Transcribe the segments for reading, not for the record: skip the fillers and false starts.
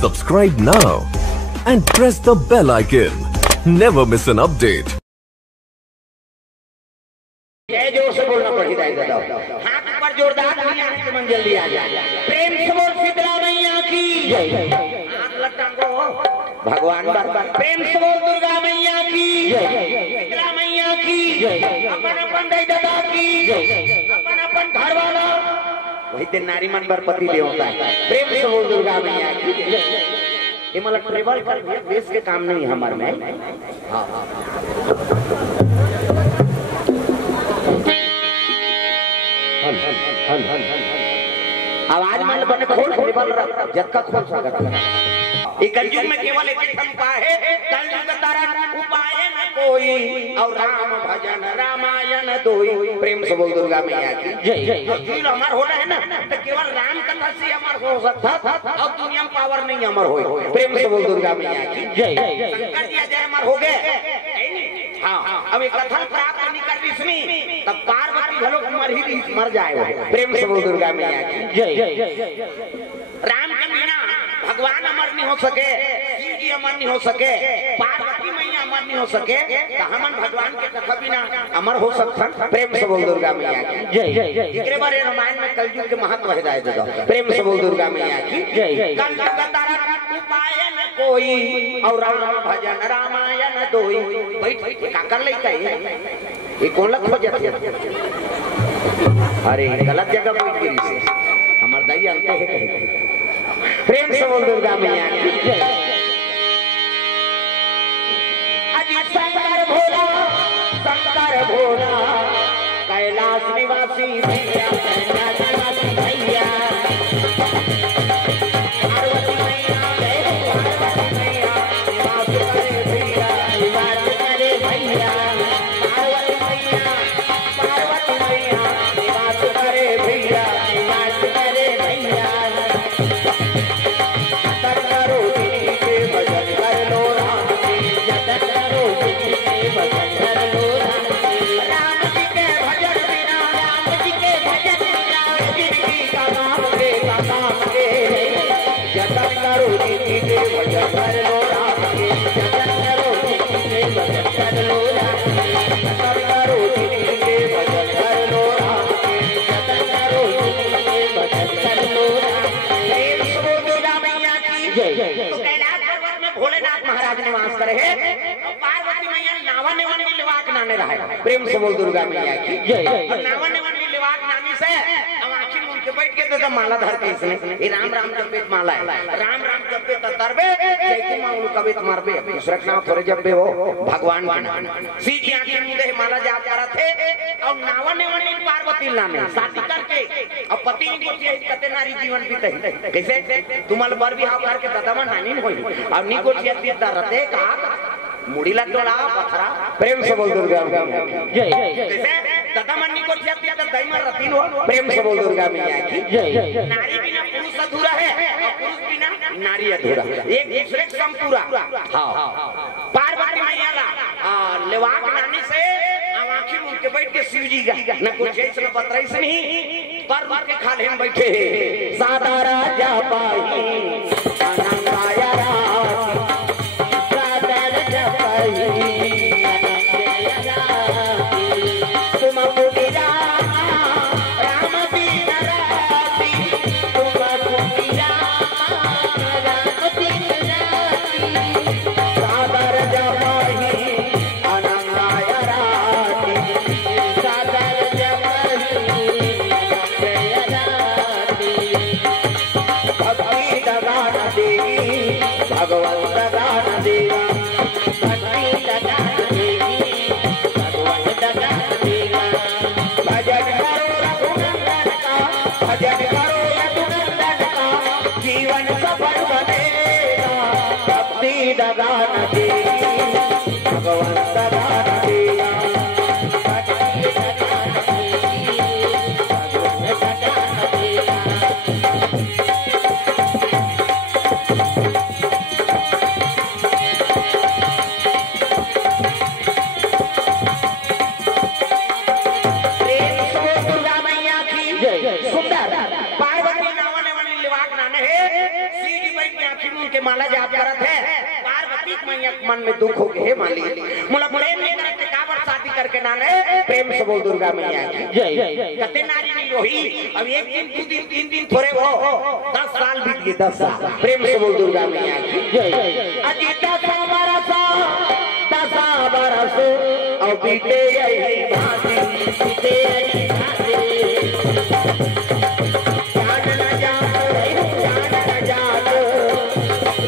Subscribe now and press the bell icon. Never miss an update. जय जोर से बोलना पड़ेगा इधर हाथ पर जोरदार के मन जल्दी आ जाए। प्रेम से बोल शीतला मैया की जय। हाथ लटको भगवान बार प्रेम से बोल दुर्गा मैया की जय। शीतला मैया की जय। अपन अपन दादा की जय। अपन अपन घर वाला वही दिन नारी मन पर पति देव होता है। प्रेम से बोल दुर्गा मैया की जय। ये मतलब ट्रेवल कर देश के काम नहीं हमारे में। हाँ आवाज मन बने खोल ट्रेवल जग का खोल स्वागत है। कलयुग में केवल एक ही उपाय है। कलयुग तारा उपाय न कोई और राम भजन रामायण दोई। प्रेम से बोल दुर्गा मैया की जय। जो अमर हो रहा है ना तो केवल राम कथा से अमर हो सकता था और दुनिया में पावर नहीं अमर हो। प्रेम से बोल दुर्गा मैया की जय। शंकर जी जय अमर हो गए। हाँ अब एक कथा प्राप्त नहीं कर ऋषि तब पार्वती भलो मर जाए। प्रेम से बोल दुर्गा मैया की जय। राम के बिना भगवान अमर नहीं हो सके, शिव जी अमर नहीं हो सके, पार्वती मैया अमर नहीं हो सके तो हमन भगवान के कथा बिना अमर हो सकता। प्रेम से बोल दुर्गा मैया की जय। इकरे बारे रामायण में कलयुग के महत्व है दे दो। प्रेम से बोल दुर्गा मैया की जय। कलयुग तारा उपाय न कोई और राम भजन रामायण दोई। बैठ का कर ले ये कौन लग हो जाती है। अरे गलत जगह बैठ गिरी से हमार दाई आते हैं कहीं। प्रेम से बोल दुर्गा मैया की जय। अजी शंकर भोला कैलाश निवासी भैया कैलाश निवासी भैया पार्वती मैया जय पार्वती मैया निवास करे भैया निवास करे भैया पार्वती मैया निवास करे भैया निवास करे भैया। पार्वती मैया नावा नेवानी लिवाक नाने रहे। प्रेम से बोल दुर्गा मैया की जय। नावा नेवानी लिवाक नानी से अब आखिर मुंह के बैठ के तो माला धर के इसने ये राम राम जपे माला है। राम राम जपे तो तरबे जैसे माउल कभी मारबे दूसरा नाम थोड़े जपे हो भगवान का नाम सीधी आंखें मुंह माला जाप करा थे और नावा नेवानी पार्वती नामे शादी करके अब पति नहीं गोटिया कते नारी जीवन बीते कैसे तुम्हारे बर भी हाव करके दादा नानी होई और नी गोटिया बीता रहते का मुड़ीला टोला पथरा। प्रेम से बोल दुर्गा जय। जैसे दादा मन्नी को छियाती तो दई में रतीन हो। प्रेम से बोल दुर्गा मैया की जय। नारी बिना पुरुष अधूरा है और पुरुष बिना नारी अधूरा। एक दूसरे के सम पूरा। हाँ पार्वती मैया ला लेवाक नानी से आंखी मुंह के बैठ के शिव जी का न कुछ ऐसे बतराई से नहीं पर रुक के खाले में बैठे सादा राजा पाही अनंताया भक्ति दगा माला जाप करत है पार्वती मैया मन में दुख हो गए माली मोला प्रेम नहीं करते काबर शादी करके नाने प्रेम से बोल दुर्गा मैया की जय कते नारी नहीं रोही अब एक दिन दो दिन तीन दिन थोड़े हो 10 साल बीत गए 10 साल प्रेम से बोल दुर्गा मैया की जय अजी 10 बरस और बीते यही भांति बीते यही भांति जान न जात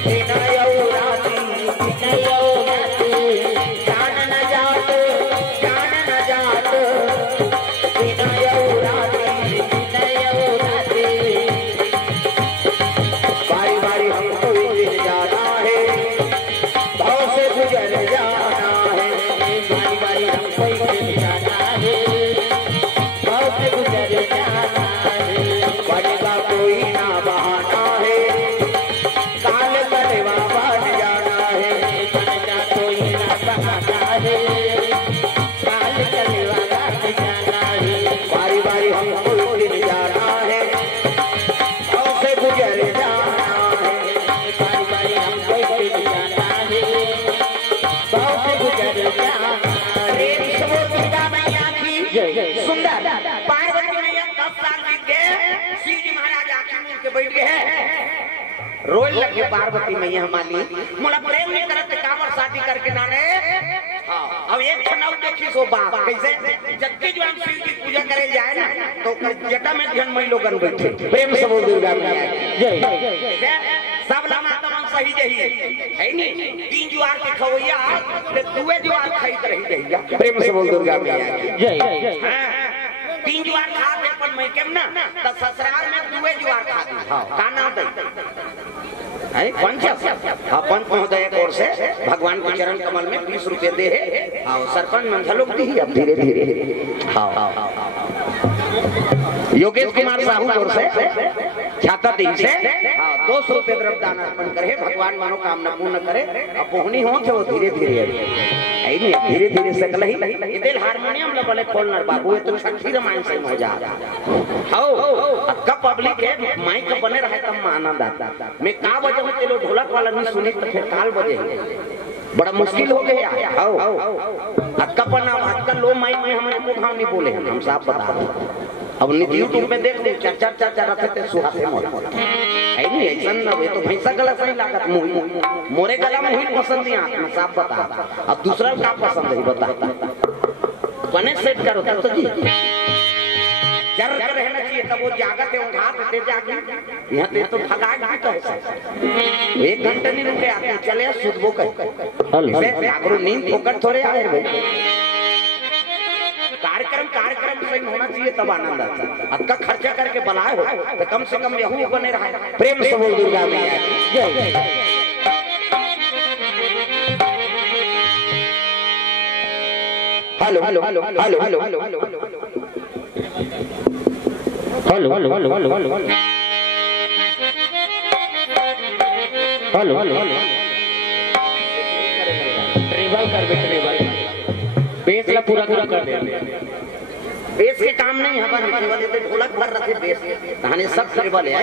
बिना यौ राती बिना यौ राती जान न जात बिना यौ राती बिना यौ राती बारी बारी हमको दिन जाना है भाव से गुजर जाना है बारी बारी हमको दिन जाना है भाव से गुजर जाना है बनेगा कोई ना बहाना है काल करेवा बन जाना है बनेगा कोई ना बहाना है काल करेवा बन जाना है बारी बारी हमको दिन जाना है भाव से गुजर जाना है बारी बारी हमको दिन जाना है भाव से गुजर जाना प्रेम से बोल दुर्गा मैया की सुंदर पार्वती मैया 10 साल बीत गए शिव जी महाराज आखिर में उनके बैठ गए रोल लगे पार्वती मैया हमारी मोला प्रेम नहीं करते कामर शादी करके नाने अब एक खनाऊ देखी सो बाप कैसे जबकि जो हम शिव की पूजा करे जाए ना तो जटा में ध्यान मई लोगन बैठे प्रेम से बोल दुर्गा मैया जय सब माता मन सही जही है नहीं 3 जुआर के खवैया ते दुए जुआर खाइत रही जहिया प्रेम से बोल दुर्गा मैया जय 3 जुआर खा के पर मैं केम ना त ससुराल में दुए जुआर खा का नाम दे है पंच हां पंच महोदय की ओर से भगवान के चरण कमल में 20 रुपए दे है हां सरपंच मंझलोक दी अब धीरे धीरे हां योगेश कुमार साहू ओर से छाता दी से हां 200 रुपए द्रव्यदान अर्पण करे भगवान मनोकामना पूर्ण करे अब पोहनी हो के वो धीरे धीरे आई नहीं धीरे धीरे सकल ही दिल हारमोनियम ल बले खोलना बाबू ये तो छठी रामायण से हो जा हो का पब्लिक है माइक बने रहे तब आनंद आता मैं का बजे में चलो ढोलक वाला नहीं सुनी तो फिर काल बजे बड़ा मुश्किल हो गया आओ अक्का पना अक्का लो माइक में हमें को भाव नहीं बोले हम साफ बता अब नित यूट्यूब में देख ले चार रखते सुहासे मोर है नहीं ऐसा ना ये तो भैंसा गला सही लागत मोरे गला में हुई पसंद नहीं आता मैं साफ बता अब दूसरा का पसंद है बता बने सेट करो तब तो जी जर कर रहना चाहिए तब वो जागत है उठा देते जाके यहाँ पे तो भगा भी तो है 1 घंटे नहीं रुके आते चले सुधबो कर जागरो नींद फोकट थोड़े आए भाई कार्यक्रम सही होना चाहिए तब आनंद आता अक्का खर्चा करके बनाए हो तो कम से कम यही बने रहा प्रेम से बोल दुर्गा मैया जय hello hello hello hello hello hello hello hello hello hello hello hello hello hello hello travel कर बेटे बेस ला पूरा कर दे बेस के काम नहीं हमारे केवल ये ढोलक भर रखे बेस कहानी सब ट्रेवल है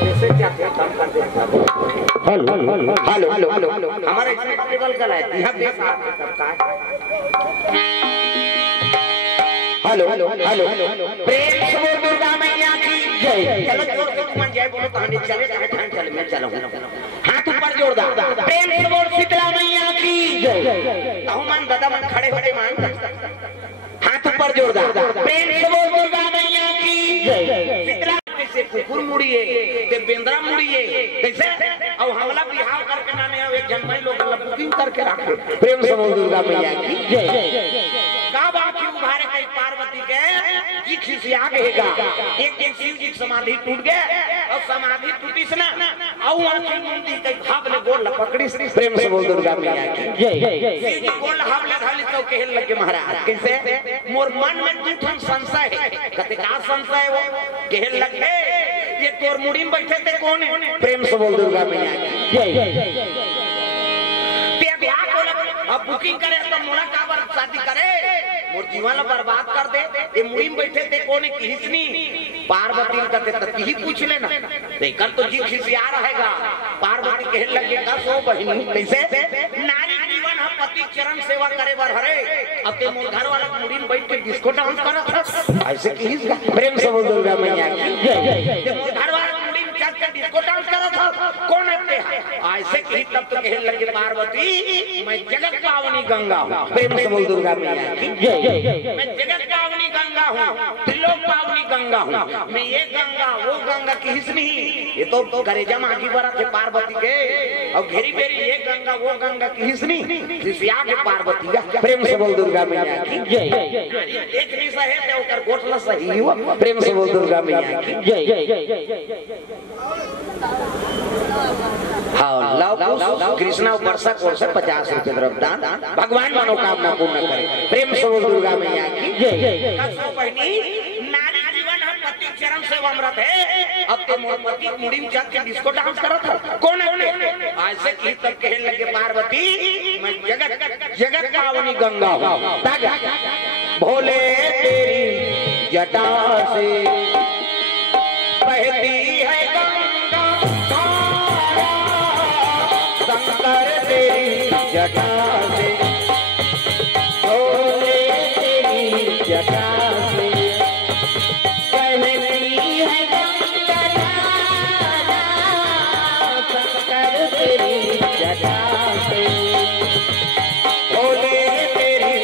कैसे क्या काम कर दे hello hello hello hello hello हमारा इसमें ट्रेवल का है यहां बेस सबका हेलो हेलो हेलो प्रेम से बोल दुर्गा मैया की जय चलो जोर से मन जय बोलो कहानी चले चाहे ठान चले मैं चलूंगा हाथ ऊपर जोरदार प्रेम से बोल शीतला मैया की जय मन दादा मन खड़े खड़े मान हाथ ऊपर जोरदार प्रेम से बोल दुर्गा मैया की जय शीतला से कुकुर मुड़िए ते बेंद्रा मुड़िए कैसे अब हमला बिहाव करके नाने एक जन्मई लोग बुकिंग करके रखे प्रेम से बोल दुर्गा मैया की जय का बात क्यों उभारे कई पार्वती के जी खिसिया गएगा एक दिन शिव जी समाधि टूट गए और समाधि टूटी से ना औ अंकिल मुंडी कई भावले गोल पकड़ी प्रेम से बोल दुर्गा मैया की जय शिव जी गोल हावले धाली तो कहन लगे महाराज कैसे मोर मन में दूठन संशय है कते का संशय वो कहन लगे ये तोर मुड़ी में बैठे थे कौन है प्रेम से बोल दुर्गा मैया की जय अब बुकिंग करे तो मोला का बार शादी करे मोर जीवन बर्बाद कर दे। ये मुड़ी में बैठे थे कोने किसनी पार्वती कहते तक ही पूछ लेना देखकर तो जी खिसिया रहेगा। पार्वती कहे लगे का सो बहिनी कैसे नारी जीवन हम पति चरण सेवा करे बर हरे अब ते मोर घर वाला मुड़ी में बैठ के डिस्को डांस करत ऐसे किस प्रेम से बोल दुर्गा मैया की जय। ते मोर घर वाला मुड़ी में चढ़ के डिस्को डांस करत कौन है ऐसे कही तब तो कहे लगे पार्वती मैं जगत पावनी गंगा हूँ। प्रेम से बोल दुर्गा मैया की जय। मैं जगत पावनी गंगा हूँ त्रिलोक पावनी गंगा हूँ। मैं ये गंगा वो गंगा किस नहीं ये तो करेजा मांगी बरा थे पार्वती के और घेरी बेरी ये गंगा वो गंगा किस नहीं खिसिया के पार्वती का। प्रेम से बोल दुर्गा मैया की जय। एक नहीं सहे ते ओकर गोठला सही हुआ। प्रेम से बोल दुर्गा मैया की जय। हाँ लव कृष्णा वर्षा कोर्स 50 रुपए द्रव्यदान भगवान मनोकामना पूर्ण करे। प्रेम से बोल दुर्गा मैया की जय। नारी जीवन हम पति चरण सेवा अमृत है अब ते मोर पति मुड़ी में चढ़ के डिस्को डांस करत है कौन है ऐसे की तब कहने लगे पार्वती मैं जगत पावनी गंगा हूँ। भोले तेरी जटा से बहती है जटा से भोले तेरी जटा से बहती है गंगा शंकर तेरी जटा से भोले तेरी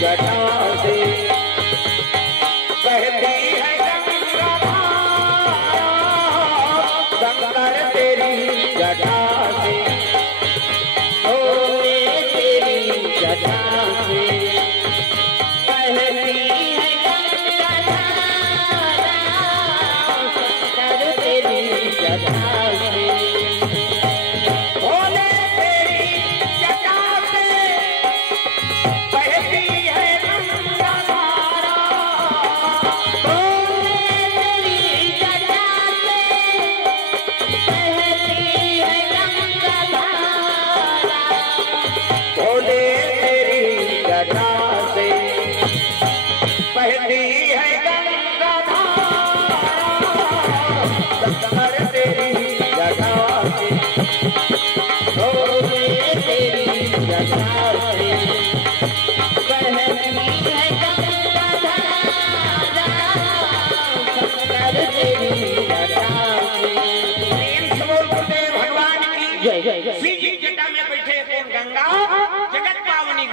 जटा से बहती है गंगा शंकर तेरी जटा से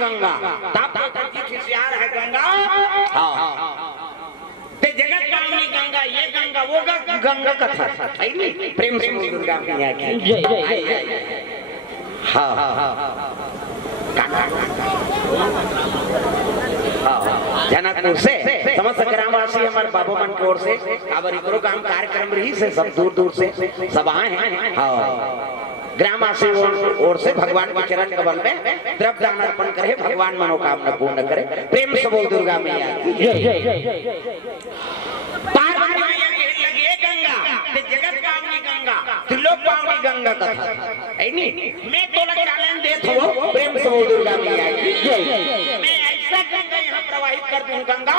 गंगा है गंगा ते जगत पावनी गंगा ये गंगा वो गंगा कथा है नहीं। प्रेम से दुर्गा मैया की जय। हाँ जनकपुर से समस्त ग्रामवासी हमारे बाबू मन की ओर से अब काम कार्यक्रम रही से सब दूर दूर से सब आए हैं। हाँ ग्रामवासी ओर से भगवान के चरण कमल में द्रव्य दान अर्पण करे भगवान मनोकामना पूर्ण करे। प्रेम से बोल दुर्गा मैया की जय। पार्वती मैया कहने लगी है गंगा ते जगत पावनी गंगा त्रिलोक पावनी गंगा कथा है नहीं मैं तोला चैलेंज देत हो। प्रेम से बोल दुर्गा मैया की जय। मैं ऐसा गंगा यहाँ प्रवाहित कर दूं गंगा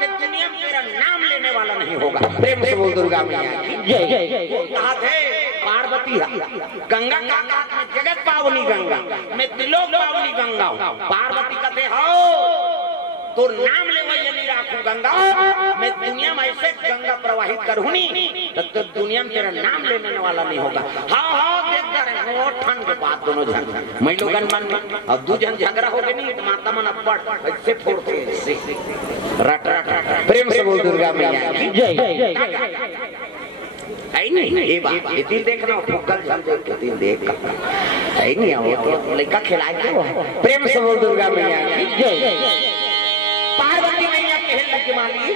कि दुनिया में मेरा नाम लेने वाला नहीं होगा। प्रेम से बोल दुर्गा मैया की जय। कहा थे पार्वती गंगा का जगत पावनी गंगा मैं त्रिलोक पावनी गंगा हूँ। पार्वती कहते हो तो नाम ले वही नहीं राखू गंगा मैं दुनिया में ऐसे गंगा प्रवाहित करूँ नहीं तो दुनिया में तेरा नाम लेने वाला नहीं होगा। हाँ देखता रहे ठंड के बाद दोनों झगड़ा मैं लोगन मन में अब दो जन झगड़ा हो गए नहीं तो माता मन अब्बड़ ऐसे फोड़ते ऐसे रट रट। प्रेम से बोल दुर्गा मैया की जय। नहीं ये बात ये दिल देखना फुकल जल देख के दिल देख है नहीं आओ तो लड़का खिलाए क्यों। प्रेम से बोल दुर्गा मैया की जय। पार्वती मैया कहने लगी मानी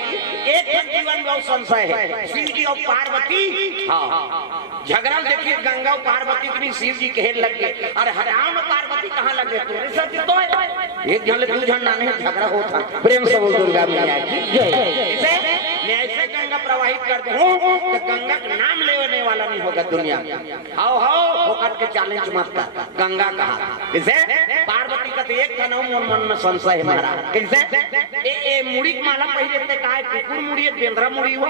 एक जीवन में संशय है शिव जी और पार्वती। हाँ झगड़ा देखिए गंगा और पार्वती की शिव जी कहने लगे अरे हराम पार्वती कहाँ लगे तुम्हारे साथ तो एक जन दो जन नाने झगड़ा होता। प्रेम से बोल दुर्गा मैया की जय। मैं ऐसे गंगा प्रवाहित कर दूं तो गंगा का नाम लेने वाला नहीं होगा दुनिया में। हाओ होकर के चैलेंज मत कर। गंगा कहा किसे? पार्वती का एक था ना मन में संशय है महाराज। किसे? ए मुड़ी की माला पहले काय कुकुर मुड़ी है बेंद्रा मुड़ी हो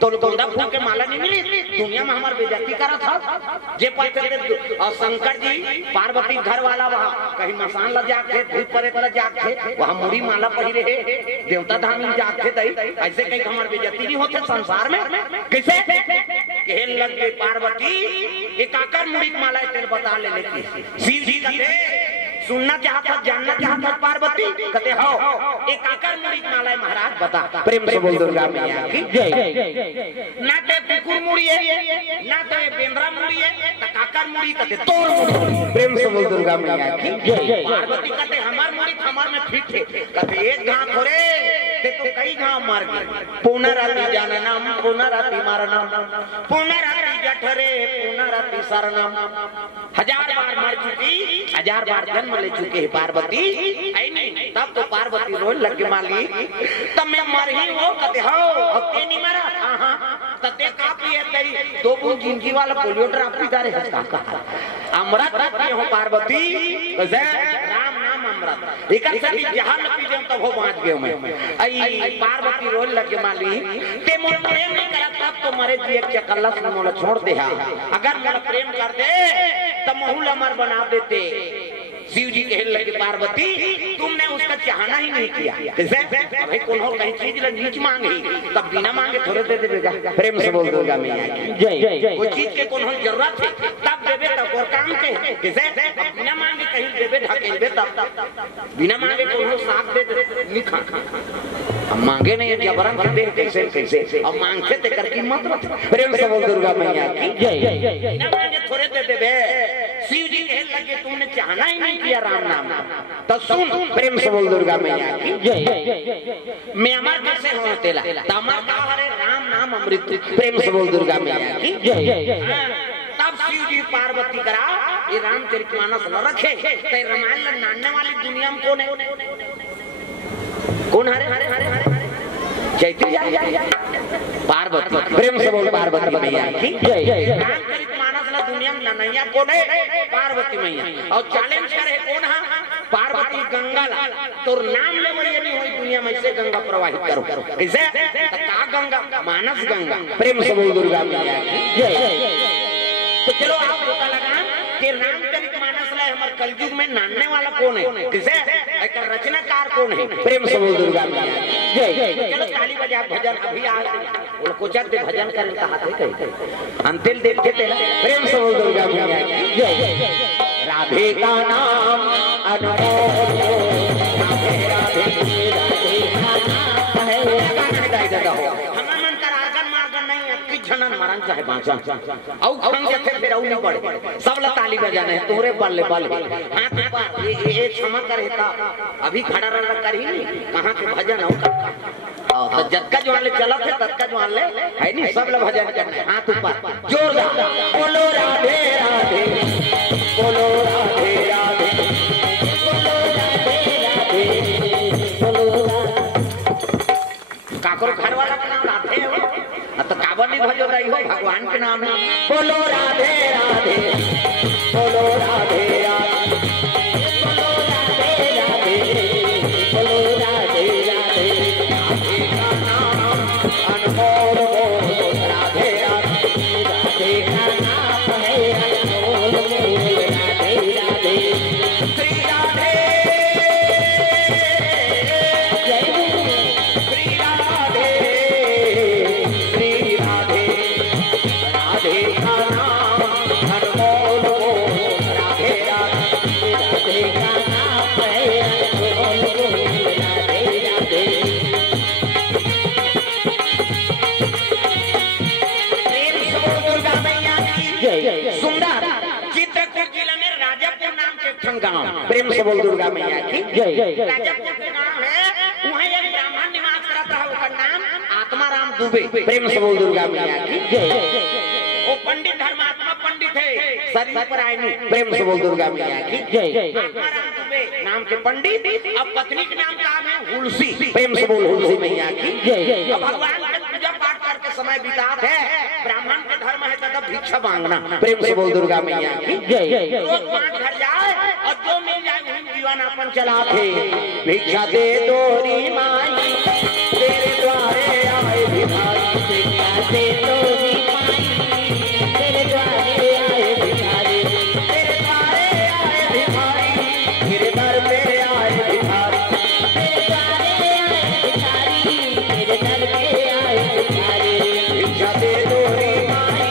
तो गोंदा फूल के माला नहीं मिली दुनिया में हमार बेइज्जती करा था। जे पाते और शंकर जी पार्वती घर वाला वहाँ कहीं मसान ल जाके भूत प्रेत ल जाके वहाँ मुड़ी माला पहिरे देवता धाम में जाके दई ऐसे कहीं हमार बेइज्जती नहीं होते संसार में। कैसे कहने लग गई पार्वती एक आकर मुड़ी की माला तेरे बता ले लेती शिव जी कहते सुनना चाहता जानना चाहता पार्वती कहते हो एक आकर मुड़ी की माला महाराज बता। प्रेम से बोल दुर्गा मैया की जय। ना ते कुकुर मुड़ी है ना ते बेंद्रा मुड़ी है ना काकर मुड़ी कहते तोर मुड़ी। प्रेम से बोल दुर्गा मैया की जय। पार्वती कहते हमार मुड़ी हमार में फिट है कहते एक घाव थोड़े ते तो कई घाव मार गए। पुनराति जाने नाम पुनराति मारा नाम पुनराति जठरे पुनराति सारा नाम। 1000 बार मर चुकी 1000 बार जन्म ले चुके हैं पार्वती ऐ नहीं तब तो पार्वती रोने लगे माली तब मैं मर ही वो कहते हो अब नहीं मरा हां तते काफी है तेरी 2 बूंद जिंदगी वाला पोलियो ड्रॉप पीता रहे अमृत पीते हो पार्वती कैसे राम नाम अमृत एक सभी जहां न पीते तब हो बांट गए मैं आई पार्वती रोने लगे माली ते मोर प्रेम नहीं करा तब तो मरे जी एक चकल्ला से मोला छोड़ दे अगर मोला प्रेम कर दे तब महूल अमर बना देते। शिव जी कहने लगे पार्वती तुमने उसका चाहना ही नहीं किया। भाई कौन हो कहीं चीज नीच मांगी तब बिना मांगे थोड़े दे देगा। प्रेम से बोल दूंगा मैं जय। कोई चीज के कौन हो जरूरत है तब देवे तब और काम के किसे बिना मांगे कहीं देवे ढकेलवे तब बिना मांगे कौन हो साथ दे लिखा हम मांगे नहीं जबरन कर दे कैसे कैसे अब मांगते ते कर कीमत मत। प्रेम से बोल दुर्गा मैया की जय। बिना मांगे थोड़े दे देवे। शिव जी कहने लगे तुमने चाहना ही नहीं किया राम नाम तो सुन। प्रेम से बोल दुर्गा मैया की जय। मैं अमर कैसे हो तेला तमर का हरे राम नाम अमृत। प्रेम से बोल दुर्गा मैया की जय। तब शिव जी पार्वती करा ये रामचरितमानस न रखे ते रामायण नानने वाली दुनिया में कौन है कौन हरे हरे हरे हरे चैतन्य पार्वती। प्रेम से बोल पार्वती मैया की जय। रामचरितमानस ला दुनिया में नैया कौन है पार्वती मैया और चैलेंज करे कौन है पार्वती गंगा ला तो नाम ले ये नहीं हुई दुनिया में से गंगा प्रवाहित करो कैसे का गंगा मानस गंगा। प्रेम से बोल दुर्गा मैया की जय। तो चलो आप पता लगा कि रामचरितमानस ला हमारे कलयुग में नानने वाला कौन है किसे एक रचनाकार कौन है। प्रेम से बोल दुर्गा मैया जय। चलो ताली बजा भजन अभी आ वो कोचक दे भजन करें कहा थे कहीं अंतिल देखते थे। प्रेम से बोल दुर्गा मैया जय। राधे का नाम अनमोल राधे राधे राधे का नाम है गाना गाई देता हो हमरा मन कर आगन मागन नहीं अक्की झनन मरन चाहे बांचा औ खंग के फिर औ नहीं पड़े सब ला ताली बजाने है तोरे बल्ले बल हाथ ऊपर ये क्षमा करता अभी खड़ा रह कर ही नहीं कहां के भजन हो तो जक्का जो वाले चला थे तक्का जो वाले है नहीं सब ला भजन करने हाथ ऊपर जोरदार बोलो राधे राधे बोलो राधे राधे बोलो राधे राधे बोलो काकरो घर वाला का नाम राधे हो तो काबली भजो रही हो भगवान के नाम है बोलो राधे राधे बोलो राधे राधे बोलो राधे राधे बोलो राधे राधे राधे का नाम अनमोल बोल राधे राधे राधे का नाम है अनमोल बोल राधे राधे श्री राधे जय श्री राधे श्री राधे राधे का नाम अनमोल बोल राधे राधे राधे का नाम है अनमोल बोल राधे राधे। प्रेम से बोल दुर्गा मैया की जय। सुंदर चित्रकूट जिले में राजापुर नाम के गांव। प्रेम से बोल दुर्गा मैया की जय। राजापुर के गांव है वहाँ एक ब्राह्मण निवास करता है उसका नाम आत्माराम दुबे। प्रेम से बोल दुर्गा मैया की जय। वो पंडित धर्मात्मा पंडित है शरीर पर आए नहीं। प्रेम से बोल दुर्गा मैया की जय। आत्माराम दुबे नाम के पंडित अब पत्नी के नाम का है हुलसी। प्रेम से बोल हुलसी मैया की जय। भगवान समय बितात है। ब्राह्मण के धर्म है तब भिक्षा मांगना। प्रेम से बोल दुर्गा मैया की जय। रोज 5 घर जाए और जो मिल जाए वही जीवन अपन चलाते। भिक्षा दे तोरी माई तेरे द्वारे आए भिखारी। भिक्षा दे तोरी माई तेरे द्वारे आए भिखारी। तेरे द्वारे आए भिखारी तेरे दर पे आए भिखारी। तेरे द्वारे आए भिखारी तेरे दर पे आए भिखारी। भिक्षा दे तोरी माई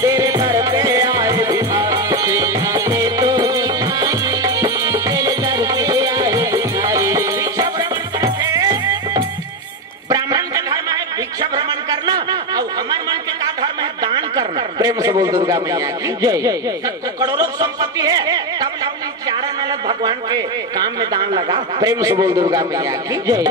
तेरे दर पे आए भिखारी। भिक्षा दे तोरी माई तेरे दर पे आए भिखारी। भिक्षा भ्रमण करते ब्राह्मण का धर्म है भिक्षा भ्रमण करना और हमारे मन के का धर्म है दान करना। प्रेम से बोल दुर्गा मैया की जय। करोड़ों संपत्ति है तब अपनी चारा नलक भगवान के काम में दान लगा। प्रेम से बोल दुर्गा मैया की जय।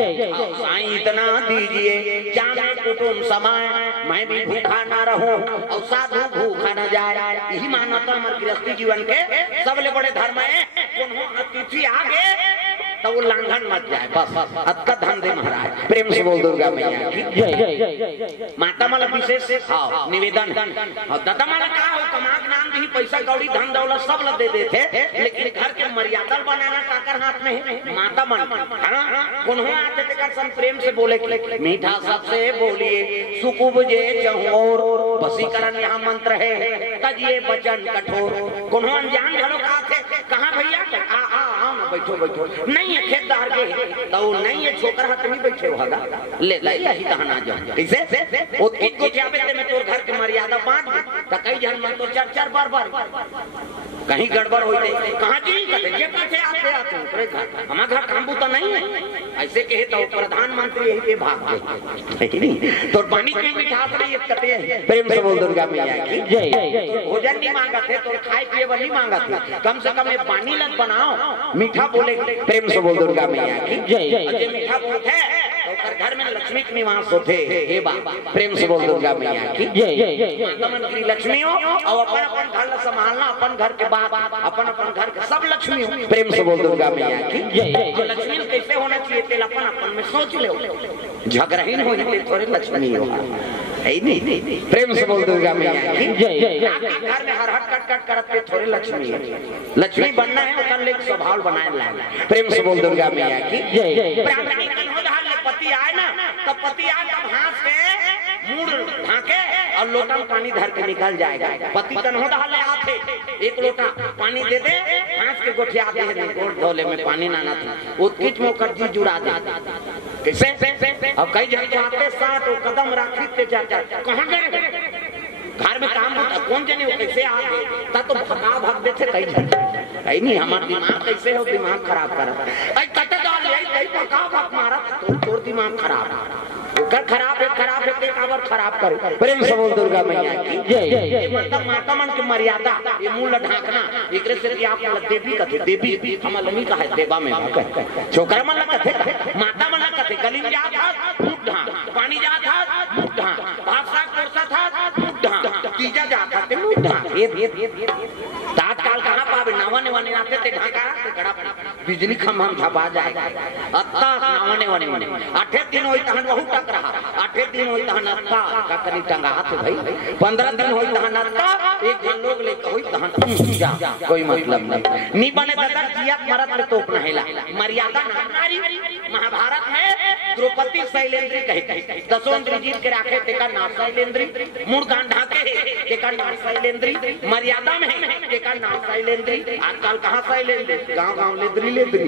साईं इतना दीजिए जाने कुटुंब समाए मैं भी भूखा ना रहूं और साधु भूखा न जाए। यही मानवता हमारे गृहस्थी जीवन के सबले बड़े धर्म है। अतिथि आगे तो वो लांघन मत जाए बस अतका धन दे महाराज। प्रेम से बोल दुर्गा मैया की जय। माता माला विशेष से खाओ निवेदन और दादा माला का हो कमाक नाम भी पैसा कौड़ी धन दौलत सब लग दे देते। लेकिन घर के मर्यादा बनाना काकर हाथ में है माता मन। उन्होंने आते देकर सम प्रेम से बोले मीठा सबसे बोलिए सुकुब जे चहोर वसीकरण यहाँ मंत्र है तजिए वचन कठोर। उन्होंने जान घरों का थे कहाँ भैया आओ ना बैठो बैठो नहीं है खेतदार के तो नहीं है छोकर हाथ नहीं बैठे होगा ले ले यही कहना जा कैसे उतकी को क्या बेटे में तोर घर के मर्यादा बांध त कई जन मन तो चार बार कहीं गड़बड़ होई दे कहां जी कथे जे कथे आते रे घर हमार घर कामबू तो नहीं है ऐसे कहे तो प्रधानमंत्री यही पे भाग गए तो पानी के मिठास रही कते। प्रेम से बोल दुर्गा मैया की जय। भोजन नहीं मांगा थे तो खाए पिए वाली मांगा थे कम से कम ये पानी लग बनाओ मीठा बोले। प्रेम से बोल दुर्गा मैया की जय। मीठा बोलते तो घर में लक्ष्मी के निवास होते हे बा। प्रेम से बोल दुर्गा मैया की जय। माता मंत्री लक्ष्मी हो और अपन अपन घर संभालना अपन घर के बाद अपन घर के सब लक्ष्मी हो। प्रेम से बोल दुर्गा मैया की जय। लक्ष्मी कैसे होना चाहिए तेल अपन में सोच लो झगड़हीन हो जाते थोड़े लक्ष्मी हो है नहीं। प्रेम से बोल दुर्गा मैया की जय। घर में हर हट कट कट करते थोड़े लक्ष्मी लक्ष्मी बनना है उनका लेक स्वभाव बनाए लाए। प्रेम से बोल दुर्गा मैया की जय। ब्राह्मणी पति आए ना तब पति आए तब हाथ से मुड़ ढाके और लोटा में पानी धर के निकल जाएगा। पति तनहो डाले आते एक लोटा पानी दे दे हाथ के गोठिया दे दे गोड़ धोले में पानी नाना था उत्किच में जी जुड़ा दे कैसे। अब कई जगह आते 60 कदम राखी ते जाता कहां गए घर में काम होता कौन जाने वो कैसे आ गए ता तो भगा भाग देते कई जगह है नहीं। हमारा दिमाग कैसे हो दिमाग खराब करा आई कटे डाल ले कई भगा भाग मारा तो तोर दिमाग खराब खराब है काबर खराब कर। प्रेम से बोल दुर्गा मैया की जय। मतलब माता मन की मर्यादा ये मुंह ढाकना एकरे से कि आप देवी कथे देवी हमल नहीं कहा देवा में छोकरा मन कथे माता मन कथे गली में जा था मुंह ढा पानी जा था मुंह ढा भाषा कोरसा था मुंह ढा तीजा जाता थे मुंह ढा तात्काल कहां पावे नावने वाने आते थे ढाका कड़ा बिजली खंभा छपा जाएगा अत्ता नावने वाने 8 दिन होई तहन बहुत टक रहा 8 दिन होई तहन अत्ता का कनी टंगा हाथ भाई 15 दिन होई तहन अत्ता एक जन लोग ले होई तहन जा कोई मतलब नहीं नी बने दादा जिया मरत में तोप नहेला मर्यादा नारी महाभारत में द्रौपदी शैलेंद्री कहे दशोंद्री जी के राखे तेका नाम शैलेंद्री मुड़ गांड ढाके तेका नाम शैलेंद्री मर्यादा में तेका नाम शैलेंद्री। आजकल कहां शैलेंद्री गांव गांव लेद्री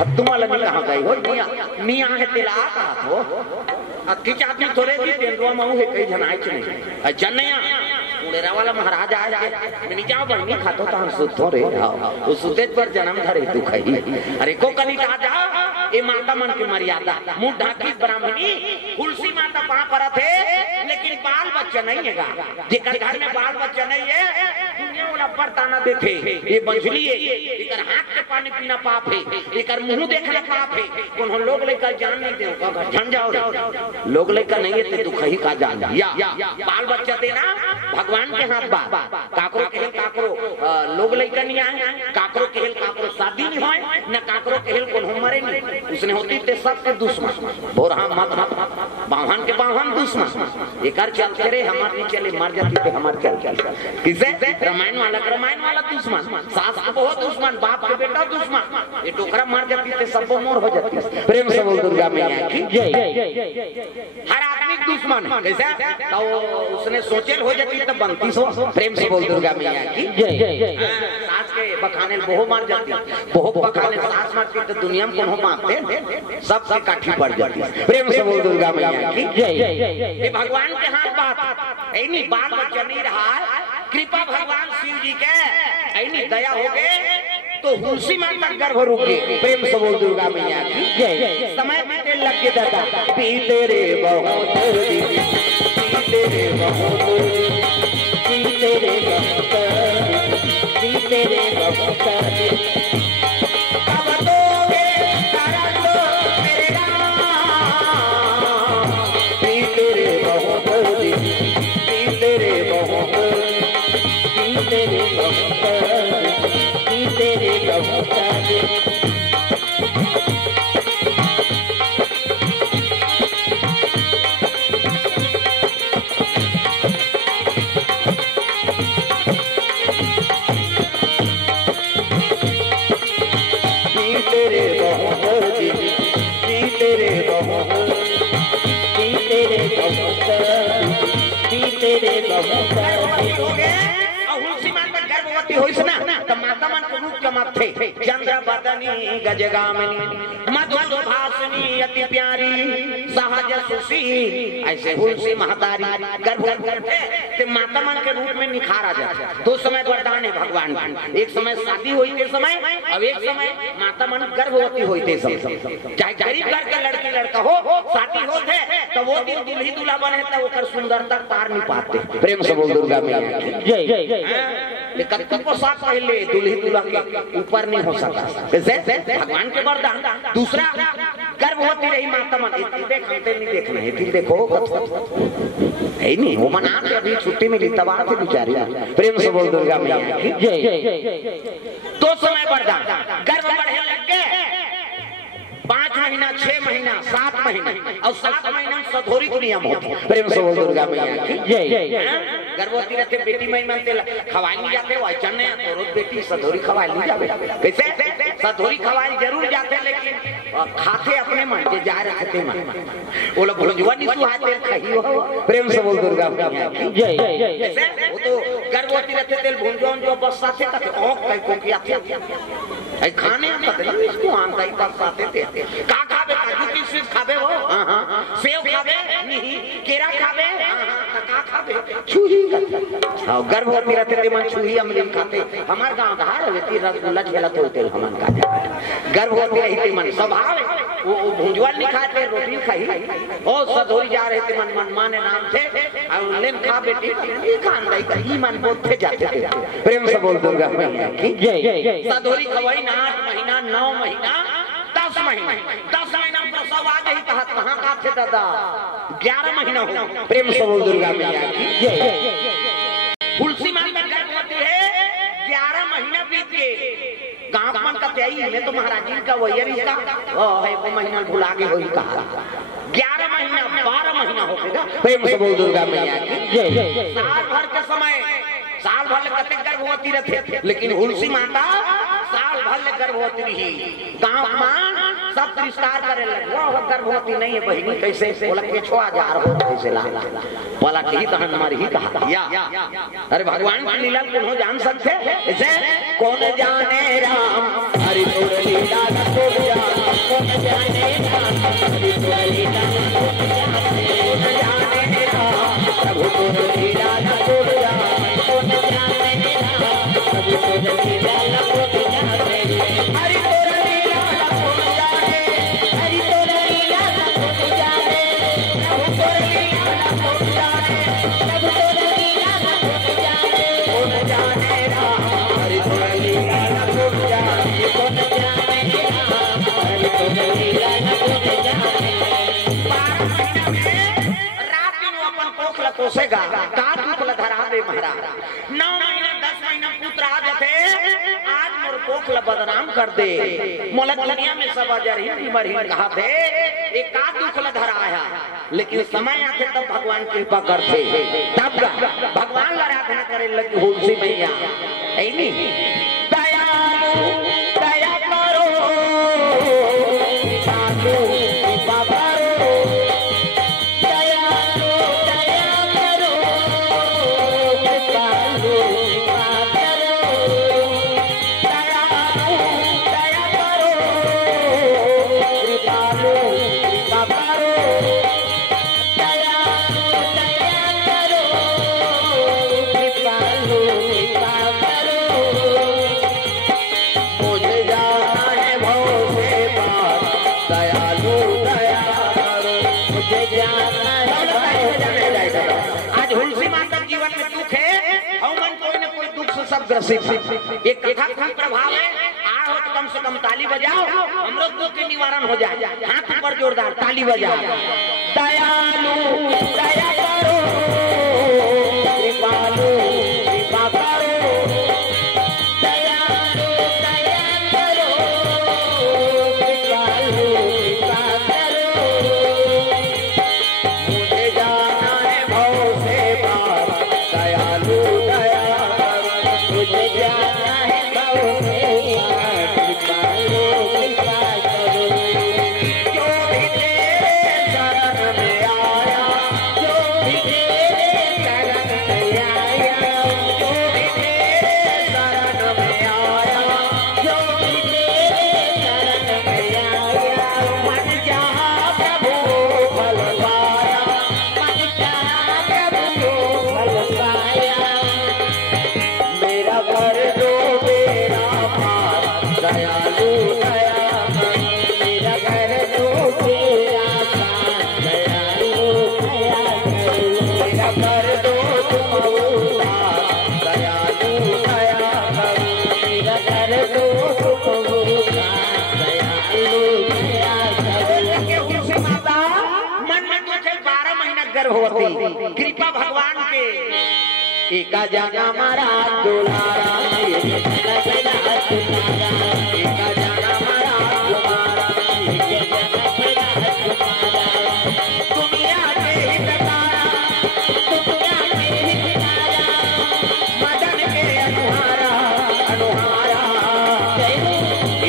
हत्तुमा लगी कहां गई हो मिया है तेला कहा हो किच आदमी थोड़े दी तेंदुआ माऊ है कई जनाई चने जन्नया उड़ेरा वाला महाराज आ जाए मैंने जाओ बहनी खातो तो हम सुतो रे वो सुते पर जन्म धरे तू खई अरे को कनी कहा जा ए माता मन की मर्यादा मुंह ढाकी ब्राह्मणी तुलसी माता वहां पर थे लेकिन बाल बच्चा नहीं हैगा जेकर घर में बाल बच्चा नहीं है दुनिया वाला बरताना देखे ये बंझली है एकर हाथ के पानी पीना पाप है एकर मुंह देखना पाप है कौन लोग लेकर जान नहीं दे का झन जाओ लोग लेकर नहीं है तू खही का जान या बाल बच्चा देना भगवान के हाथ बात काकरो केहल काकरो लोग लेकर नहीं आए काकरो केहल काकरो शादी नहीं होए न काकरो केहल कोन मरे नहीं उसने होती थे सबके दुश्मन बोरहा मत बाहन के बाहन दुश्मन एक चलते रहे हमारे नहीं चले मर जाती थे हमारे चल किसे रामायण वाला दुश्मन सास का बहुत दुश्मन बाप के बेटा दुश्मन ये टोकरा मार जाती थे सब मोर हो जाती। प्रेम से बोल दुर्गा मैया की जय। हर आदमी दुश्मन कैसे तो उसने सोचेल हो जाती तब बनती सो। प्रेम से बोल दुर्गा मैया की जय। सास के बखाने बहु मार जाती बहु बखाने सास मारती तो दुनिया में कौन मारते सबसे काठी पड़ जाती। प्रेम से बोल दुर्गा मैया की जय। ये भगवान के हाथ बात ऐनी बाल बच्चा नहीं रहा कृपा भगवान शिव जी के ऐनी दया हो गए तो हुलसी माता गर्भ रुके। प्रेम से बोल दुर्गा मैया की जय। समय बीते लग के दादा पीते रे बहुत पीते रे बहुत पीते रे बहुत पीते रे बहुत कब दोगे शरण दो मेरे राम पीते रे बहुत पीते रे बहुत पीते रे बहुत पीते रे बहुत गर्भवती हुई ना तो माता मन के रूप चमक थे चंद्र बदनी गजगामिनी मधुर भाषिनी अति प्यारी सहज सुशी ऐसे हुलसी महतारी गर्भ थे माता मन के रूप में निखार आ जाए। दो समय वरदान है भगवान की। एक समय शादी हुई के समय अब एक समय माता मन गर्भवती हुई थे समय चाहे गरीब घर के लड़की लड़का हो शादी हो थे तो वो दिन दुल्ही दूल्हा बने तो वो सुंदरता पार नहीं पाते। प्रेम से बोल दुर्गा मैया की जय। कत्तों को साथ पहले दुल्ही दूल्हा के ऊपर नहीं हो सकता कैसे भगवान के वरदान। दूसरा गर्भवती रही माता मन देखते नहीं देखना है देखो है नहीं वो मनाते अभी छुट्टी मिली तब आते बेचारी। प्रेम से बोल दुर्गा मैया की जय। तो समय वरदान गर्भ बढ़ने लग गए 5 महीना 6 महीना 7 महीना और 7 महीना सधोरी को नियम होता। प्रेम से बोल दुर्गा मैया की जय। गर्भवती रहते बेटी मई मानते खवाई नहीं जाते वचन ने तो रोज बेटी सधोरी खवाई नहीं जावे कैसे सधोरी खवाई जरूर जाते लेकिन खाते अपने मन के जा रखते मन वो लोग भुलजुआ नहीं सुहाते खई हो। प्रेम से बोल दुर्गा मैया की जय। कैसे वो तो गर्भवती रहते तेल भुलजुआ जो बस साथे का औक कई को किया ऐ खाने आता थे इसको आंता ही बस साथे थे का खाबे काजू किशमिश खाबे हो हां सेव खाबे नहीं केरा खाबे हां का खाबे छुही हां गर्भवती रहते थे मन छुही अमली खाते। हमार गांव धार रहती रसगुल्ला खेलत होते हमन का गर्भवती रहती मन स्वभाव वो भुंजवाल नहीं खाते रोटी खाई और सधोरी जा रहे थे मन माने नाम थे और लेन खा बेटी ये खान दई का ई मन बोलते जाते थे। प्रेम से बोल दुर्गा मैया की जय। सधोरी खवाई 8 महीना 9 महीना 10 महीना 10 महीना प्रसव आ गई कहां का थे दादा 11 महीना हो। प्रेम से बोल दुर्गा मैया की जय। तुलसी माता गर्भवती है 11 महीना बीत गए गांव मन का त्याई में तो महाराज जी का वही का है वो महीना भुला के होई कहा 11 महीना 12 महीना हो गया। प्रेम से बोल दुर्गा मैया की जय। साल भर के समय साल भर ले कते गर्भवती रहते लेकिन तुलसी माता साल भर ले गर्भवती रही। गांव में सब तिरस्कार करे लगे वो गर्भवती नहीं है बहिनी कैसे बोला के छोआ जा रहा कैसे ला वाला की तो हमारी ही कहा या अरे भगवान की लीला कौन हो जान सकते ऐसे कौन जाने राम हरि तोर लीला को जाने कौन जाने राम हरि तोर लीला को जाने राम प्रभु तोर लीला को जाने कौन जाने राम प्रभु तोर लीला को जाने हरि तोर लीला को जाने हरि तोर लीला को जाने प्रभु तोर लीला को जाने प्रभु तोर लीला को जाने कौन जाने राम हरि तोर लीला को जाने कौन जाने राम हरि तोर लीला को जाने। 12 महीना में रात दिन अपन कोख लकोसेगा काट कुल धरा दे महाराज 9 महीना 10 महीना पुत्र आ जाते आज मोर को कोख ला बदनाम कर दे। मोला दुनिया में सब अजरहीन मरहीन कहा थे, एक का दुख ला धरा आया, लेकिन समय आते तब भगवान कृपा करते, तब भगवान ला आराधना करे लगी तुलसी मैया। ऐनी दयालु दया करो, साधु कृपा करो, दयालु दया करो, कृपालु कृपा करो, दयालु दया करो, कृपालु कृपा करो, दयालु दया करो, कृपालु कृपा करो। मुझे जाना है भव से पार, दयालु दया करो, मुझे जाना है आज हुलसी माता जीवन में दुख है, और मन कोई न कोई दुख से सब ग्रसित। एक कथा खूब प्रभाव है, आओ तो कम से कम ताली बजाओ, हमरो दुख के निवारण हो जाए। हाथ ऊपर जोरदार ताली बजाओ। दयालु दया करो, कृपालु कृपा करो, दयालु दया करो, कृपालु कृपा करो। मुझे जाना है भव से पार, दयालु दया करो, मुझे जाना है भव से पार, कृपालु कृपा करो। जो भी तेरे शरण में आया, जो भी तेरे शरण में आया, जो भी तेरे शरण में आया, जो भी तेरे शरण में आया, मन जहाँ प्रभु फल पाया, मन जहाँ प्रभु फल पाया। मेरा कर दो मेरा पार, दयालु दया कर, मेरा कर दो मेरा पार, दयालु दया कर, मेरा कर दो तुम उद्धार, दयालु दया कर, मेरा कर दो तुम उद्धार, दयालु दया कर। माता मन में तुझे 12 महीना गर्भ होती, कृपा भगवान के एका जाना मारा दुलारा, एका जाना तुम्हारा, एका जाना मारा तुम्हारा, एका जाना तुम्हारा। दुनिया के हितकारा, दुनिया के हितकारा, मदन के अनुहारा अनुहारा,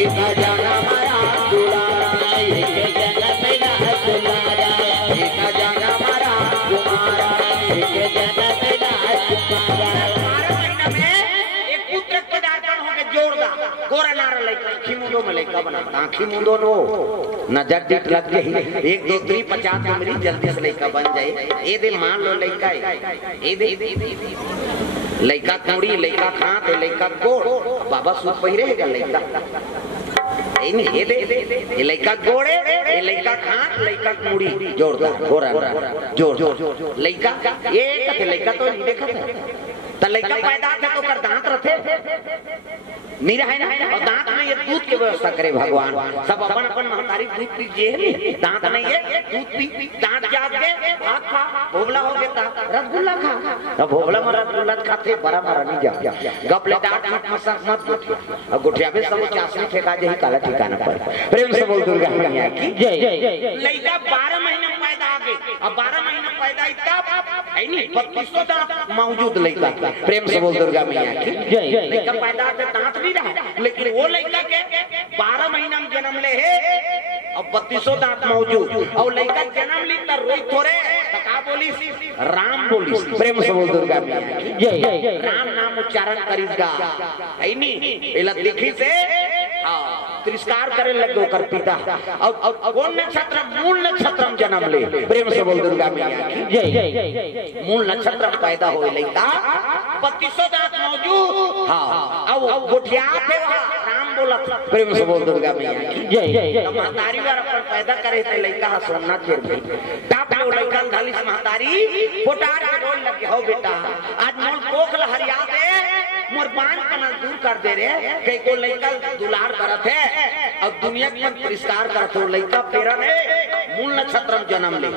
एका जाना मारा दुलारा, एका जाना तुम्हारा, एका जाना मारा तुम्हारा, एका जाना 12 महीना में एक पुत्र पदार्पण होके जोरदार गोरा नारा लइका आँखी मुंडो में लइका बना, आँखी मुंडो नो नजर डिट लग गई, 1 2 3 50 उम्री जल्दी से लइका बन जाए। ए दे मान लो लइका ए दे लइका कौड़ी, लइका खात, लइका गोड़, बाबा सूट पहिरेगा लइका ये दे ये लइका गोड़े, ये लइका खात, लइका कौड़ी, जोरदार गोरा जोर लइका ये कथे लइका तो नहीं देखा था, त लइका पैदा थे तो कर दांत रथे नहीं रहे ना, और दांत में ये दूध की व्यवस्था करे भगवान। सब अपन अपन महतारी दूध पीजिए, दांत नहीं है दूध पी, दांत जाग गए भात खा, भोगला हो गया रसगुल्ला खा, तो भोगला में रसगुल्ला खाते बड़ा मारा नहीं जा गपले डांट मत गुठिया, और गुठिया में सब चाशनी फेंका जही काला ठिकाना पर। प्रेम से बोल दुर्गा मैया की जय। लइका 12 महीने में पैदा आ गए, अब 12 महीने में पैदा तब है नहीं 3200 दांत मौजूद लइका। प्रेम से बोल दुर्गा मैया की जय। लइका पैदा आते दांत नहीं रहा, लेकिन वो लइका के 12 महीना में जन्म ले है और 3200 दांत मौजूद, और लइका जन्म ली तो रोई थोड़े का बोली राम बोली। प्रेम से बोल दुर्गा मैया की जय। राम नाम उच्चारण करीगा है नहीं, एला देखी से तिरस्कार करे लगे कर पिता, और कौन नक्षत्र मूल नक्षत्र जन्म ले। प्रेम से बोल दुर्गा मैया की जय। मूल नक्षत्र पैदा हो लइका 3200 दांत मौजूद, हाँ अब गोठिया थे राम बोला। प्रेम से बोल दुर्गा मैया की जय। महतारी वाला पर पैदा करे थे लइका सोना चेर भाई टाप लो लइका धाली से महतारी पोटार के बोल लगे हो बेटा आज मोल कोखल हरिया दे मोर बाण पना दूर कर दे रे, कई को लइका दुलार करत है और दुनिया में परिष्कार करत हो लइका पेरन है मूल नक्षत्र में जन्म ले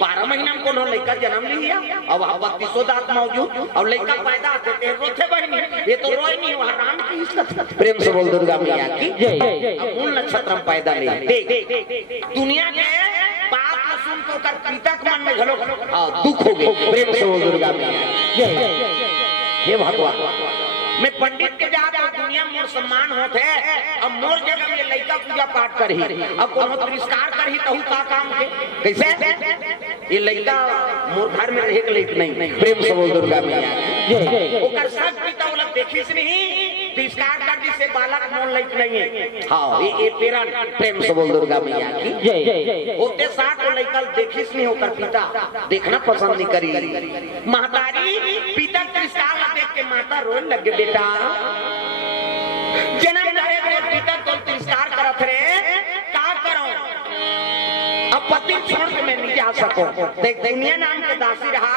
12 महीना में कोनो लड़का जन्म लिया अब 32 दांत मौजूद और लड़का पैदा होते रोते बहनी ये तो रोई नहीं वहां राम की इज्जत प्रेम से बोल दुर्गा मैया की जय। अब मूल नक्षत्र में पैदा ले देख दुनिया के बात न सुन तो कर पिता के मन में घलो दुख हो गए प्रेम से बोल दुर्गा मैया जय। हे भगवान मैं पंडित के जात दुनिया मोर सम्मान होते अब मोर जगह में लड़का पूजा पाठ करही अब कोनो तिरस्कार करही तहु का काम के कैसे ये लड़का मोर घर में रहे के लायक नहीं प्रेम से बोल दुर्गा मैया जय। ओकर सब पिता वाला देखी से नहीं तिरस्कार कर दी से बालक मोर लायक नहीं है हां ये पेरन प्रेम से बोल दुर्गा मैया की जय। होते साथ को लड़का देखी से नहीं होकर पिता देखना पसंद नहीं करी महतारी पिता तिरस्कार देख के माता रोने लगे बेटा जन्म रहे पिता तो तिरस्कार करत रे का करो अब पति छोड़ के मैं नहीं जा सकूं देख दुनिया नाम के दासी रहा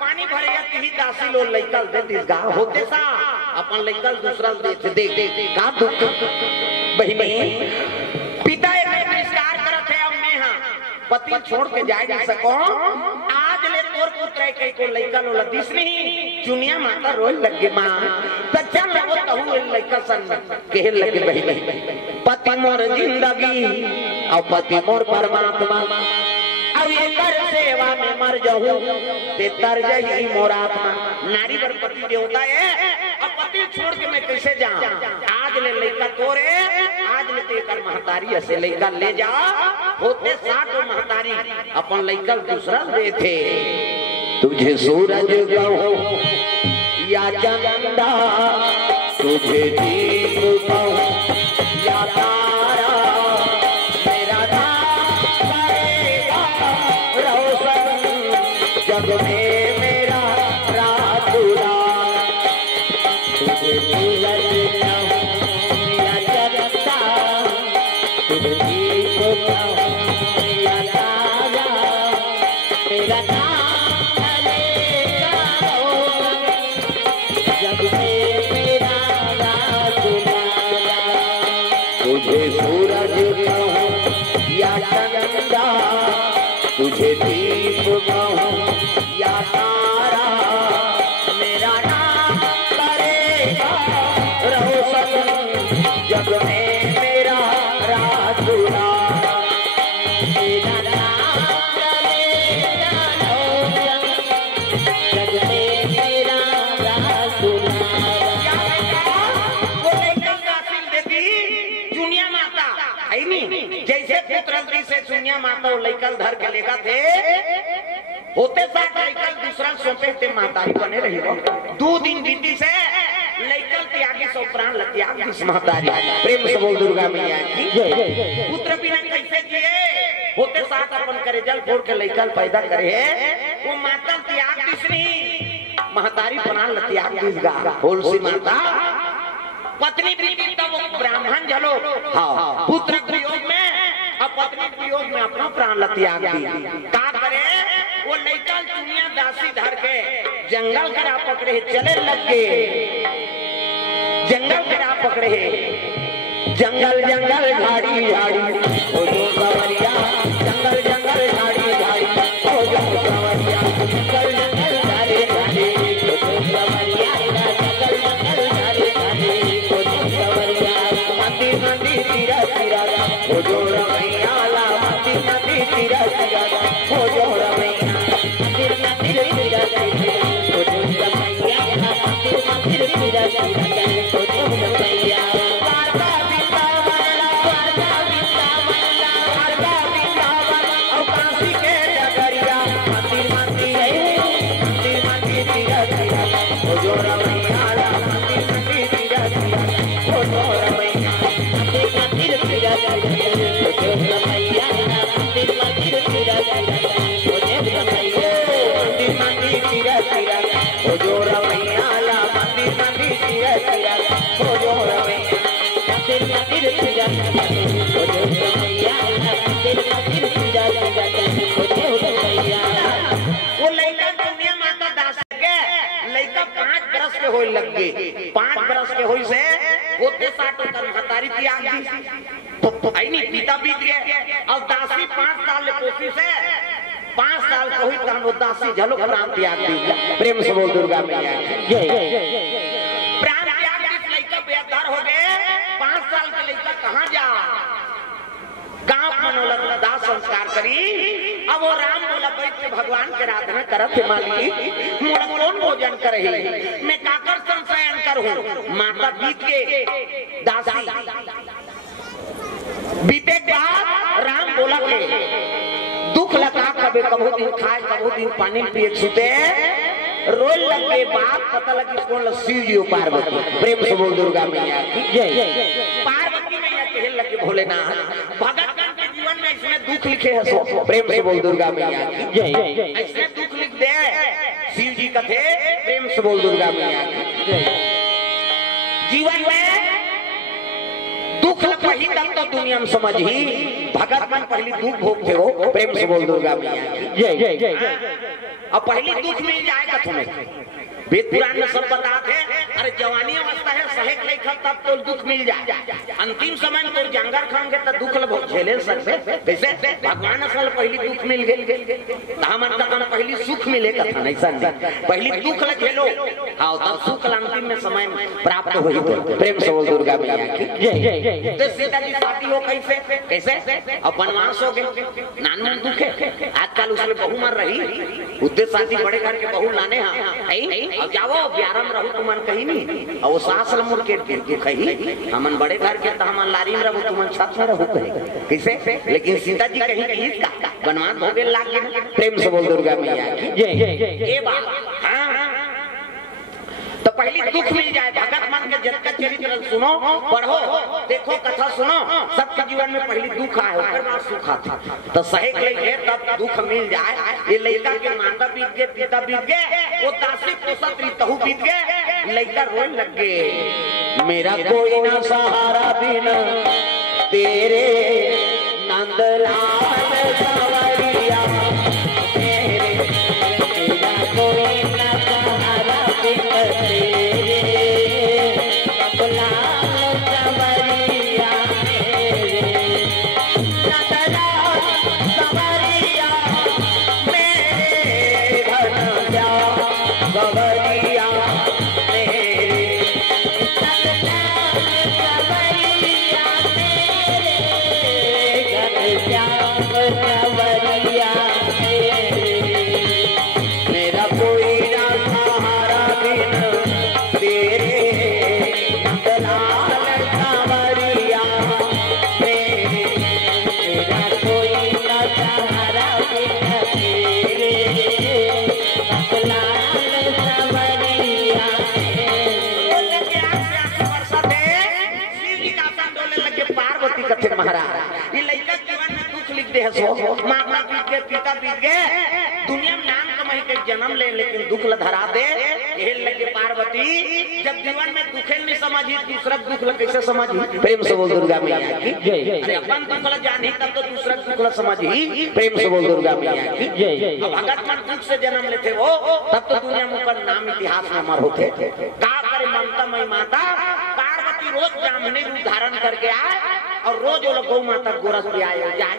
पानी भरे ही दासी लो लइका दे दिसगा होते सा अपन लइका दूसरा देते देख का दुख बहिनी पिता एक तिरस्कार करत है अब मैं हां पति छोड़ के जा नहीं सको आज ले तोर पुत्र के को लइका लो लदिस नहीं दुनिया माता रोए लगे मां त चल वो कहू लइका सन कहे लगे बहिनी पति मोर जिंदगी और पति मोर परमात्मा अब ये कर सेवा में मर जाऊं ते तर जही मोर आत्मा नारी पर पति देवता है अब पति छोड़ के मैं कैसे जाऊं आज ले लइका तोरे आज ले ते कर महतारी से लइका ले जा होते साथ महतारी अपन लइका दूसरा दे थे तुझे सूरज कहूं या चंदा तुझे दीप कहूं या तारा मेरा नाम करेगा रोशन जग में मेरा रात उजाला तुझे सूरज कहूं या चंदा तुझे दीप कहूं या तारा मेरा तुझे सूरज कहूं या चंदा तुझे दीप कहूं या तारा मेरा नाम करेगा रोशन जग में मेरा राज उजाला मेरा नाम करेगा रोशन जग में मेरा राज उजाला जैसे पुत्र से सुनिया माता लइकल धर के लेगा थे होते साथ लइकल दूसरा सौंपे थे माता ही बने रही 2 दिन बीती से लइकल त्यागी सौ प्राण त्याग दिस महतारी प्रेम से बोल दुर्गा मैया की जय। पुत्र बिना कैसे जिए होते साथ अपन करे जल फोड़ के लइकल पैदा करे है वो माता त्याग दिस नहीं महतारी प्राण त्याग दिस गा बोल सी माता पत्नी प्रीति तब ब्राह्मण जलो हाँ पुत्र वियोग में अब पत्नी वियोग में अपना प्राण त्याग दी का करे वो लइका दुनिया दासी धर के जंगल करा पकड़े चले लग गए जंगल करा पकड़े जंगल जंगल झाड़ी झाड़ी ओ जो सवरिया जंगल जंगल झाड़ी झाड़ी ओ जो सवरिया जंगल जंगल झाड़ी झाड़ी ओ जो सवरिया जंगल जंगल झाड़ी झाड़ी ओ जो सवरिया मंदी मंदी तीरा तीरा ओ जो रमैया ला मंदी मंदी तीरा तीरा ओ जो रमैया मंदिर मंदिर तीरा तीरा ओ जो रमैया मंदिर मंदिर तीरा तीरा ओ जो रमैया वारका बिंदा और काशी के डगरिया मंदिर मंदिर तीरा तीरा ओ जो रमैया ला मंदिर मंदिर तीरा तीरा ओ जो रमैया मंदिर तीरा तीरा ओ जो रमैया मंदिर मंदिर तीरा तीरा ओ जो रमैया मंदिर मंदिर तीरा तीरा ओ जो रमैया ला मंदिर मंदिर तीरा तीरा ओ जो रमैया मंदिर मंदिर तीरा तीरा ओ जो रमैया मंदिर मंदिर तीरा तीरा ओ जो रमैया वो लइका दुनिया माता दास के लइका 5 बरस के होई लग गए 5 बरस के होई से होते 60 तन हतारी त्याग दी तो आई नहीं पिता बीत गए और दासी 5 साल कोशिश है 5 साल को ही तन दासी झलो प्राण त्याग दी। प्रेम से बोल दुर्गा मैया प्राण त्याग दी। लड़का बेदर हो गए 5 साल का लड़का कहाँ जा गांव मनोलग दास संस्कार करी। अब वो राम बोला बैठ के भगवान के आराधना करत माली मोला कौन भोजन करही मैं काकर संशयन करहूं। माता बीत के दासी बीते बाद राम बोला के दुख लगा कभी कबो दिन खाए कबो दिन पानी पिए सुते रोल लगे बात पता लगी कौन शिव जी पार्वती। प्रेम से बोल दुर्गा मैया की जय। पार्वती मैया कहे लगे भोलेनाथ भगत के जीवन में इसमें दुख लिखे है सो प्रेम से बोल दुर्गा मैया की जय। इसमें दुख लिख दे शिव जी कथे प्रेम से बोल दुर्गा मैया की जय। जीवन में दुख पहली तक तो दुनिया में समझ ही भगत मन पहली दुख भोगते हो प्रेम से बोल दुर्गा मैया की जय जय। अब पहली दुख मिल जाएगा तुम्हें वेद पुराण में सब बताते हैं। अरे जवानी अवस्था है सहेक नहीं खा तब तो दुख मिल जाए अंतिम समय में तो जंगर खाएंगे तो दुख लगभग झेले सकते कैसे भगवान असल पहली दुख मिल गई हमन का पहली सुख मिलेगा था नहीं समझ पहली दुख ल झेलो हाँ तब सुख अंतिम में समय प्राप्त हो प्रेम से बोल दुर्गा मैया की जय। तो सीता जी शादी हो कैसे कैसे अब वनवास हो गए नान दुख है आजकल उसमें बहू मर रही उद्देश्य शादी बड़े घर के बहू लाने हाँ अब जाओ ब्यारम रहू तुमन कहीं नहीं और वो सास लमुर के दुख ही हमन बड़े घर के हमन लारी में रहू तुमन छत में रहू कहीं कैसे। लेकिन सीता जी कहीं कहीं का वनवास भोगे लाग गए प्रेम से बोल दुर्गा मैया की जय। ये बात हाँ तो पहली दुख मिल जाए भगत मन के जग का चरित्र सुनो पढ़ो देखो कथा सुनो सबके जीवन में पहली दुख आए उसके बाद सुख आता तो सही लेके तब दुख मिल जाए। ये लड़का के माता बीत गए पिता बीत गए वो दासी पोसत तहु बीत गए लड़का रोने लग गए मेरा कोई ना सहारा बिना तेरे नंदलाल सवरिया मेरे मेरा कोई ना सहारा बिना महाराज ये लड़का जीवन में दुख लिख दे माता बीत गए पिता बीत गए दुनिया में नाम कमाई के जन्म ले लेकिन दुख ल धरा दे ये लगे पार्वती जब जीवन में दुखे नहीं समझी दूसरा दुख ल कैसे समझी प्रेम से बोल दुर्गा मैया की जय। अरे अपन दुख ल जानी तब तो दूसरा दुख ल समझी प्रेम से बोल दुर्गा मैया की जय। भगत मन दुख से जन्म लेते वो तब तो दुनिया में उनका नाम इतिहास में अमर होते का करे ममता मई माता पार्वती रोज ब्राह्मणी रूप धारण करके आए और रोज वो लोग गौ माता गोरस पे आए जाए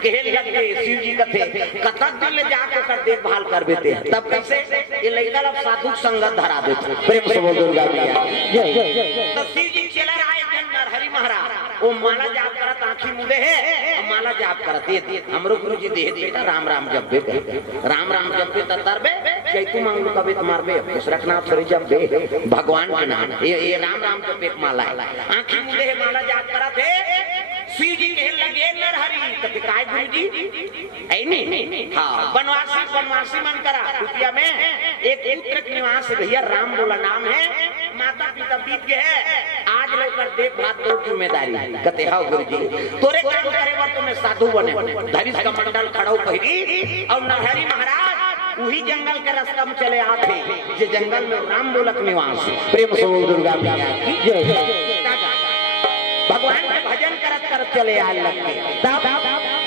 शिव जी कथे कथक दिन ले जाके कर देखभाल कर देते हैं तब कैसे ये लड़का लोग साधु संगत धरा देते प्रेम से बोल दुर्गा मैया तो शिव जी चला रहा है नरहरि महाराज वो माला जाप करत आंखी मुदे है माला जाप करत हमरो गुरु जी दे बेटा राम राम जप राम राम जप तरबे जैतु मांगू कभी मारबे रखना थोड़ी जप बे भगवान के नाम ये राम राम जप माला आंखी मुदे है माला जाप करत है शिव जी कहे लगे नरहरि कभी काय गुरु जी ऐ नहीं हाँ बनवासी मन करा कुटिया में एक पुत्र के निवास भैया राम बोला नाम है माता पिता बीत गए आज लेकर देख भात दो जिम्मेदारी कहते हाँ गुरु जी तोरे काम करे बार तुम्हें साधु बने धरिस का मंडल खड़ा पहली और नरहरि महाराज वही जंगल के रास्ता में चले आते जे जंगल में राम बोलक निवास प्रेम से बोल दुर्गा मैया की जय। भगवान के भजन करत करत चले आए लगे तब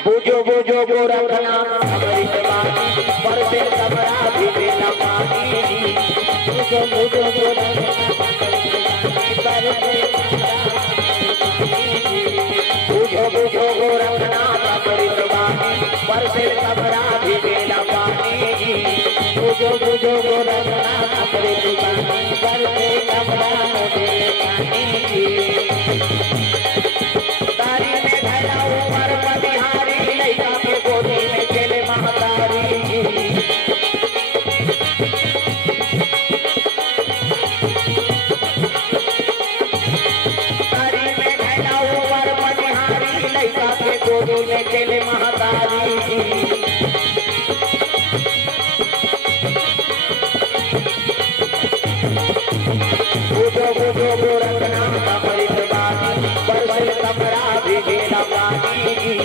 बोझो बोझो गोरखना हमारी जवानी पर से कमरा भी देना पानी बोझो बोझो गोरखना पर से बरसे कमरा भिगेला पानी जी बुझो बुझो गोरखनाथ अपने दीवानी बरसे कमरा भिगेला पानी जी तारी में घड़ा ऊपर बनिहारी लइका के गोदी में खेले महतारी तारी में घड़ा ऊपर बनिहारी लइका के गोदी में खेले महतारी बुझो बुझो गोरखनाथ अपने दीवानी बरसे कमरा भिगेला पानी जी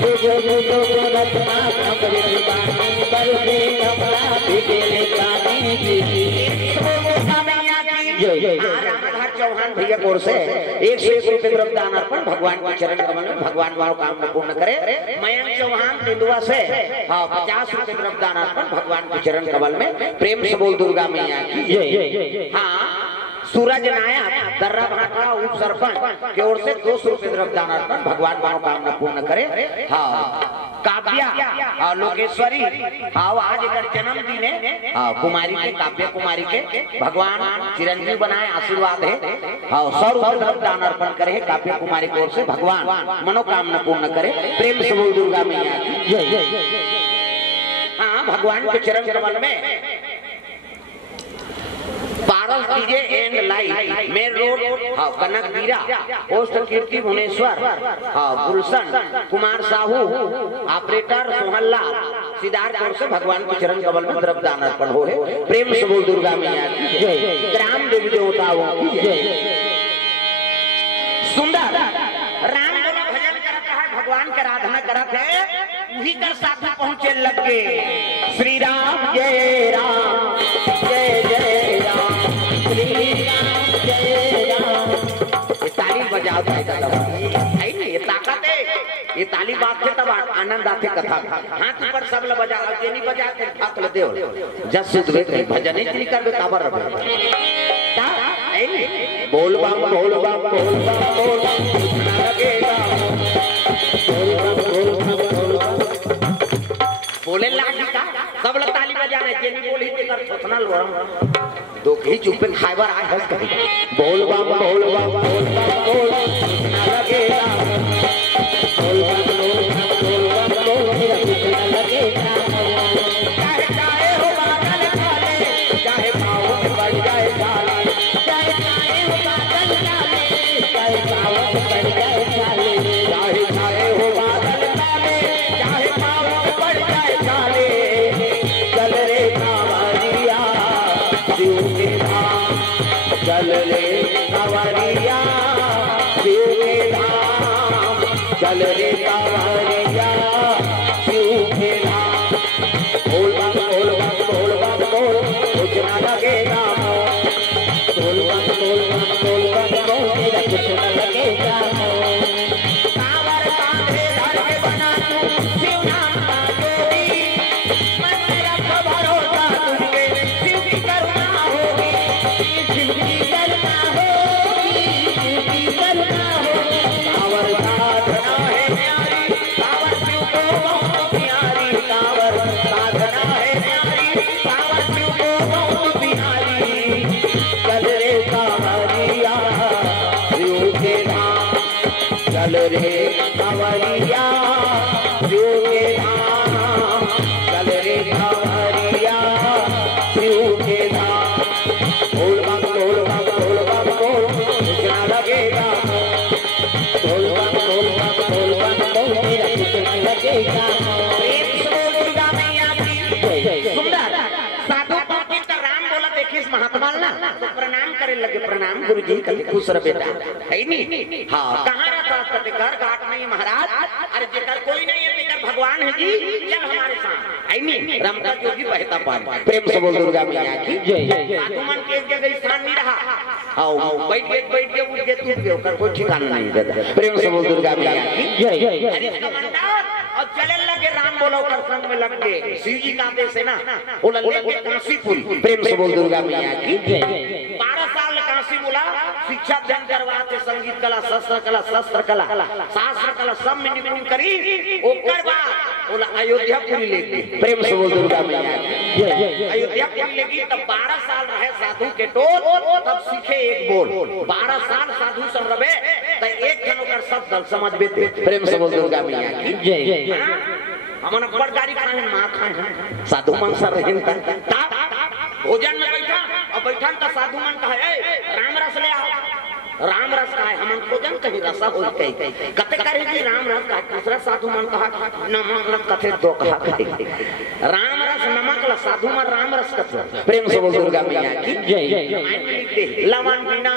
बुझो बुझो गोरखनाथ अपने दीवानी बरसे कमरा भिगेला पानी जी रामधार चौहान भैया की ओर से 101 रुपए द्रव्यदान अर्पण भगवान के चरण कमल में भगवान मनोकामना पूर्ण करे। मयंक चौहान तेंदुआ से 50 रुपए द्रव्यदान अर्पण भगवान के चरण कमल में प्रेम से बोल दुर्गा मैया की। हाँ सूरज नायक दर्रा भाटा उप सरपंच की ओर से 200 रुपए द्रव्यदान अर्पण भगवान मनोकामना पूर्ण करे। हाँ काव्या और लोकेश्वरी हाँ आज एक जन्मदिन है कुमारी के काव्या कुमारी के भगवान चिरंजीव बनाए आशीर्वाद है। हाँ 100 रुपए द्रव्यदान अर्पण करे काव्या कुमारी की ओर से भगवान मनोकामना पूर्ण करे। प्रेम से बोल दुर्गा मैया की। हाँ भगवान के चरण कमल में Paras DJ and light main road Kanakbira post Kirti Bhubaneswar Gulshan Kumar Sahu operator Sohanlal Siddharthpur से भगवान के चरण कमल में द्रव्यदान अर्पण हो है। प्रेम से बोल दुर्गा मैया की जय। ग्राम देवी देवताओं की जय। सुंदर राम बोला भजन करता है भगवान की आराधना करत है वही कर साधु पहुंचे लग गए। श्री राम जय राम जय जय राम श्री राम जय राम। ये ताली बजाओ ये ताकत है ये ताली बात है तब आनंद आते कथा हाथ पर सब ल बजा ये नहीं बजाते हाथ ल देव जस सुध वे भजन ही कर बे काबर रहे बोल बम बोल बम बोल बम बोल लगेगा बोले लागी का सब लोग ताली बजाने जे नहीं बोली ते कर थोथना लोरा दो ही चुप पे खाइबर आए हंस कर बोल बम बोल बम बोल बम बोल लगेगा बोल बम बोल बम बोल लगेगा चाहे चाहे हो बादल काले चाहे पाँव में बढ़ जाए काले चाहे चाहे हो बादल काले चाहे पाँव में बढ़ जाए काले चाहे चाहे हो बादल काले चाहे पाँव में बढ़ जाए काले चल रे कांवरिया शिव के धाम चल रे कांवरिया शिव के धाम चल रे कांवरिया शिव के धाम बोल बम बोल बम बोल बम बोल कुछ ना लगेगा बोल बम बोल बम बोल बम बोल तेरा कुछ ना लगेगा कांवर कांधे धर के बना तू शिव नाम का जोड़ी मन में रख भरोसा तुझे शिव की करुणा होगी शिव की करुणा होगी शिव की करुणा होगी कांवर साधना है प्यारी कांवर शिव को बहुत प्यारी कांवर साधना है प्यारी कांवर शिव को बहुत प्यारी चल रे कांवरिया शिव के धाम चल रे कांवरिया शिव के धाम चल रे कांवरिया शिव के धाम बोल बम बोल बम बोल बम बोल कुछ ना लगेगा बोल बम बोल बम बोल बम बोल तेरा कुछ ना लगेगा। प्रेम से बोल दुर्गा मैया की। सुंदर साधु पहुंची तो राम बोला देखिए इस महात्मा ना तो प्रणाम करे लगे प्रणाम गुरु जी कल खुश रह बेटा है नहीं। हाँ कहाँ रहता कहते घर घाट नहीं महाराज अरे जेकर कोई नहीं है जेकर भगवान है जी चल हमारे साथ है नहीं रमता जोगी बहता पानी। प्रेम से बोल दुर्गा मैया की जय। साधु मन के एक जगह स्थान नहीं रहा आओ बैठ गए उठ गए टूट गए कर कोई ठिकाना नहीं देता। प्रेम से बोल दुर्गा मैया की जय। और चले लगे राम बोलो कर संग में लग गए शिव जी का आदेश है ना वो लेके काशीपुरी। प्रेम से बोल दुर्गा मैया की जय। 12 साल काशी बोला शिक्षा अध्ययन करवाते संगीत कला शस्त्र कला शास्त्र कला सब में निपुण करी ओकर बाद बोला अयोध्यापुरी लेगी। प्रेम से बोल दुर्गा मैया की। अयोध्यापुरी लेगी तब 12 साल रहे साधु के टोल, तब सीखे एक बोल। 12 साल साधु सब रहे तो एक जन ओकर सब दल समझ बेते। प्रेम से बोल दुर्गा मैया की। हमन बड़ गाड़ी खाए हैं, मां खाए हैं, साधु मन सर रहन ता भोजन में बैठा और बैठन तो साधु मन कहे राम रस ले आओ। राम रस का है हमन भोजन कहीं रसा हो कहीं कते करे जी राम रस का। दूसरा साधु मन कहा नमक रस कथे दो कहा राम रस नमक ला साधु मन राम रस कथे। प्रेम से बोल दुर्गा मैया की जय। लवन बिना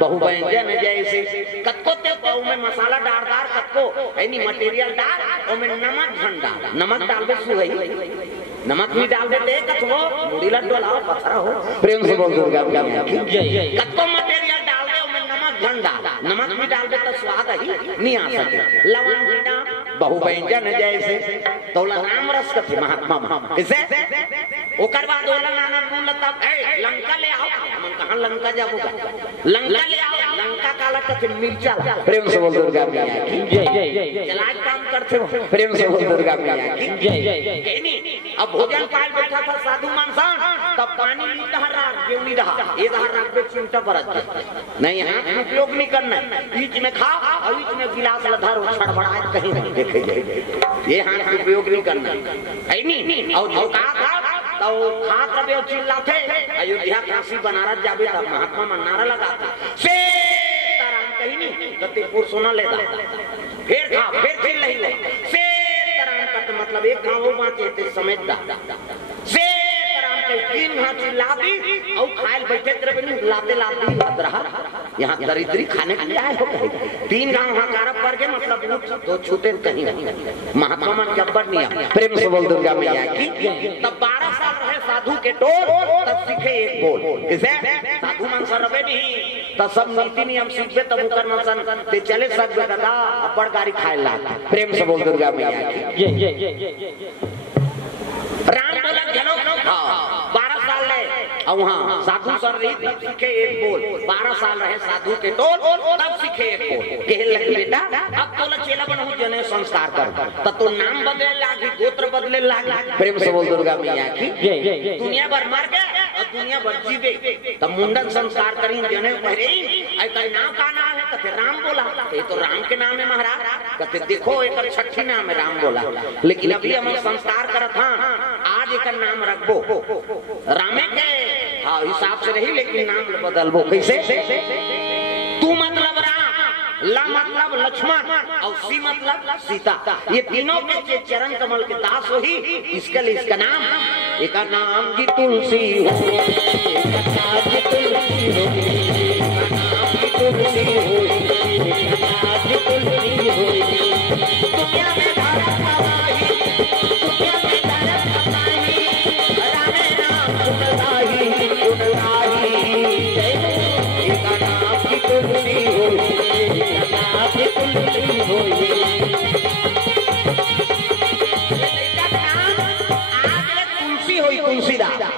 बहु व्यंजन जैसे कतको ते पाऊ में मसाला डालदार कतको एनी मटेरियल डाल और में नमक झंडा नमक डाल दे सुई नमक भी डाल देते कतको मुड़ीला डोलाओ पथरा हो। प्रेम से बोल दुर्गा मैया की जय। कतको मटेरियल डाल दे में नमक झंडा नमक भी डाल दे तो स्वाद ही नहीं आ सके। लवन बिना बहु व्यंजन जैसे तोला राम रस कथे महात्मा इसे ओकर बाद ओला नाना नून तब ए लंका ले आओ। हम कहां लंका जाबोगा लंका ले आओ। लंका काला कथे मिर्चा। प्रेम से बोल दुर्गा मैया की जय। चलाक काम करते हो। प्रेम से बोल दुर्गा मैया की जय। कहनी अब भोजन पाल बैठा था साधु मानसान तब पानी लीता रहा क्यों नहीं रहा ये रहा रख पे चिमटा परत नहीं हाथ में उपयोग नहीं करना। बीच में खा और बीच में गिलास लधार छड़बड़ाए कहीं नहीं देखे जाए ये हाथ में उपयोग नहीं करना है नहीं। और जो कहा था तो खात रहे चिल्लाते अयोध्या काशी बनारस जाबे तब महात्मा मन नारा लगाते से ताराम कहीं नहीं गतिपुर सोना लेता फिर खा फिर चिल्ल नहीं ले से ताराम का मतलब एक गांव बाते थे समझदा से ताराम के 3 हाथ चिल्ला दी और खायल बैठे तरफ नहीं लाते लाते लद रहा यहाँ दरिद्री खाने के लिए आए हो कहीं 3 गांव हां कारब कर के मतलब दो छूटे कहीं महात्मा मन गब्बर नहीं। प्रेम से बोल दुर्गा मैया की। तब 12 साल रहे साधु के टोल तब सीखे एक बोल किसे साधु मन सर रवे नहीं तब सब नीति नियम सीखे तब उकर मन सन ते चले सब दादा अब्बड़ गाड़ी खाए ला। प्रेम से बोल दुर्गा मैया की। राम बोला चलो 12 साल ले और वहाँ साधु सर रही तब सीखे एक बोल। 12 साल रहे साधु के टोल तब सीखे एक बोल। कहे लगे बेटा अब तो चेला बनहु जने संस्कार कर तब तो नाम बदले लागी गोत्र बदले लागी। प्रेम से बोल दुर्गा मैया की दुनिया भर मर गए और दुनिया भर जीवे तब मुंडन संस्कार करी जने पहरे ऐसा नाम का नाम है कहते राम बोला ये तो राम के नाम है महाराज कहते देखो एक छठी नाम है राम बोला लेकिन अभी हम संस्कार करत हाँ आज एक नाम रखबो रामे के हाँ हिसाब से रही लेकिन नाम बदलबो कैसे तू मतलब राम ला मतलब लक्ष्मण और सी मतलब सीता ये तीनों के चरण कमल के दास हो ही इसके लिए इसका नाम एक नाम की तुलसी हो दुनिया में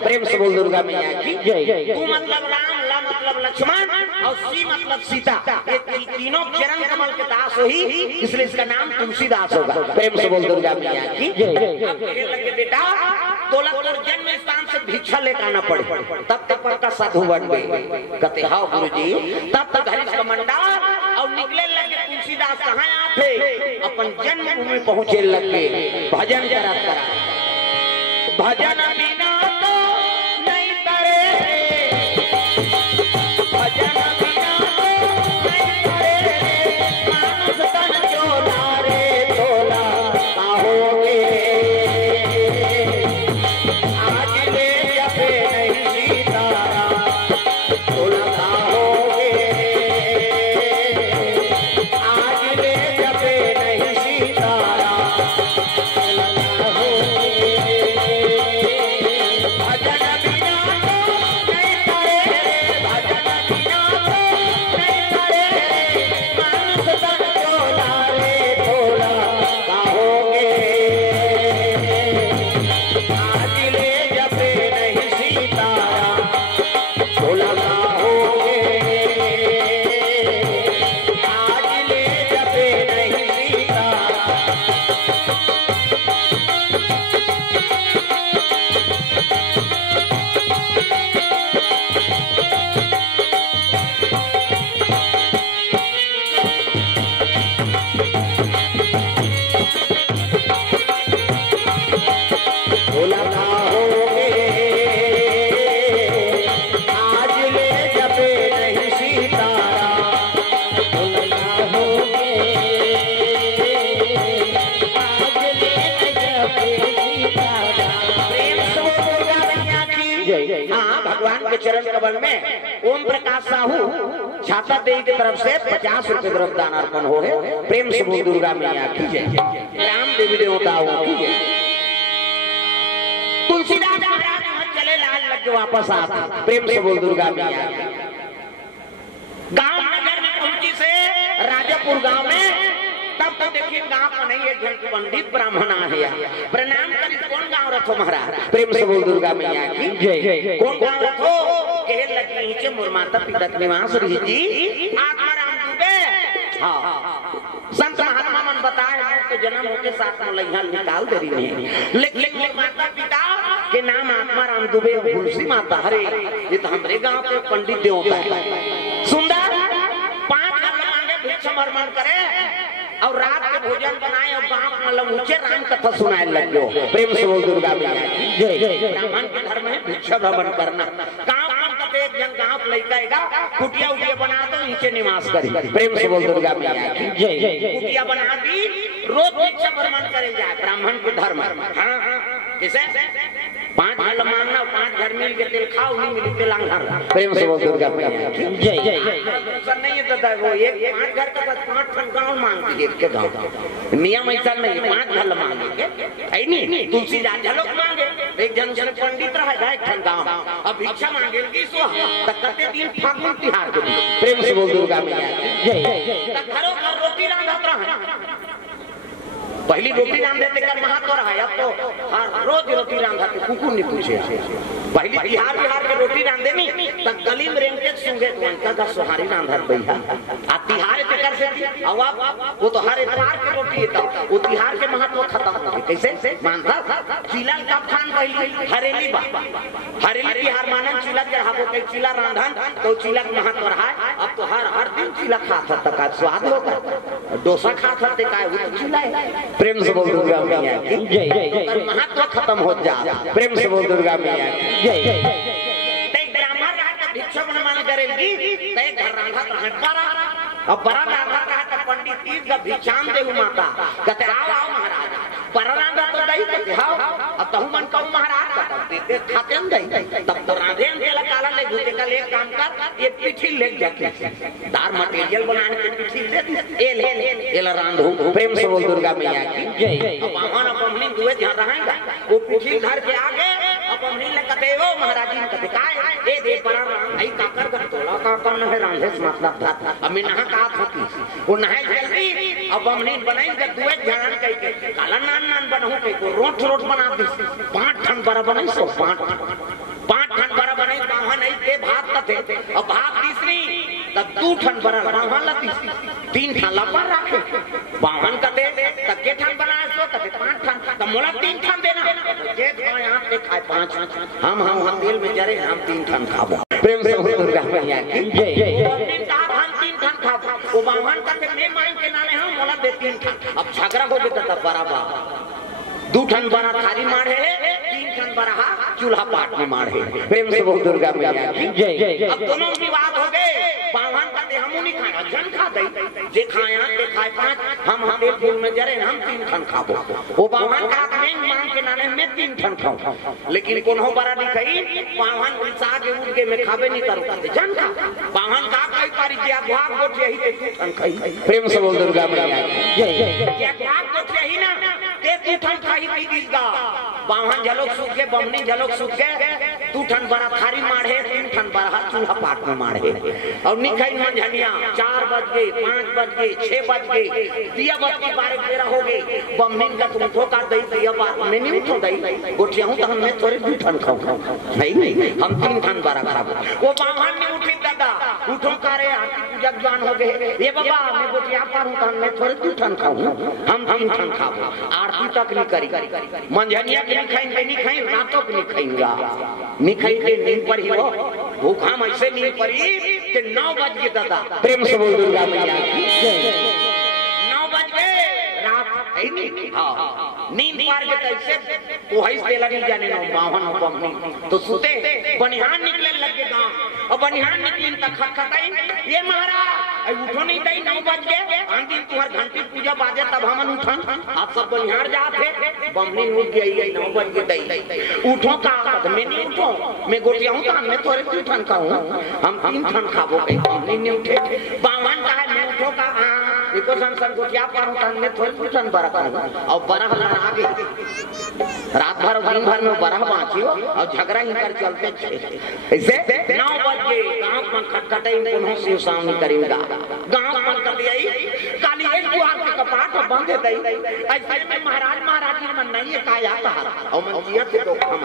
प्रेम से बोल दुर्गा मैया की जय। तू मतलब राम ला मतलब लक्ष्मण और सी मतलब सीता ये तीनों चरण कमल के दास हो ही इसलिए इसका नाम तुलसीदास होगा। प्रेम से बोल दुर्गा मैया की जय। बेटा तोला तोर जन्म स्थान से भिक्षा लेकर आना पड़े तब तक पक्का साधु बन गए कहते हाँ गुरुजी तब तक हरीश का मंडार और निकले लगे तुलसीदास कहाँ आते अपन जन्मभूमि पहुंचे लगे भजन करा भजन बिना तो नहीं करे भजन बिना तो नहीं करे मानस तन चोला रे तोला काहोगे आज ले जपे नहीं सीतारा तोला काहोगे आज ले जपे नहीं सीतारा तोला काहोगे भोला होगे आज ले जपे नहीं सीतारा भोला होगे आज ले जपे सीतारा। प्रेम से दुर्गा मैया की। हाँ, भगवान के चरण कमल में ओम प्रकाश साहू छाता देवी की तरफ से 50 रुपए तरफ दान अर्पण हो है। प्रेम से बोल दुर्गा मैया की जय। राम देवी देवताओं की जय। तुलसीदास महाराज चले लाल लग के वापस आता। प्रेम से बोल दुर्गा मैया की। गांव नगर में पहुंची से राजापुर गांव में तब तो देखिए गांव का नहीं है पंडित ब्राह्मण है प्रणाम करी। कौन गांव रखो महाराज? प्रेम से बोल दुर्गा मैया की जय। कौन गांव रखो? कह लगी नीचे मोर माता पिता के निवास रही जी आत्मा राम दुबे। हाँ, संत महात्मा मन बताए तो जन्म होके साथ में लइहा निकाल दे रही है। लेकिन माता पिता के नाम आत्मा राम दुबे तुलसी माता। हरे ये तो हमारे गांव के पंडित देवता है। सुंदर 5 घर मांगे भिक्षा मरमन करे और रात के भोजन बनाए और गांव मतलब ऊंचे राम कथा सुनाए लग गयो। प्रेम से बोल दुर्गा मैया की जय। ब्राह्मण के घर में भिक्षा भ्रमण करना। गांव का एक जन गांव लइकाएगा कुटिया उटिया बना दो नीचे निवास करी। प्रेम से बोल दुर्गा मैया की जय। कुटिया बना दी रोज भिक्षा भ्रमण करे जाए ब्राह्मण के धर्म। हाँ, किसे 5 घर मांगना 5 घर मिल के तेल खाओ नहीं मिली तेल अंगार। प्रेम से बोल दुर्गा मैया की जय जय। सर नहीं है वो एक 5 घर का 5 ठन गांव मांगती है के गांव नियम ऐसा नहीं 5 घर मांगेंगे है नहीं। तुलसी जा झलक मांगे एक जन जन पंडित रह जाए ठन गांव अब भिक्षा मांगेगी सो तक कते दिन फागुन तिहार के। प्रेम से बोल दुर्गा मैया की जय। तक घरों घर रोटी रांधत रहा। पहली रोटी रांध देते कर महत्व रहा है। अब तो हर रोज रोटी रांधते कुकुर नहीं पूछे। पहली बिहार के रोटी रांधे नहीं तब गली में रेंगे सुंगे उनका का सुहारी रांधत भैया आ तिहार के कर से अब वो तो हर इतवार की रोटी है। तब वो तिहार के महत्व खत्म हो गए। कैसे मानता चिला का खान पहली हरेली बा हरेली तिहार मानन चिला चढ़ाबो के चिला रांधन तो चिला का महत्व रहा। अब तो हर दिन चिला खाता तक का स्वाद होगा। डोसा खाता ते का वो चिला है। प्रेम से बोल दुर्गा मैया की जय। महत्व खत्म हो जा। प्रेम से बोल दुर्गा मैया की जय। ब्राह्मण रहा भिक्षा मन करेगी ते घर रांधा अब बड़ा रांधा का है पंडित तीर का भिक्षान दे माता कहते आओ महाराज बड़ा रांधा तो दई कहते हां अब तहु मन कहू महाराज देते खाते न दई तब तो रांधे देला काला ले घुटे का ले काम कर ये पिठी ले जाके दार मटेरियल बनाने के पिठी ले ए ले रांधो। प्रेम से बोल दुर्गा मैया की जय। अब वाहन अपनी दुए जहां रहेगा वो पिठी घर के आगे अपनी ले कहते ओ महाराज जी कहते काय ए दे बड़ा आई काकर का तोला का कौन है रांधे मतलब था। अब मैं नहा का होती वो नहाए जल्दी अब हमने बनाई के दुए ध्यान कई के काला नान बनहु के को रोट बना दी 5 ठन बड़ा बनाई सो 5 ठन बड़ा बनाई बाहा नहीं ते भात कथे अब भात तीसरी तब 2 ठन बड़ा बाहा लती 3 ठन लपर रखे बाहन का दे तब के ठन बनाए सो कथे 5 ठन तब मोला 3 ठन देना जे यहां पे खाए 5 हम तेल में जरे हम 3 ठन खाबो। प्रेम से दुर्गा मैया की जय। वो बाहन का मैं मांग के नाले हम मोला दे 3 ठन अब झगड़ा हो गया तब बराबर 2 ठन बड़ा थारी मार है 3 ठन बड़ा चूल्हा पाट में मार है। प्रेम से बोल दुर्गा मैया की जय। अब दोनों विवाद हो गए बाहन का ते हमू नहीं खाना जन खा दई जे खाया ते खाए 5 हम तेल फूल में जरे हम 3 ठन खाबो। वो बाहन का मैं मांग के नाले मैं 3 ठन खाऊं लेकिन कोनो बड़ा नहीं खाई बाहन उल्सा के उठ के मैं खाबे नहीं करू कहते जन खा बाहन का कई पारी किया भाग गोट यही ते 2 ठन खाई। प्रेम से बोल दुर्गा मैया की जय। क्या भाग गोट यही ना ते 2 ठन खाई दीगा बाहन झलोक सूख के बमनी झलोक सूख के 2 ठन बड़ा थारी मार है 3 ठन बड़ा चूल्हा पाट में मार है और निखाई मंझनिया 4 बज गए 5 बज गए 6 बज गए दिया बज के 12 13 हो गए बमनी का तुम ठोका दई दिया बात में नहीं उठो दई गोठिया हूं तो हम मैं थोड़े 2 ठन खाऊं नहीं हम 3 ठन बड़ा खाबो। वो बाहन ने उठी दादा उठो करे हाथी पूजा जवान हो गए ये बाबा मैं गोठिया पर हूं तो मैं थोड़े 2 ठन खाऊं हम 3 ठन खाबो। आरती तक नहीं करी मंझनिया के नहीं खाई रातों के नहीं खाईगा नहीं खाई के नींद पर ही हो भूखा ऐसे नींद पर ही कि 9 बज गए दादा। प्रेम से बोल दुर्गा मैया की जय। 9 बज गए रात है नहीं हां नींद पार के कैसे वो है तेला नहीं जाने ना बावन बमनी तो सुते बनिहान निकले लगे गांव और बनिहान निकली तक खटखटाई ये महाराज उठो नहीं दई 9 बज गए आंधी तुम्हार घंटी पूजा बाजे तब हमन उठन आप सब बनिहार जाते बमनी उठ गई 9 बज के दई उठो का मैं नहीं उठो मैं गोटिया हूं तो मैं थोड़े तीन ठन खाऊं हम 3 ठन खाबो कहीं बमनी नहीं उठे बावन का है मैं उठो का देखो संसन गोटिया पर होता मैं थोड़े ठन बरा खाऊं और बरा हलन आगे रात भर दिन भर में बरा बांचियो और झगड़ा ही कर चलते थे ऐसे 9 बजे गांव में खटखटाई पुनः शिव सामने करेगा गांव में कटियाई काली एक द्वार के कपाट बंद दई ऐसे में महाराज महाराजी मन नहीं का आता और मन जिया थे तो हम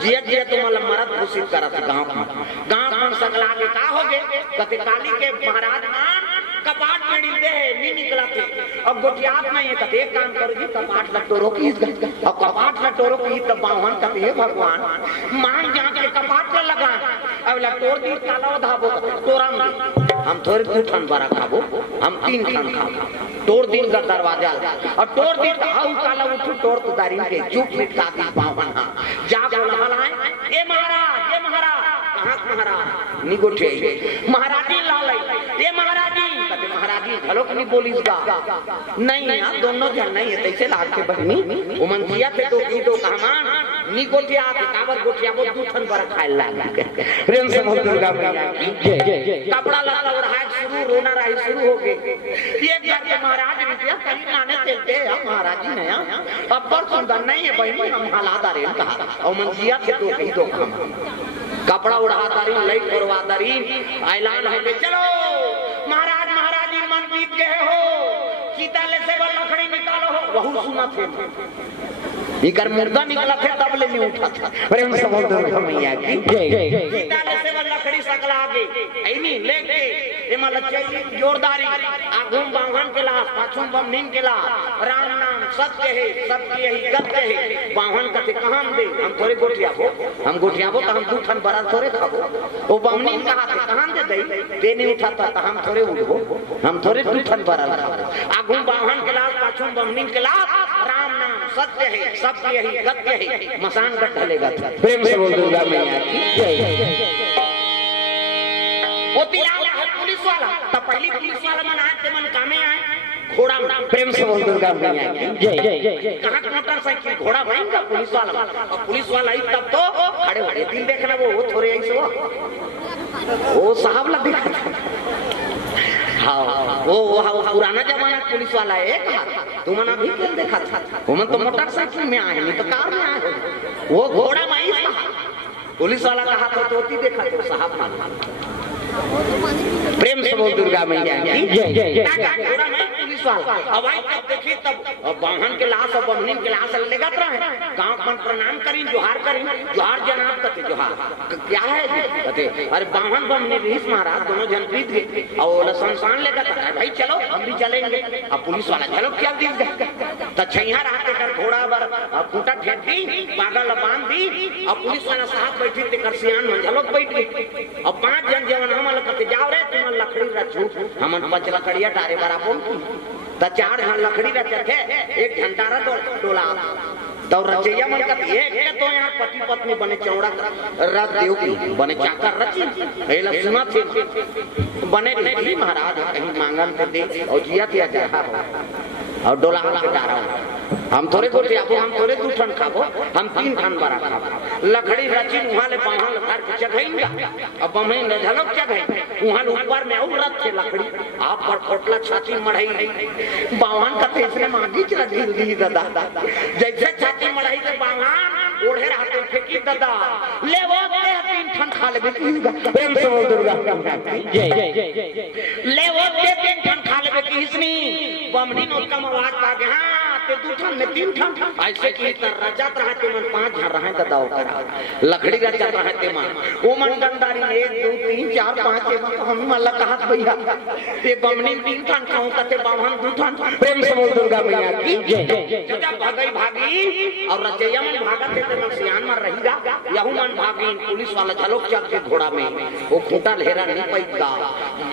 जिया जिया तो मतलब मरद घोषित करत गांव में सगला के का हो गए कते काली के महाराज मान कपाट में दे नहीं निकला थे अब गोटियात में ये कते काम करो जी कपाट लटोरो की अब कपाट लटोरो की तब बावन कते हे भगवान मान जा के कपाट लगा अब लटोर दी काला धाबो तोरा हम थोड़े 2 ठन बरा खाबो हम 3 ठन खाबो तोड़ दिन का दरवाजा और तोड़ दी हाउ काला उठ तोड़ तो दारी के चुप मिटा दी बावन जा बोला हलाए ए महाराज कहां महाराज नी गोठे महाराजी लालै ए महाराजी कते महाराजी घलोक नहीं बोलीस गा नहीं यार दोनों जन नहीं है तैसे लाग के बहनी उमन किया थे तो की दो कहमान नी गोटिया के काबर गोटिया वो 2 ठन बरा खाए लाग प्रेम से बोल दुर्गा मैया की कपड़ा लता ओढ़ा शुरू रोना रही शुरू हो गए ये घर के महाराज विद्या कहीं नाने चलते हैं महाराजी ने अब पर सुंदर नहीं है बहनी हम हालात आ रहे हैं कहा और मन किया थे तो की दो कपड़ा उड़ाता रही लाइट करवाता रही ऐलान है कि चलो महाराज महाराजी मन बीत गए हो सीता ले से लकड़ी निकालो हो बहुत सुना थे इकर मुर्दा निकला थे तब ले नहीं उठा था प्रेम से बोल दुर्गा मैया की सीता ले से लकड़ी सकला आगे ऐ नहीं लेके ए माला चाहिए जोरदारी आगुम बावन के लाश पाछुम बमनीन के लाश राम नाम सत्य है सत्य यही गत्य है बावन कते कहां दे हम थोड़े गोटिया हो तो हम 2 ठन बरा थोड़े खाबो ओ बमनीन कहा थे कहां दे दई ते नहीं उठाता तो हम थोड़े उठबो हम थोड़े 2 ठन बरा आगुम बावन के लाश पाछुम बमनीन के लाश राम नाम सत्य है सत्य यही गत्य है मसान का ढलेगा प्रेम से बोल दुर्गा मैया की जय वो तिराला है पुलिस वाला तो पहली पुलिस वाला मन आज मन कामे आए घोड़ा प्रेम से बोल दुर्गा मैया की जय कहां मोटरसाइकिल घोड़ा भाईगा पुलिस वाला और पुलिस वाला ही तब तो खड़े खड़े दिन देखना वो थोड़े ऐसे वो साहब लग दिखा हाँ वो पुराना जमाना पुलिस वाला है तुम अभी कल देखा था तुम तो मोटरसाइकिल में आए नहीं तो कार में आए वो घोड़ा माई पुलिस वाला कहा था तो देखा तो साहब प्रेम से बोल दुर्गा मैया की जय घोड़ा माई पुलिस वाला अब आई तब देखी तब वाहन के लाश और बहनीन के लाश लगत रहे गांव में प्रणाम करी जोहार जनाब कते जोहार क्या है कहते अरे वाहन बहनी रहीस महाराज दोनों जन प्रीत गए और संसान लेकर भाई चलो हम भी चलेंगे अब पुलिस वाला चलो क्या दिन तो छैया रहते कर घोड़ा बर खूंटा फेंक दी पागल बांध दी अब पुलिस वाला साहब बैठी थे कर सियान में झलोक बैठ गई अब 5 जन जवन हमल कते जाओ रे तुम लकड़ी रचू हमन 5 लकड़िया डारे बराबर तो 4 जन लकड़ी रचे थे 1 घंटा डोला तो रचैया मन का एक तो यहाँ पति पत्नी बने चौड़ा रथ देव की बने चाकर रची एला सुना थे बने नहीं महाराज कहीं मांगन पे दे और जिया तिया जा और डोला के डारा हम थोड़े गोटे आबो हम थोड़े 2 ठन खाबो हम 3 ठन बरा खाबो लकड़ी रची वहां ले पाहा लखार के चघाईगा अब हम ने झलक चघाई वहां ऊपर में और रथ थे लकड़ी आप पर कोटला छाती मढ़ाई बावन का तेसरे मांगी चला दी दादा जैसे छाती मढ़ाई के बावन ओढ़े रहते फेंकी दादा ले वो 3 ठन खा लेबे प्रेम से बोल दुर्गा जय ले वो 3 ठन खा लेबे की इसनी बमनी नोट का आवाज पा गया हां ते 2 ठन में 3 ठन ऐसे की रजात रहते मन 5 झर रहे दादा करा लकड़ी रजात रहते मन वो मन गंदारी 1 2 3 4 5 के हम मल्ला कहत भैया ते बमनी 3 ठन खाऊं कते बावन 2 ठन प्रेम से बोल दुर्गा मैया की जय जब भागी और रजैया मन भागत थे मन सियान में रहीगा यहू मन भागी पुलिस वाला झलोक चल के घोड़ा में वो खूंटा लहरा नहीं पैगा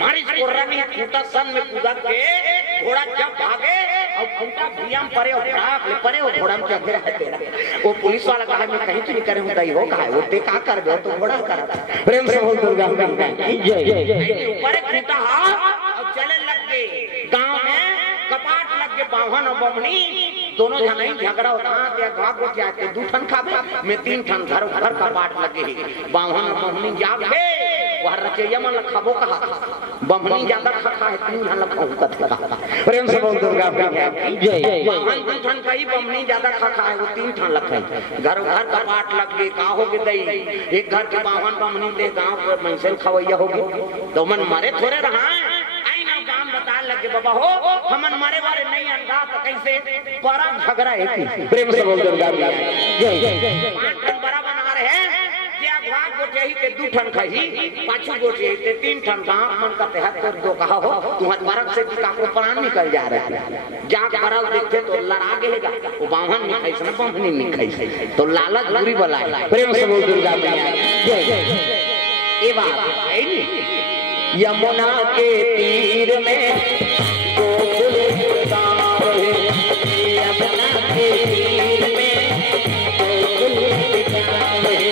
मारी कोर्रा में खूंटा सन में कूदा के घोड़ा जब भागे और खूंटा भियाम परे और खराब ले परे और घोड़ा में चढ़े रहे तेरा वो पुलिस वाला कहा मैं कहीं चुरी करे होता ही हो कहा वो ते का कर दो तो घोड़ा करा प्रेम से बोल दुर्गा जय परे खूंटा और चले लग गए गांव में कपाट लग के बावन और बमनी दोनों जन ही झगड़ा होता है गांव को जाते दू ठन खाबे मैं 3 ठन घर घर कपाट लगे बावन और बमनी जाग गए वह रचैया मन खाबो कहा बमनी ज्यादा खाता है 3 ठन लखाऊ कथा प्रेम से बोल दुर्गा जय बावन 2 ठन कई बमनी ज्यादा खाता है वो 3 ठन लखाई घर घर कपाट लग गए का हो गए दई एक घर के बावन बमनी दे गांव पर मनसे खवैया हो गए तो मन मारे थोड़े रहा बता लगे बाबा हो हमन मारे वाले नहीं अंडा तो कैसे बड़ा झगड़ा है प्रेम से बोल दुर्गा जय जय 5 ठन बड़ा बना रहे हैं क्या घाट को चाहिए के 2 ठन खाई 5 गो चाहिए 3 ठन गांव मन का तहत कर दो कहा हो तुम्हारे बरक से का को प्राण निकल जा रहा है जाग बरल देखते तो लड़ा गेगा वो बावन नहीं खाई से बमनी नहीं खाई तो लालच बुरी बला प्रेम से बोल दुर्गा जय जय ये बात है नी यमुना के तीर में गोकुल गाँव है यमुना के तीर में गोकुल गाँव है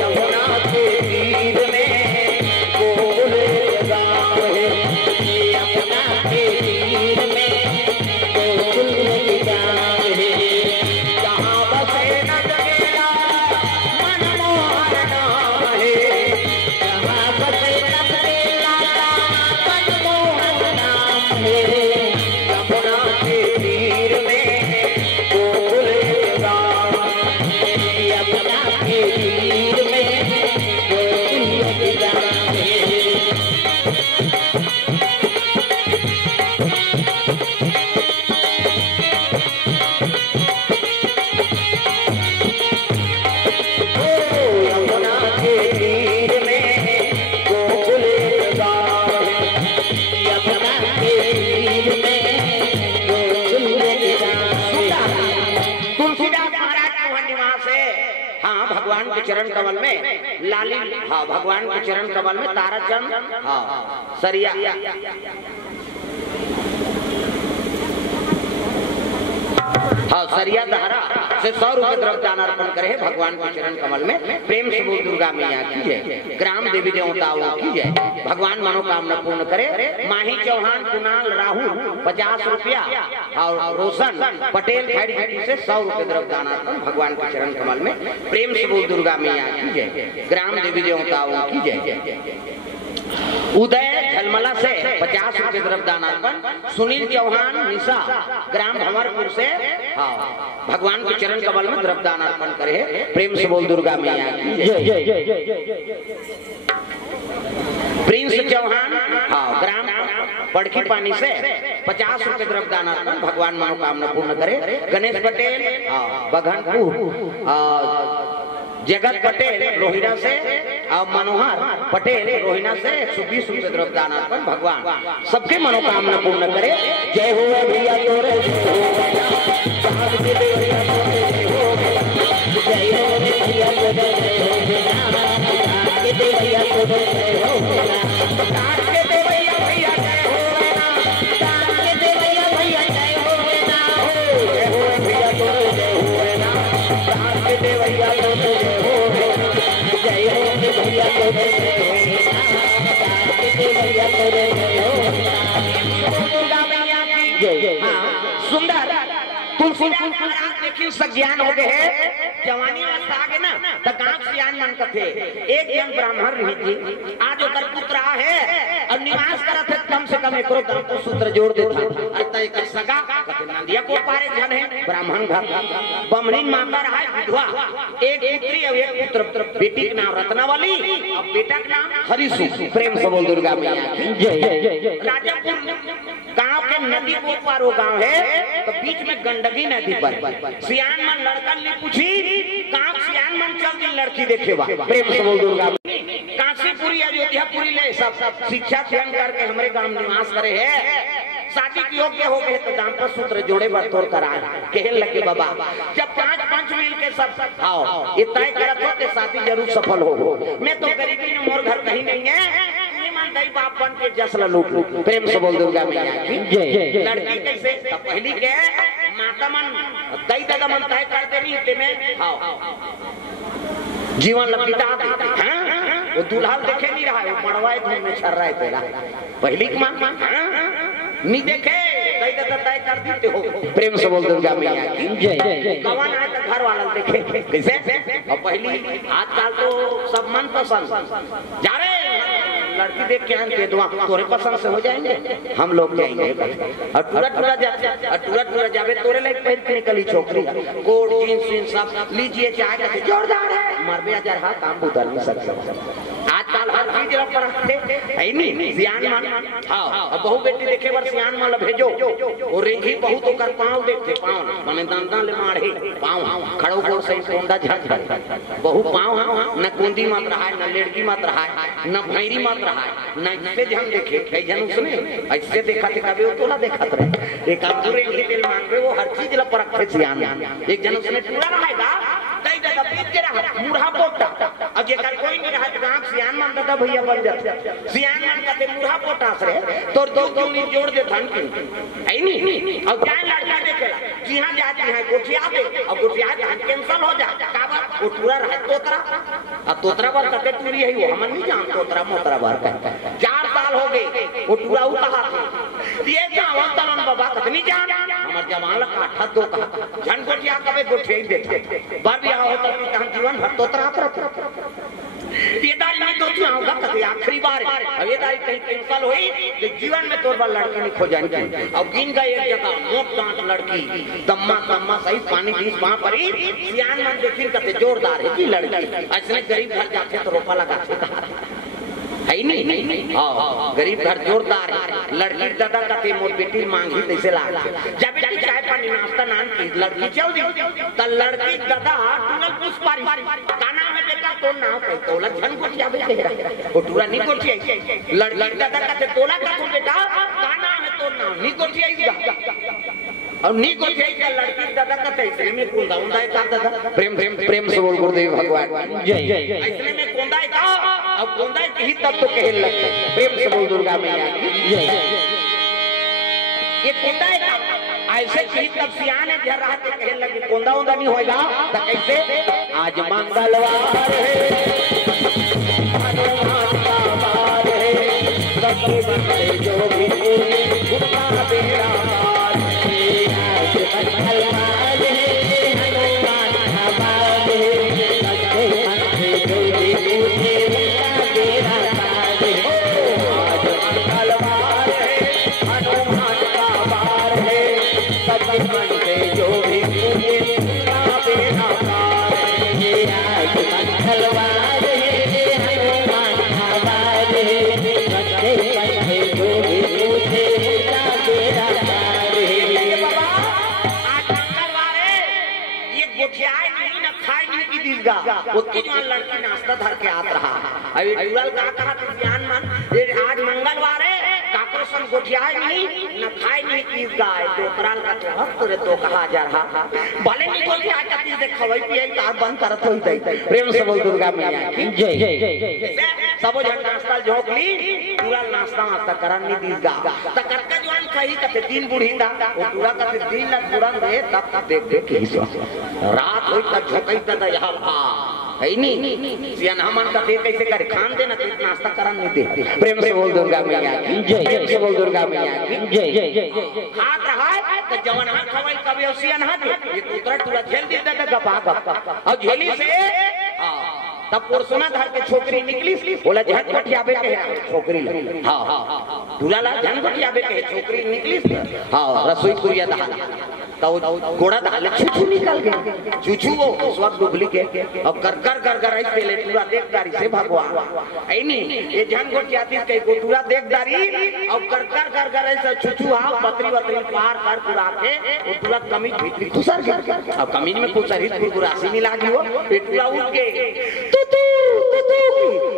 यमुना के तीर में गोकुल गाँव है यमुना के तीर में गोकुल गाँव है जहाँ बसे न जगेला मनमोहन नाम है जहाँ बसे भगवान के चरण कमल में लाली हाँ भगवान के चरण कमल में ताराचंद हाँ सरिया हाँ सरिया दहरा से 100 रुपए द्रव्य दान अर्पण करे भगवान के चरण कमल में प्रेम से बोल दुर्गा मैया की जय ग्राम देवी देवताओं की जय भगवान मनोकामना पूर्ण करे माही चौहान कुणाल राहुल 50 रुपया और रोशन पटेल खैरी से 100 रुपए द्रव्य दान अर्पण भगवान के चरण कमल में प्रेम से बोल दुर्गा मैया की जय ग्राम देवी देवताओं की जय उदय झलमला से 50 रुपए द्रव्य दान अर्पण सुनील चौहान निशा ग्राम भंवरपुर से हाँ भगवान के चरण कमल में द्रव्य दान अर्पण करे प्रेम से बोल दुर्गा मैया की जय प्रिंस चौहान हाँ ग्राम पड़की पानी से 50 रुपए द्रव्य दान अर्पण भगवान मनोकामना पूर्ण करे गणेश पटेल हाँ बघनपुर जगत पटेल रोहिणा से और मनोहर पटेल रोहिणा से 120 रुपए द्रव्य दान अर्पण भगवान सबके मनोकामना पूर्ण करे जय हो भैया तोरे सुंदर तुलसीदास महाराज देखिए सज्ञान हो गए हैं जवानी अवस्था आ गए ना तो गांव सियान मन थे एक जन ब्राह्मण रही थी आज ओकर पुत्र है और निवास करत है कम से कम एकरो गांव को सूत्र जोड़ देता अतः एक सगा नंदिया को पारे जन है ब्राह्मण घर बमनी माता है विधवा एक पुत्री और एक पुत्र बेटी का नाम रत्नावली और बेटा का नाम हरिसु प्रेम से बोल दुर्गा मैया की जय राजापुर गांव के नदी को पार वो गांव है तो बीच में गंडकी नदी पर सियान मन लड़का ने पूछी गांव सियान मन चल दी लड़की देखे बा प्रेम से बोल दुर्गा काशीपुरी अयोध्यापुरी ले सब शिक्षा चयन करके हमारे गांव निवास करे है शादी की योग्य हो गए तो दाम पर सूत्र जोड़े बर तोड़ कर कहने लगे बाबा जब 5 पंच मिल के सब आओ ये तय करत हो कि शादी जरूर सफल हो मैं तो गरीबी में मोर घर कहीं नहीं है दई बाप बन के जसला लूट लूट प्रेम से बोल दुर्गा मैया की जय। लड़की कैसे तो पहली के माता मन दई दादा मन तय कर देनी ते में हां जीवन लपटा दे हां वो दूल्हा देखे नहीं रहा है मड़वाए धूम में छर रहा है तेरा पहली की मां नहीं देखे दई दादा तय कर देते हो प्रेम से बोल दुर्गा मैया की जय। कवन आए तो घर वाला देखे कैसे और पहली आजकल तो सब मन पसंद जा रहे लड़की देख के आने दुआ तोरे पसंद से हो जाएंगे हम लोग जाएंगे और टूरा जावे तोरे लाइक पहन के निकली छोकरी कोट जींस जींस सब लीजिए चाहे के जोरदार है मरबे हजार हाथ काम बुता नहीं सकता आजकल हर चीज पर है नहीं सियान मान हां अब बहु बेटी देखे बार सियान मान भेजो और रेंगी बहुत होकर पांव देखते पांव माने दांता ले मारे पांव खड़ो गोड़ से कोंडा झट बहु पांव न कोंदी मत रहा है न लेड़की मत रहा है न भैरी मत रहा है न इससे जन देखे कई जन उसने ऐसे देखा थे कभी वो तोला देखत रहे एक पूरे ही दिल मांगे वो हर चीज ला परखे सियान एक जन उसने टूरा रहेगा दई दादा पीट के रहा मुरहा पोटा अब ये कर कोई नहीं रहा गांव सियान मान दादा भैया बन जाते सियान मान का मुरहा पोटा से तो दो दूनी जोड़ दे धन की है नहीं अब क्या लड़का देखे जी हां जाती है गोठिया दे अब गोठिया धान कैंसिल हो जा काबा वो टूरा रहा तोतरा अब तोतरा बार कते टूरी है वो हम नहीं जान तोतरा मोतरा बार का 4 साल हो गए वो टूरा उ कहा ये गांव तलन बाबा कतनी जान हमर जवान ला काठा दो का जन गोठिया कबे गोठिया ही देते बार भी होता कि हम जीवन भर तोतरा ये दाई में तो तू होगा कभी आखिरी बार अब ये दाई कहीं कैंसिल हुई तो जीवन में तोर बार लड़की नहीं खो जाएगी अब गिन का एक जगह मोट दांत लड़की दम्मा दम्मा सही पानी 20 वहां पर ही सियान मन देखिन कते जोरदार है की लड़की ऐसे गरीब घर जाते तो रोपा लगाते है नहीं हां गरीब घर जोरदार है लड़की दादा कते मोट बेटी मांगी तैसे लाग जब बेटी चाय पानी नाश्ता नान की लड़की चल दी त लड़की दादा टूनल पुष्पारी काना में बेटा तो नाव पे तोला झन को जावे तेरा वो टूरा नहीं कोठी आई लड़की दादा कते तोला का तो बेटा काना में तो नाव नहीं कोठी आई और नहीं कोठी आई लड़की दादा कते इसने में कुंदा उंदा का दादा प्रेम प्रेम प्रेम से बोल गुरुदेव भगवान जय इसने में कुंदा का अब कुंदा की तब तो कहने लगे प्रेम से बोल दुर्गा मैया की जय। ये कुंदा का ऐसे ही तब सियान है जर रहा कहने लगे कुंदा उंदा नहीं होएगा तो कैसे आज मंगलवार है मंगलवार है सबके बंदे जो भी उनका बेड़ा पार है आज मंगलवार है हनुमान हमार है सबके बंदे जो भी उनका बेड़ा पार है आज मंगलवार है हनुमान का बार है सबके बंदे जो भी उनका बेड़ा पार है आज मंगलवार है हनुमान हमार है सबके बंदे जो भी उनका बेड़ा पार है बाबा आज मंगलवार है ये गोठियाए नहीं न खाए नहीं की दीर्घा वो तीन लड़की नाश्ता धर के आत रहा अभी जुड़ल का कहा तो ध्यान मान आज मंगलवार है काको सन गोठियाए नहीं न खाए नहीं की गाय दोतराल का तो हक रे तो कहा जा रहा भले नहीं गोठियाए का चीज खवई पिए कार बंद करत होई दई प्रेम से बोल दुर्गा मैया की जय। सबो जन नाश्ता झोंक ली पूरा नाश्ता नाश्ता करन नहीं दीर्घा त कक्का जवान कही कते तीन बूढ़ी दा वो पूरा कते दिन ला बुड़न दे तब देख देख के रात होई त झोकई त यहां है नहीं सियान हमन का दे कैसे करे खान देना तो नाश्ता करन नहीं दे प्रेम से बोल दुर्गा मैया की जय प्रेम से बोल दुर्गा मैया की जय। खात रहा है तो जवन हां खवई कभी सियान हां ये दूसरा टूरा झेल दी दादा गपा गप और झेली से तब पुरसुना धर के छोकरी निकली बोला झट गोठियाबे के छोकरी हां दूल्हा ला झन गोठियाबे के छोकरी निकली हां रसोई पुरिया दाल तो घोड़ा दाल छुछू निकल गए छुछू वो स्वर्ग डुप्लीकेट अब कर कर कर कर ऐसे ले पूरा देखदारी से भगवान है नहीं ये झन गोठियाती कई गोटूरा देखदारी अब कर कर कर कर ऐसे छुछू हां बतरी बतरी पार कर पूरा के वो पूरा कमीज भीतरी खुसर कर अब कमीज में कुछ हरित गुरासी मिला दी हो पेटूरा उठ के तू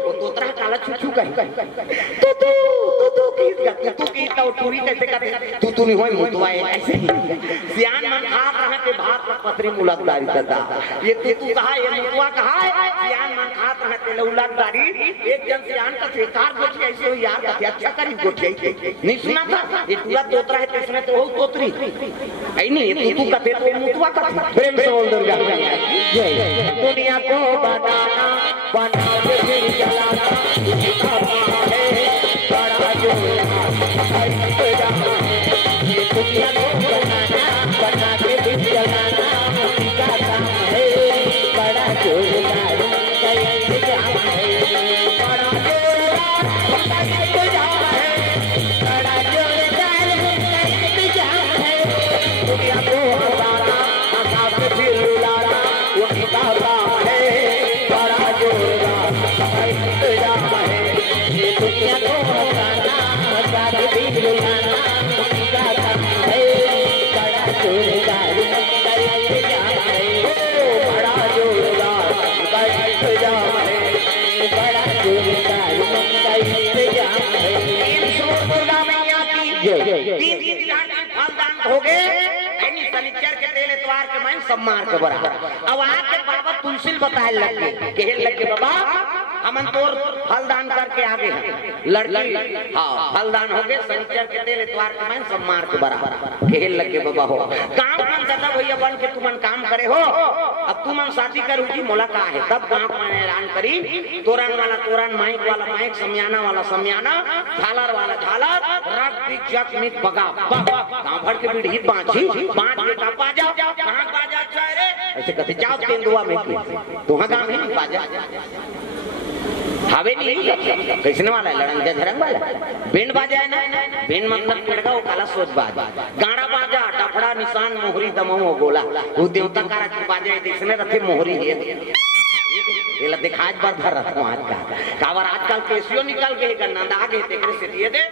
वो तोतरा काला छुछू कहे तू की तो टूरी कैसे करते तू नहीं होई मुतवाए ऐसे ही ज्ञान मन खात रहे ते भात पत्री मुलकदारी तदा ये तू कहा ये मुतवा कहा ज्ञान मन खात रहे ते मुलकदारी एक जन से आन का कार गोठी ऐसे हो यार का अच्छा करी गोठी नहीं सुना था ये पूरा तोतरा है इसमें तो हो तोतरी ऐ नहीं तू कहते तो मुतवा का प्रेम से बोल दुर्गा जय दुनिया को बनाना बना के फिर चलाना इसका है बड़ा जो ये दुनिया को बनाना बना के फिर चलाना इसका काम है बड़ा जोरदार इंतजाम है बड़ा जोरदार इंतजाम है बड़ा जोरदार इंतजाम है दुनिया को बनाना बना के फिर चलाना इसका काम है बड़ा जोरदार इंतजाम है ये दुनिया को बनाना बना के फिर चलाना इसका काम है बड़ा जोरदार इंतजाम है बड़ा जोरदार इंतजाम है बड़ा जोरदार इंतजाम है दुर्गा मैया की तीन फलदान हो गए शनिचर के तेल इतवार के मैं सब मार के बराबर अब आके बाबा तुलसी बताए लगे कहने लगे बाबा हमन तोर फलदान करके आगे लड़की हाँ फलदान हो गए शनिचर के तेल इतवार के मैं सब मार के बराबर कहने लगे बाबा हो काम मन दादा भैया बन के तुमन काम करे हो अब तुमन शादी करू जी मोला का है तब गांव में ऐलान करी तोरण वाला तोरण माइक वाला माइक समियाना वाला समियाना झालर वाला झालर रग बिक जग मिट बगा गांव भर के बीड़ी बांची बांच बेटा बाजा कहां बाजा चाहे रे ऐसे कहते जाओ तेंदुआ में तुहा गांव में बाजा हवे नहीं कैसने वाला है लड़ंग झरंग वाला बैंड बाजा है ना बैंड मतलब पड़ेगा वो काला सोच बाजा गाड़ा बाजा टफड़ा निशान मोहरी दमो गोला वो देवता का बाजा देखने रखे मोहरी है ये दिखाज बार भर रखो आज का कावर आजकल केसियो निकल के गन्ना दागे तेरे से दिए दे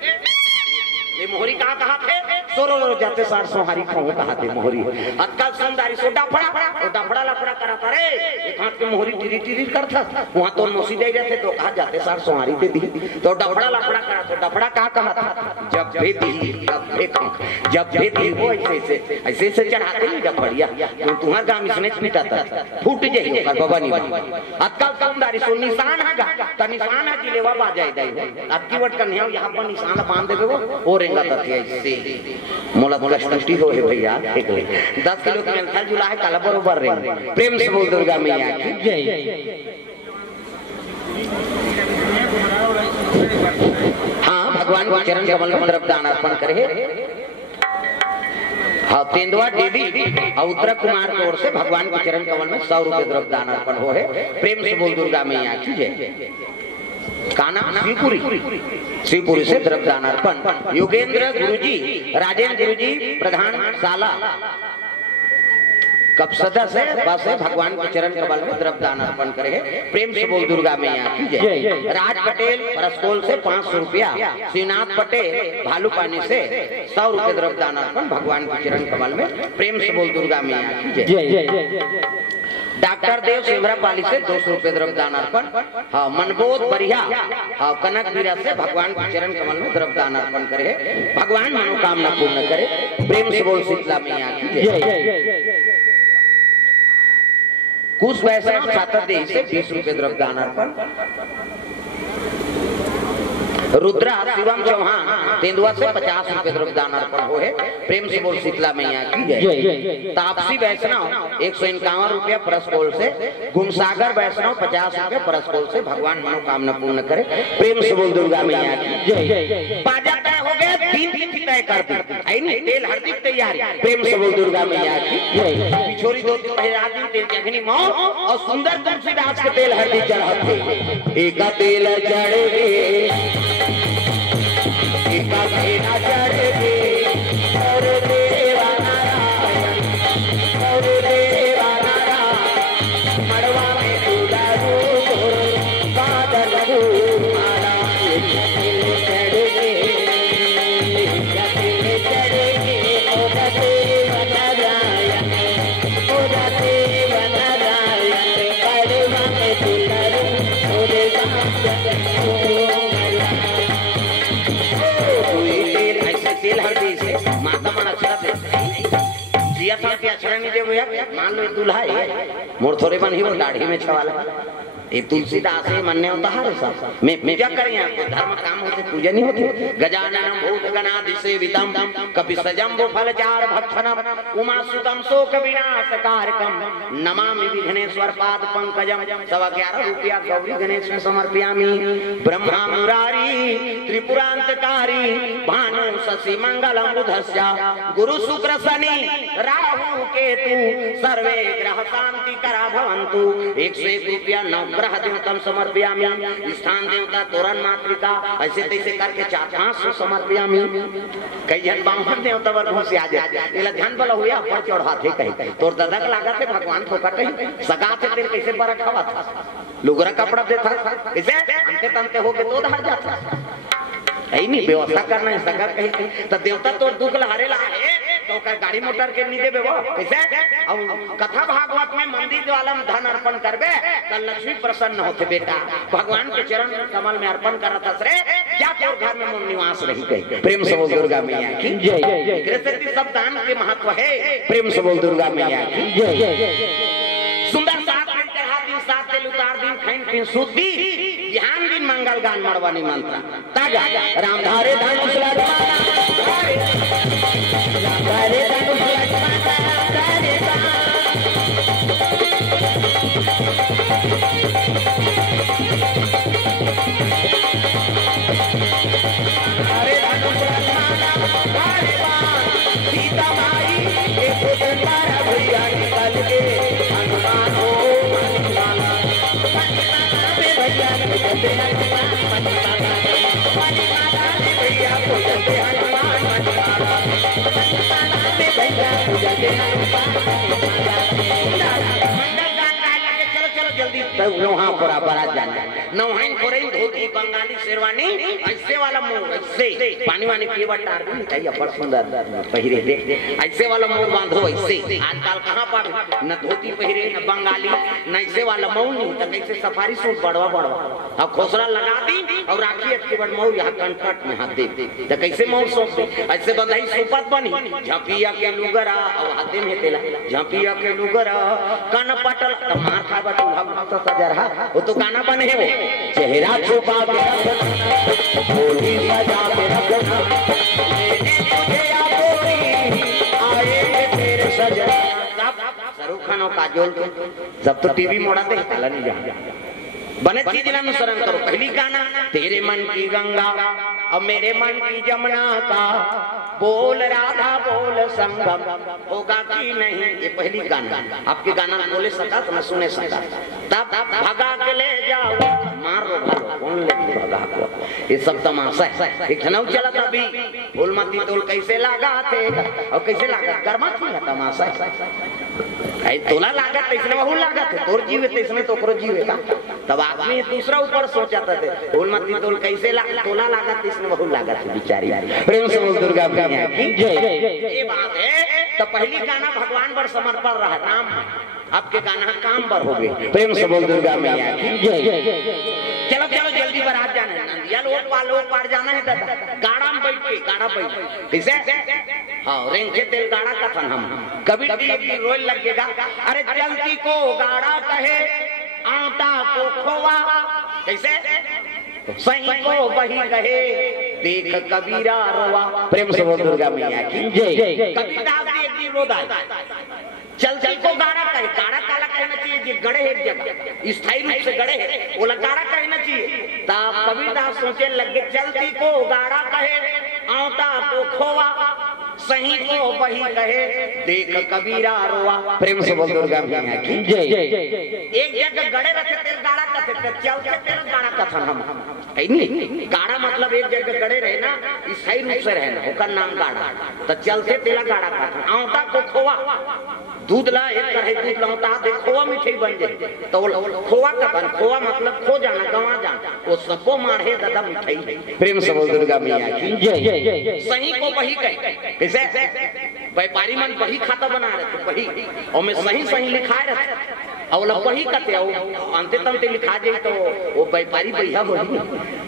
ये मोहरी कहा थे सोरो जाते सार सोहारी खाओ कहा थे मोहरी अक्कल सुंदरी सो डफड़ा लफड़ा करा करे एक हाथ के मोहरी टिरी टिरी करता वहां तो नोसी दे रहे थे तो कहा जाते सार सोहारी पे दी तो डफड़ा लफड़ा करा तो डफड़ा कहा था जब भी दी वो ऐसे से चढ़ाते नहीं डफड़िया तुम्हारे गांव इसने पिटाता फूट जाइए बाबा नहीं अक्कल सुंदरी सो निशान है का निशान है जिलेवा बाजाए दे अक्की वट कन्या यहां पर निशान बांध देबो और मोला कष्टी हो है भैया 10 किलो के मिलता जुला है काला बरोबर रे प्रेम से बोल दुर्गा मैया की जय हाँ भगवान के चरण कमल में तरफ दान अर्पण करे हाँ तेंदुआ देवी और उत्तरा कुमार की ओर से भगवान के चरण कमल में 100 रुपए द्रव्य दान अर्पण हो है प्रेम से बोल दुर्गा मैया की जय काना शिवपुरी से द्रव्य दान अर्पण योगेंद्र गुरुजी राजेंद्र गुरुजी प्रधान शाला कब सदस्य बस भगवान के चरण कमल में द्रव्य दान अर्पण करे प्रेम से बोल दुर्गा मैया की जय राज पटेल परस्कोल से 500 रुपया शिवनाथ पटेल भालूपानी से 100 रुपए द्रव्य दान अर्पण भगवान के चरण कमल में प्रेम से बोल दुर्गा मैया की जय डॉक्टर देव सेमरापाली से 200 रुपए द्रव्य दान अर्पण हाँ मनबोध बढ़िया हाँ कनक बीरा से भगवान के चरण कमल में द्रव्य दान अर्पण करे भगवान मनोकामना पूर्ण करे प्रेम से बोल शीतला मैया की जय कुछ वैष्णव छात्र देव से 20 रुपए द्रव्य दान अर्पण रुद्रा शिवम चौहान तेंदुआ से 50 रुपए द्रव्य दान अर्पण हो है प्रेम से बोल शीतला मैया की जय तापसी वैष्णव 151 रुपया परस्कोल से गुमसागर वैष्णव 50 रुपया परस्कोल से भगवान मनोकामना पूर्ण करे प्रेम से बोल दुर्गा मैया की जय बाजा तय हो गया 3 तिथि तय कर दी तेल हल्दी तैयारी प्रेम से बोल दुर्गा मैया की जय बिछोरी 2 दिन पहले रात दिन तेल जखनी मौ और सुंदर तुलसीदास के तेल हल्दी चढ़ाते एक तेल चढ़े ना चढ़े और देवा नारायण मड़वा में दुलारू बादल माला चढ़े थे अक्षरा नहीं दे भैया मान लो दूल्हा है मोर थोड़े बन ही वो दाढ़ी में छवाला ये तुलसीदास है मनने होता है सब मैं पूजा करें यहाँ धर्म काम होते पूजा नहीं होती गजाननम भूत गणाधिसेवितम कपि सजम्बो फलचार भक्षणम उमासुतम शोक विनाशकारकम नमामि विघ्नेश्वर पाद पंकजम 11.25 रुपया गौरी गणेश में समर्पयामि ब्रह्मा मुरारी त्रिपुरांतकारी भानु शशि मंगलम बुधस्य गुरु शुक्र शनि राहु केतु सर्वे ग्रह शांति करा भवन्तु 101 रुपया नवग्रह देवतम समर्पयामि स्थान देवता तोरण मातृका ऐसे तैसे करके 4-5 समर्पयामि कई जन बामन देवता वर्गों से आ जाए इला ध्यान वाला हुआ पर चढ़ाते कहीं तोर दादा का लागा थे भगवान को कटे सगा थे तेरे कैसे बरक हवा था लुगरा कपड़ा देता इसे अंते तंते हो के तो धर जाता ऐ नहीं व्यवस्था करना है सगा कहीं तो देवता तो दुख लहारे ला है तो का गाड़ी मोटर के नहीं देबे वो कैसे और कथा भागवत में मंदिर वाला में धन अर्पण करबे तो लक्ष्मी प्रसन्न होते बेटा भगवान के चरण कमल में अर्पण करत रे जा तोर घर में मन निवास रही कहीं प्रेम से बोल दुर्गा मैया की जय कृष्ण सब दान के महत्व है प्रेम से बोल दुर्गा मैया की जय सुंदर साथ में चढ़ा दिन साथ तेल उतार दिन खैन पिन सुधी ध्यान दिन मंगल गान मरवानी मंत्र ताजा राम धारे धनुष लटकाना धारे धनुष लटकाना धारे धारे धनुष लटकाना धारे सीता माई के पुत्र तारा भैया निकल के हनुमान हो वहाँ पर बारात जाना नौहाइन कोरई धोती बंगाली शेरवानी ऐसे वाला मोर ऐसे पानी वानी पीवा टार भी चाहिए पर सुंदर पहिरे दे ऐसे वाला मोर बांधो ऐसे आजकल कहाँ पर न धोती पहिरे न बंगाली न ऐसे वाला मौनी तो कैसे सफारी सूट बड़वा बड़वा अब खोसरा लगा दी और राखी अच्छी बड़ मऊ यहाँ कंठट में हाथ दे तो कैसे मऊ सोच ऐसे बंधाई सुपत बनी झपिया के लुगरा और हाथे में तेला झपिया के लुगरा कन पटल तो मार खा बटू तो सजरहा वो तो गाना बने है वो चेहरा छुपा के रखना होली सजा के रखना तुझे आए तेरे सजना शाहरुख खान और काजोल सब तो टीवी मोड़ा दे चला नहीं जा बने चीज अनुसरण करो पहली गाना तेरे मन की गंगा और मेरे मन की जमुना का बोल राधा बोल संगम होगा कि नहीं ये पहली गाना आपके गाना बोले सका तो मैं सुने सका तब भगा के ले जाओ मारो भालो कौन ले भगा को ये सब तमाशा है एक खनाऊ चला था अभी बोल मती तोल कैसे लगा थे और कैसे लगा कर्मा थी तमाशा है तोला लागत इसने वहू लागत है तोर जीवे तो इसने तो करो जीवे का तब आदमी दूसरा ऊपर सोचाता थे बोल मत तोल कैसे तोला लागत इसने वहू लागत है बेचारी प्रेम से बोल दुर्गा मैया की जय ये बात है तो पहली गाना भगवान पर समर्पण रहा नाम आपके गाना काम पर हो गए प्रेम से बोल दुर्गा मैया की जय चलो चलो जल्दी बारात जाना है नंदिया लोग पार जाना है दादा गाड़ा में बैठ के गाड़ा बैठ किसे हाँ रेंगे तेल गाड़ा का था हम कभी भी रोल लगेगा अरे चलती को गाड़ा कहे आटा को खोवा कैसे सही को वही कहे देख कबीरा रोवा प्रेम से बोल दुर्गा मैया की जय कबीरदास जी एक दिन रोदा चलती को गाड़ा कहे गाड़ा काला कहना चाहिए जी गड़े एक जगह स्थायी रूप से गड़े है वो गाड़ा कहना चाहिए तब कबीरदास सोचे लगे चलती को गाड़ा कहे आटा को खोवा सही को वही कहे देख कबीरा रोवा प्रेम से बोल दुर्गा मैया की जय एक जगह गड़े रखे तेल गाड़ा कथे चलते तेल गाड़ा कथन हम नहीं गाड़ा मतलब एक जगह गड़े रहे ना स्थायी रूप से रहना ओकर नाम गाड़ा तो चलते तेला गाड़ा कथन आटा को खोवा दूध ला एक कढ़ाई दूध लाता दे खोवा मिठाई बन जाए तो खोवा कथन खोवा मतलब खो जाना गवा जाना वो सबको मारे दादा मिठाई प्रेम से बोल दुर्गा मैया की जय सही को वही कहे कैसे व्यापारी मन वही खाता बना रहे थे वही और मैं सही सही लिखाए रहते और वही कहते हो अंते तमते लिखा जाए तो वो व्यापारी भैया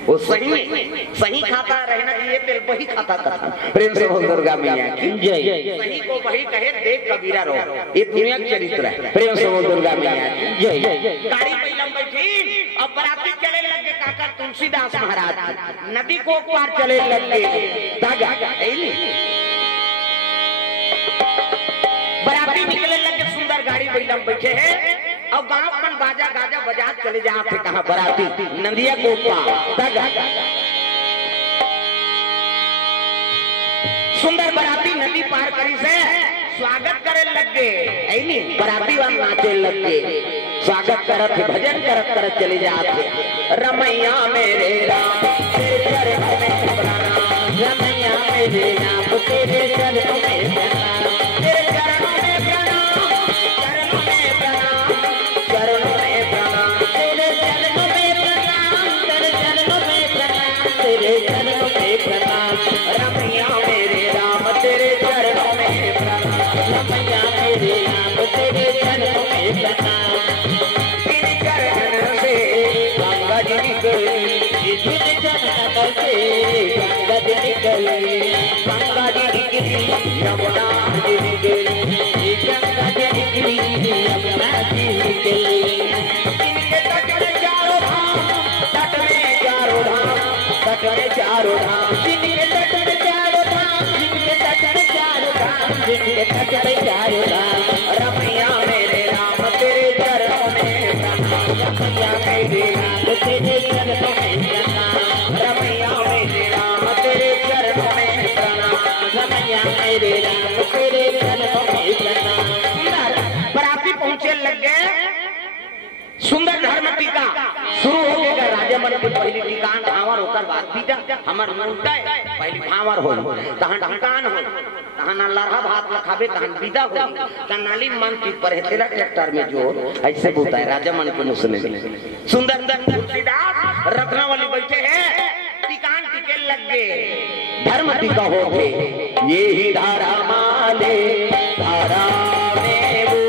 वो सही खाता रहना चाहिए तेल वही खाता था। प्रेम से बोल दुर्गा मैया की जय। सही को वही कहे देख कबीरा रो, ये दुनिया का चरित्र है। प्रेम से बोल दुर्गा मैया की जय। गाड़ी पहिलम बैठी और बराती चले लगे काका तुलसीदास महाराज नदी को पार चले लगे बराती निकले लगे सुंदर गाड़ी पहिलम बैठे है और गांव में बाजा गाजा बजा चले जाते कहा बराती नदिया को पार। सुंदर बराती नदी पार करी से स्वागत करे लग गए बराती वाल नाचे लग गए स्वागत करत भजन करत करत चले जाते रमैया मेरे राम तेरे चरणों में प्रणाम रमैया मेरे राम तेरे चरणों में प्रणाम तेरे चरणों में प्रणाम चरणों में प्रणाम चरणों में प्रणाम तेरे चरणों में प्रणाम तेरे चरणों में प्रणाम तेरे चरणों में प्रणाम रमैया मेरे राम तेरे चरणों में प्रणाम रमैया मेरे राम तेरे चरणों में प्रणाम तेरे चरण से गंगा जी निकली तेरे चरण से गंगा जी निकली गंगा जी निकली यमुना जी निकली गंगा जी निकली यमुना जी निकली इनके तट में चारों धाम तट में चारों धाम तट में चारों धाम जिनके तट में चारों धाम जिनके तट में चारों धाम जिनके तट में चारों धाम रमैया मेरे राम तेरे चरणों में प्रणाम रमैया मेरे राम तेरे चरणों में प्रणाम रमैया मेरे राम तेरे चरणों में प्रणाम रमैया मेरे राम तेरे चरणों में प्रणाम। बराती पहुंचे लग गए सुंदर धर्म टीका शुरू हो गया राजा मन के पहली टिकान भावर होकर बात बीजा हमर मुद्दा पहली भावर हो तहन ढकान हो तहन लरहा भात खाबे तहन विदा हो कनाली मन की पर तेरा ट्रैक्टर में जो ऐसे बोलता है राजा मन के मुसले सुंदर तुलसीदास रत्नावली बैठे हैं टिकान टिके लग गए धर्म टीका हो गए ये ही धारा माले धारा में वो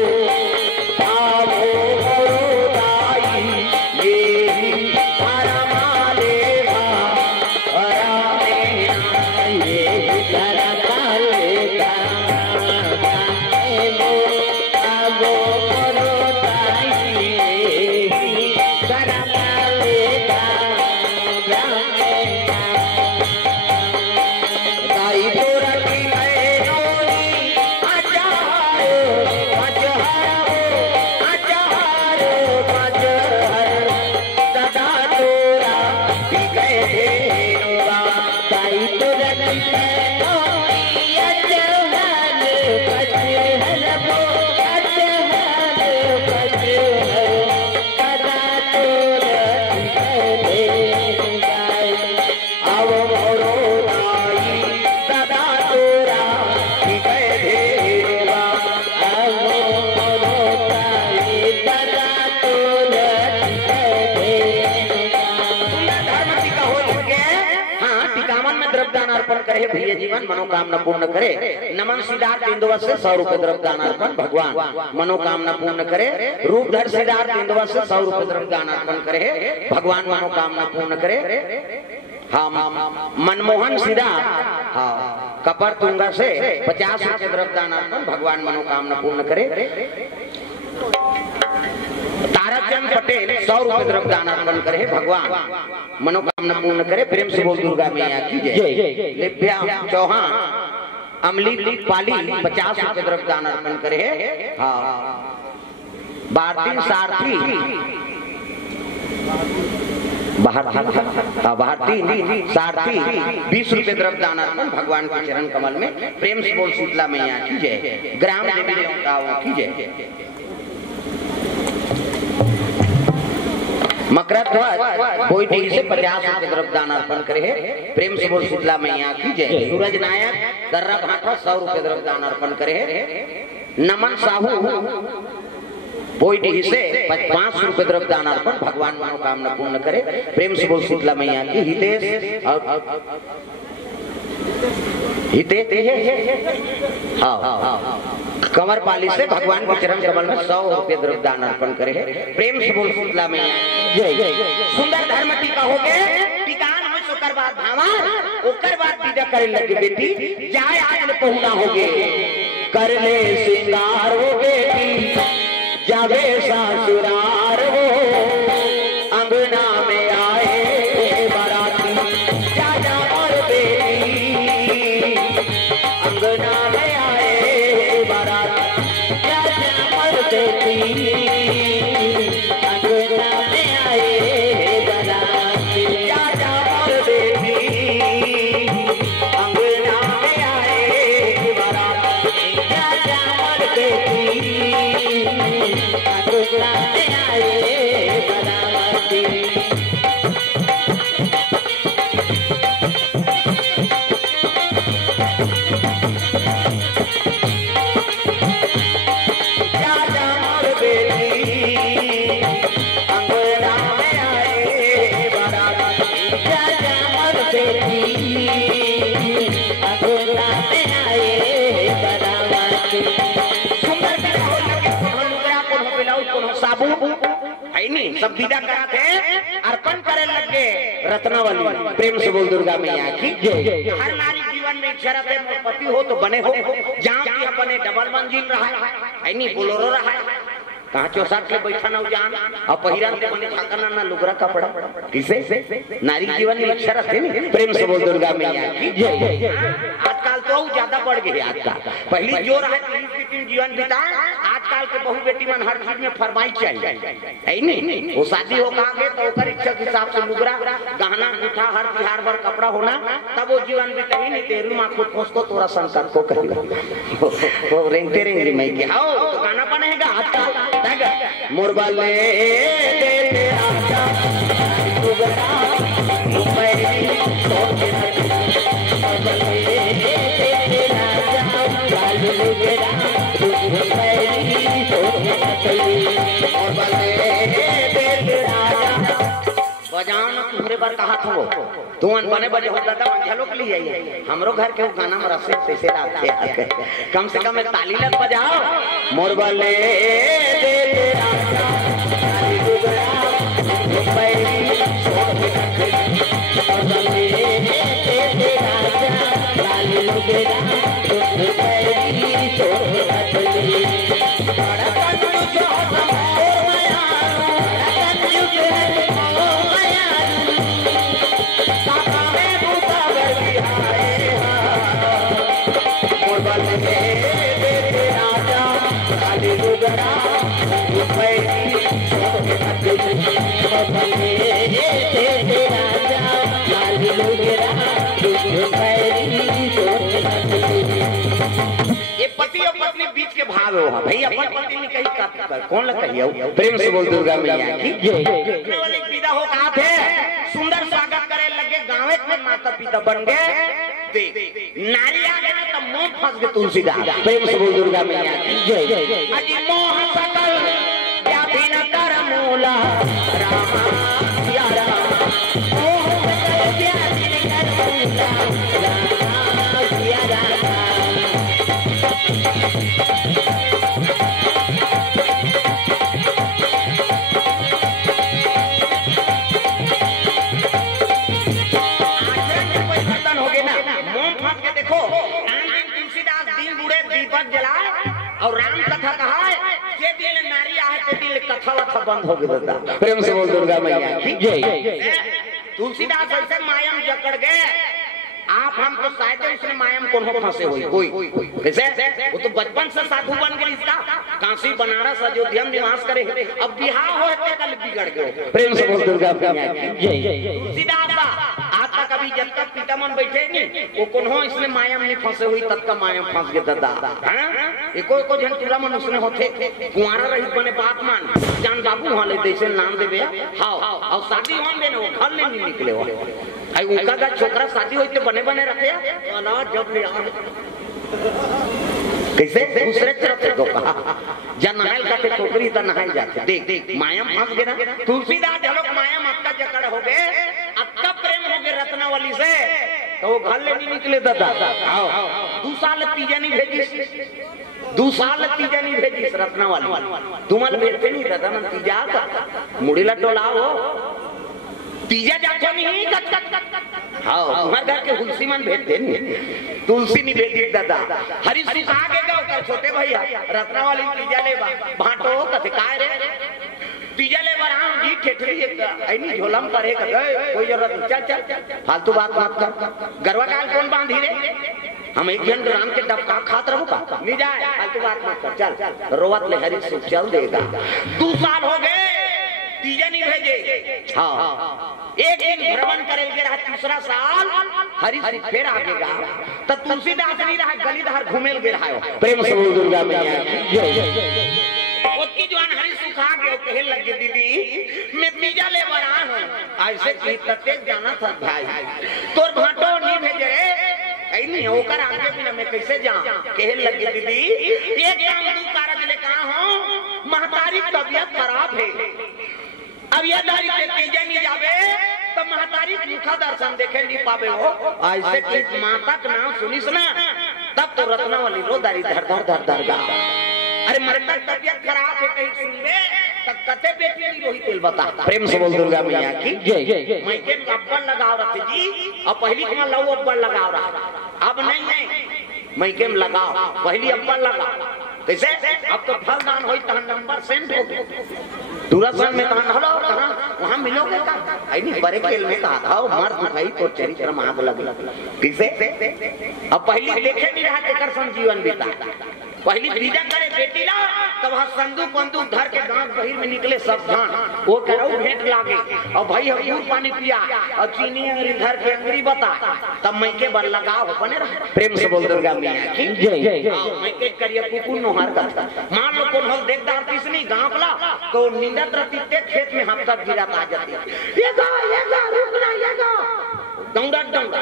भैया जीवन मनोकामना पूर्ण करे नमन सिद्धार्थ इंदुवत से 100 रुपए द्रव्य दान अर्पण भगवान मनोकामना पूर्ण करे रूपधर सिद्धार्थ इंदुवत से 100 रुपए द्रव्य दान अर्पण करे भगवान मनोकामना पूर्ण करे। हाँ मनमोहन सिद्धार्थ हाँ कपर तुंगा से 50 रुपए द्रव्य दान अर्पण भगवान मनोकामना पूर्ण करे। ताराचंद पटेल 100 रुपए द्रव्य दान अर्पण करे भगवान मनोकामना पूर्ण करे। प्रेम से बोल दुर्गा मैया की जय। लिप्या चौहान अमली पाली 50 रुपए द्रव्य दान अर्पण करे। हाँ भारती सारथी भारती सारथी 20 रुपए द्रव्य दान अर्पण भगवान के चरण कमल में। प्रेम से बोल शीतला मैया की जय। ग्राम देवी देवताओं की जय। मकरध्वज कोई टी से 50 रुपए द्रव्य दान अर्पण करे। प्रेम से बोल शीतला मैया की जय। सूरज नायक दर्रा भाटा 100 रुपए द्रव्य दान अर्पण करे। नमन साहू कोई टी से 5 रुपए द्रव्य दान अर्पण भगवान मनोकामना पूर्ण करे। प्रेम से बोल शीतला मैया की। हिते हाँ कमर पाली से भगवान के चरण कमल में 100 रुपये द्रव्य दान अर्पण करे। प्रेम से बोल शीतला में सुंदर धर्म टीका हो गए टीकान हो ओकर बाद भावा ओकर बाद विदा करे लगे बेटी जाए आयल पहुना हो गए कर ले सिंगार हो बेटी जावे ससुरार हो अंगना में आए बाराती जा जा और बेटी अंगना में आए बाराती जा जा और बेटी अंगना में आए बाराती जा जा और बेटी अंगना में आए बाराती जा जा और बेटी अंगना में आए बाराती। सब विदा कराते अर्पण करे लगे रत्नावली। प्रेम से बोल दुर्गा मैया की जय। हर नारी जीवन में इच्छा रहते है पति हो तो बने हो जहाँ भी अपने डबल मंजिल रहा है नहीं बोलोरो रहा है कहाँ 64 के बैठा ना जान और पहिरन के बने छाकना ना लुगरा कपड़ा किसे नारी जीवन में इच्छा रहते नहीं। प्रेम से बोल दुर्गा मैया की जय। आजकल तो ज्यादा बढ़ गई आजकल पहली जो रहा जीवन बिता आजकल के बहु बेटी मन हर चीज में फरमाइश चाहिए है नहीं। वो शादी हो आगे तो ओकर इच्छा के हिसाब से लुगरा गहना अंगूठा हर त्योहार भर कपड़ा होना तब वो जीवन बिता ही नहीं तेरू माँ खुद को तोरा संकट को कहेगा वो रेंगते रेंगे मैं के हाओ तो गाना बनेगा आजकल मोरबा ले दे आजा लुगरा मुंबई सोचे बजान तुम्हारे बार कहा था वो तू बने बजे हो दादा झलोक ली जाइए हमरो घर के गाना में रसे पैसे लाते आके कम से कम एक ताली लग बजाओ मोरबा ले दे राजा ताली लुगरा मुंबई सोचे मोरबा ले दे राजा ताली लुगरा मुंबई सोचे बड़ा कंजू जो मोर माया बड़ा कंजू जो ये पति और पत्नी बीच के भाव हो भाई अपन पति ने कही कौन लग कही प्रेम से बोल दुर्गा मैया की जय। वाले विदा हो कहा थे सुंदर स्वागत करे लगे गाँव में माता पिता बन गए नारी आ गए तो मोह फंस गए तुलसीदास। प्रेम से बोल दुर्गा मैया की जय। अजी मोह सकल या बिना कर मूला रामा या राम मोह सकल या बिना कर मूला रामा या राम। और राम कथा कहा है जे दिल नारी आए ते दिल कथा वथा बंद हो गई दादा। प्रेम से बोल दुर्गा मैया की जय। तुलसीदास ऐसे मायम जकड़ गए आप हम तो शायद उसने मायम कौन हो फंसे हुई कोई कैसे वो तो बचपन से साधु बन गए इसका काशी बनारस अयोध्या में निवास करे अब बिहार हो कल बिगड़ गए। प्रेम से बोल दुर्गा मैया की जय। तुलसीदास आज तक अभी जब तक पिता मन बैठे नहीं वो कौन हो इसमें मायम नहीं फंसे हुई तब का मायम फंस गए दादा। एको एको झंटूरा मन उसने होते कुंवारा रही बने बात मान जान बाबू वहां ले देसे नाम देबे हां और शादी होन देने वो घर नहीं निकले हो आई उनका का छोकरा शादी होते बने बने रखे ना जब ले कैसे दूसरे तरफ को कहा जन नहाल का छोकरी त नहाई जाते देख देख मायम फंस गए ना तुलसीदास झलक मायम आपका जकड़ हो गए आपका प्रेम हो गए रत्नावली से तो वो घर ले नहीं निकले दादा। आओ 2 साल तीजा नहीं भेजी, 2 साल तीजा नहीं भेजी रत्ना वाली। तुम्हारे भेजते नहीं दादा मन तीजा मुड़ीला टोला हो तीजा जाके नहीं हाँ तुम्हारे घर के हुलसी मन भेजते नहीं, तुलसी नहीं भेजी दादा। हरी सुखा के गए छोटे भैया रत्ना वाली तीजा ले भाटो कथे काय रे तीजा ले बराम जी ठेठरी ऐनी झोलम करे कोई जरूरत नहीं, चल चल फालतू बात मत कर। गरवा काल कौन बांधी रे, हम एक जन राम के डबका खात रहो का नहीं जाए, फालतू बात मत कर। चल रोवत ले हरी सुख चल देगा। 2 साल हो गए तीजा नहीं भेजे। हाँ एक दिन भ्रमण करेंगे रहा, तीसरा साल हरी सुख फिर आगेगा तब तुलसीदास नहीं रहा गलीधार घूमेल गे रहा है। प्रेम से बोल दुर्गा मैया की जवान हरी सुखा के कहे लगे दीदी मैं तीजा ले बरा हूं ऐसे कहीं तते जाना था भाई तोर भाटो नहीं भेजे रे ऐ नहीं होकर आगे बिना मैं कैसे जाऊं। कहे लगे दीदी एक काम दू कारज ले कहा हूं महतारी तबीयत खराब है, अब ये दारी के तीजा नहीं जावे तो महतारी मुखा दर्शन देखे नहीं पावे हो। ऐसे कि माता का नाम सुनिस ना तब तो रत्ना वाली रो दारी धर धर धर धर गा। अरे मरता तबियत खराब है कहीं सुन ले तब कते बेटी नहीं रोही तेल बता। प्रेम से बोल दुर्गा मैया की जय। मैं के अब्बल लगाव रखे जी और पहली कमा लव अब्बल लगाव रहा अब नहीं है मैं के लगाओ पहली अब्बल लगाओ कैसे अब तो फल दान होई तहन नंबर सेंड हो दूरदर्शन में तहन हलो कहां वहां मिलोगे का आई नहीं बड़े खेल में कहा था मर्द भाई तो चरित्र मांग लग कैसे अब पहली देखे नहीं रहा तेकर सं जीवन बीता पहली बीजा करे बेटी ला तब वहां संदूक बंदूक धर के गांव बहिर में निकले सब जान वो करो भेंट लागे और भाई हम पानी पिया और चीनी अंगरी धर के अंगरी बता तब मैं के बल लगाओ बने रहा। प्रेम से बोल दुर्गा मैया की जय। मैं के करिए कुकुर नोहर का मान लो कौन हो देखदार तीसरी गांव ला तो नींदत रहती ते खेत में हम तक गिरा आ जाती ये गा रुकना ये गा दौड़ा दौड़ा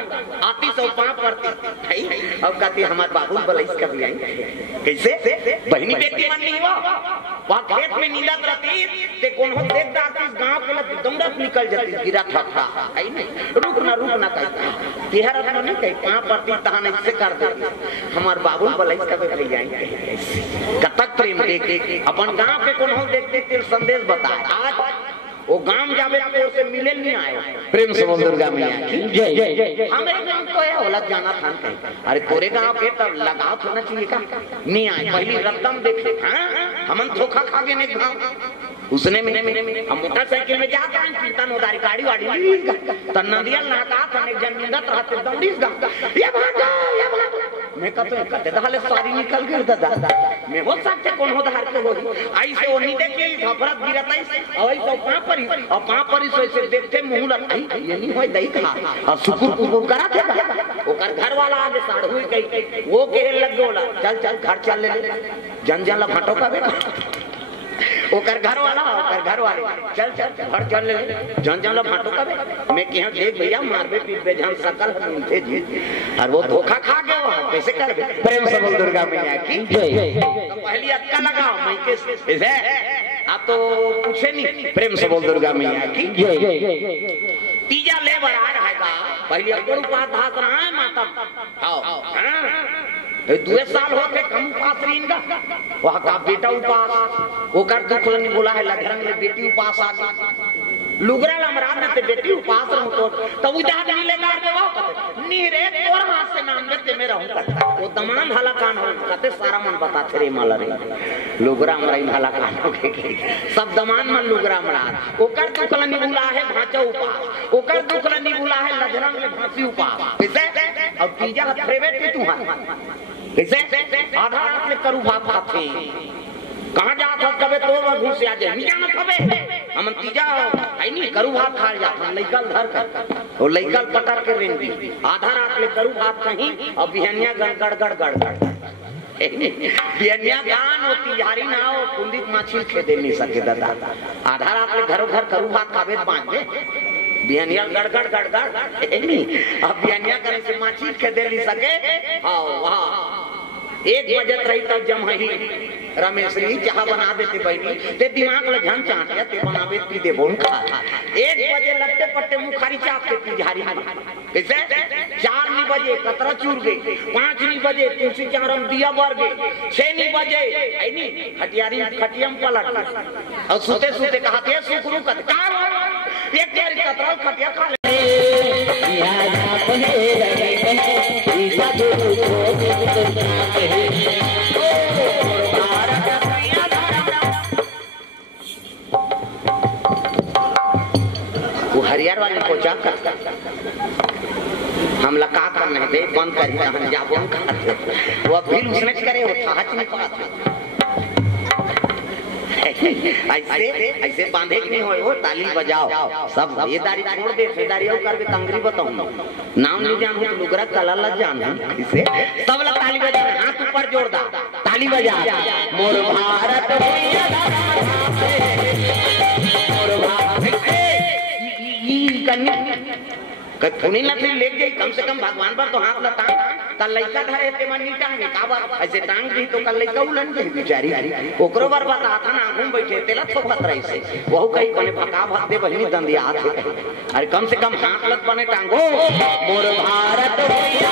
आती सौ पांव पड़ती अब कहती हमारे बाबू बलैस कर लिए कैसे बहनी बेटी मन नहीं हुआ वहां खेत में नींदा रहती ते कौन हो देख दाती गांव के लग दौड़ा निकल जाती गिरा ठट्ठा है नहीं रुकना कहता तिहर अपना नहीं कहीं पांव पड़ती तहां ऐसे कर देती हमारे बाबू बलैस कर ले जाएंगे कतक प्रेम देख अपन गांव के कौन हो देखते संदेश बताए आज वो गांव जावे तो से मिले नहीं आए। प्रेम से बोल दुर्गा मैया की जय। हमारे गांव को है औलाद जाना था अरे तोरे गांव के तब लगाव होना चाहिए का नहीं आए पहली रत्तम देखे हमन धोखा खा गए नहीं गांव उसने हम मोटरसाइकिल में जाते हैं कीर्तन उदारी गाड़ी वाड़ी त नदिया नाका त एक जन निंदत रहते दौड़ीस गा ये भागा मैं कहते दहले सारी निकल गई दादा मैं हो सकते कौन हो धार के हो ऐसे वो नहीं देखे घबरात गिरत है और ऐसे पांव पर ऐसे देखते मुंह लग ये नहीं होय दई खा और सुकुर कुकुर करा थे ओकर घर वाला आगे साड़ हुई कही वो कहे लग गोला चल घर चल ले जन ला भाटो का बेटा ओकर घर वाले चल घर चल ले जन ला भाटो का बे मैं कह देख भैया मारबे पीटबे जन सकल मिलते जी और वो धोखा खा गए कैसे कर प्रेम से बोल दुर्गा मैया की जय। तो पहली अक्का लगाओ मैं कैसे आप तो पूछे नहीं। प्रेम से बोल दुर्गा मैया की जय। तीजा ले बरा रहेगा पहली अक्का उपास धास रहा है माता आओ 2 साल होते कम उपास रीन का वहां का बेटा उपास वो कर दुख नहीं बोला है लधरंग ले बेटी उपास आ गई लुगरा लमरान देते बेटी उपास रहूं तो उधार नहीं लेगा देवा नी रे तोर हाथ से नाम देते मैं रहूं करता वो दमान हला कान हो कहते सारा मन बता थे रे माला रे लुगरा मराई हला कान हो के सब दमान मन लुगरा मरान वो कर दुख नहीं बोला है भाचा उपास वो कर दुख नहीं बोला है लधरंग ले भांसी उपास कैसे अब तीजा हथरे बेटी तू कैसे आधा रात में करू भात खाते कहां जात हो कबे तो घुस आ जाए नहीं जाना कबे हम तीजा आई नहीं करू भात खा जाता लइकल धर कर और लइकल पटर के रेंदी आधा रात में करू भात कहीं और बिहनिया गड़ बिहनिया गान होती यारी ना हो कुंदित माछी खेदे नहीं सके दादा आधा रात में घरों घर करू भात खावे बांधे बिहनिया गड़ नहीं अब बिहनिया करे से माछी खेदे नहीं सके हां वाह 1 बजत रही तब जमही रमेशरी चाह बना देते बहनी ते दिमाग ल झन चाटिया ते बनावे पी दे बोन खा 1 बजे लट्टे पट्टे मुखारी चाप के पी झारी कैसे 4 नी बजे कतरा चूर गई 5 नी बजे तुलसी चारम दिया बर गए 6 नी बजे ऐनी खटियारी खटियम पलट और सुते सुते कहते सुकरू कत का एक देर कतरा खटिया खा ले या पहे रहे ईसा गुरु को हरियार वाले को जा कर हम लगा कर नहीं दे बंद कर हम जा बंद करते वो फिर उसने करे वो था नहीं पाते ऐसे बांधे नहीं हो वो ताली बजाओ सब ये दारी छोड़ दे फेदारियों कर भी तंगरी बताऊं नाम नहीं जानूं तो लुगरा कला ला जानूं इसे सब लोग ताली बजा हाथ ऊपर जोड़ दा ताली बजा मोर भारत भैया मोर भारत कहीं ना फिर ले गई कम से कम भगवान पर तो हाथ लता कल लइका धरे ते मन नहीं टांगे काबा ऐसे टांग दी तो कल लइका उलन गई बेचारी ओकरो बार बता था ना घूम बैठे तेला ठोकत रही से वहु कहीं बने पका भात दे बहनी दंदिया हाथ अरे कम से कम हाथ लत बने टांगो मोर भारत भैया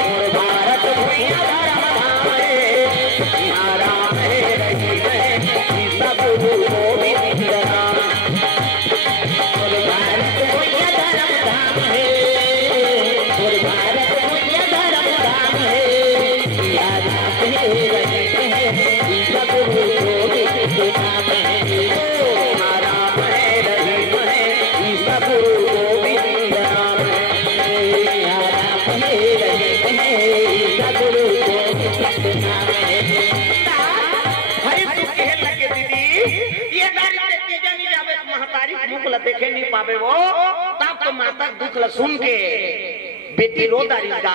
मोर भारत भैया देखे नहीं पावे वो तब तो माता दुख ल सुन के बेटी रो दारी का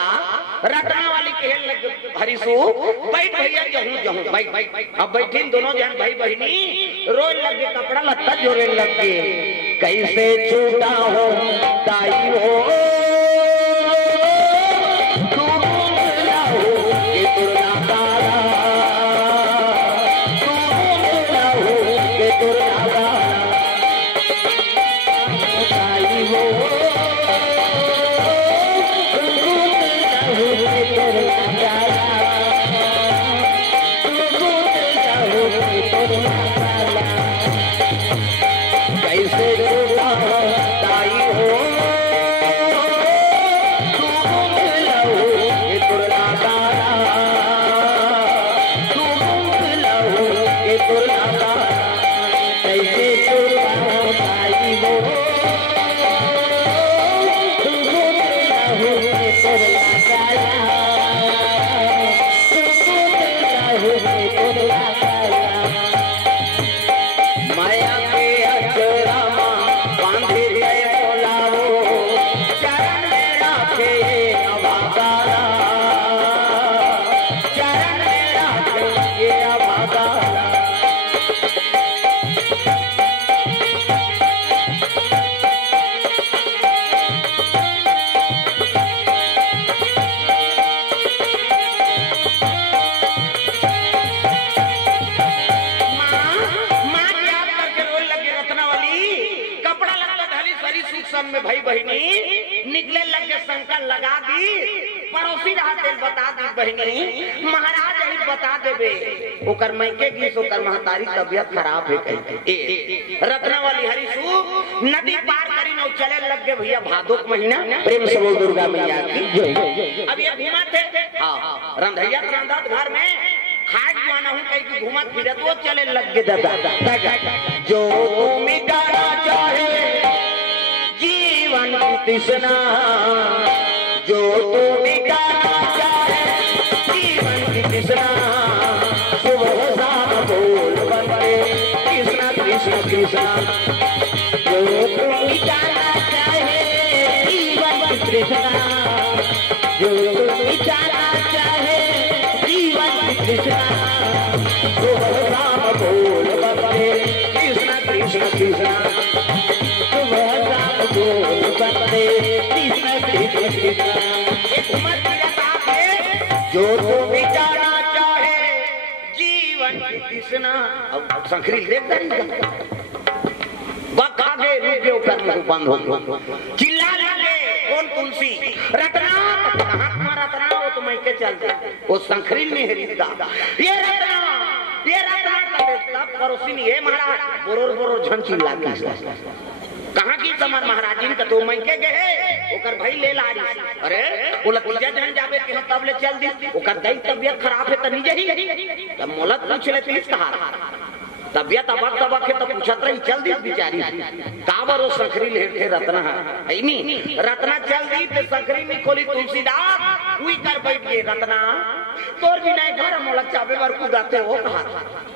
रटना वाली कहन लग हरिसु बैठ भैया जहूं जहूं बैठ अब बैठीन दोनों जन भाई बहनी रोए लगे कपड़ा लत्ता जोड़े लगे कैसे छूटा हो ताई हो में भाई बहनी निकले लगे शंकर लगा दी पड़ोसी रहा तेल बता दी बहनी महाराज यही बता देबे ओकर मैके गीस ओकर महतारी तबियत खराब है कही रत्ना वाली हरिसु नदी पार करी न चले लग गए भैया भादोक महीना प्रेम से बोल दुर्गा मैया की अब ये घुमा थे हां रंधैया रंधत घर में खाट जाना हूं कहीं की घुमा फिरत वो चले लग गए दादा जो मिटाना चाहे जीवन की तृष्णा जो तू मिटाना चाहे जीवन की तृष्णा सुबह शाम बोल बंदे कृष्णा कृष्ण कृष्णा जो तू मिटाना चाहे जीवन की तृष्णा जो तू मिटाना चाहे जीवन की तृष्णा सुबह शाम बोल बंदे कृष्णा कृष्ण कृष्णा बोल बंदे कृष्ण कृष्ण कृष्ण एक उम्र की बात है ऐसे ना अब संखरी देख रही वक्त आगे रुक गए करने को बंद हो चिल्ला लगे कौन तुलसी रत्ना कहाँ तुम्हारा रत्ना वो तो मैं के चल वो संखरी नहीं हरीदा ये रत्ना तब पड़ोसी ने ये महाराज बोरो झन चिल्ला कहाँ की समर महाराजिन का तो मैं के गए ओकर भाई ले ला रही अरे बोला तीजा जन जावे के तब ले चल दी ओकर दई तबियत खराब है त नहीं जही तब मोलत पूछ ले तीस कहा तबियत अबक के तो पूछत रही चल दी बेचारी काबर वो संखरी लेते रत्ना है नहीं रत्ना चल दी तो संखरी में खोली तुलसीदास हुई कर बैठ गए रत्ना तोर भी नहीं घर मोला चाबे बर कुदाते हो कहा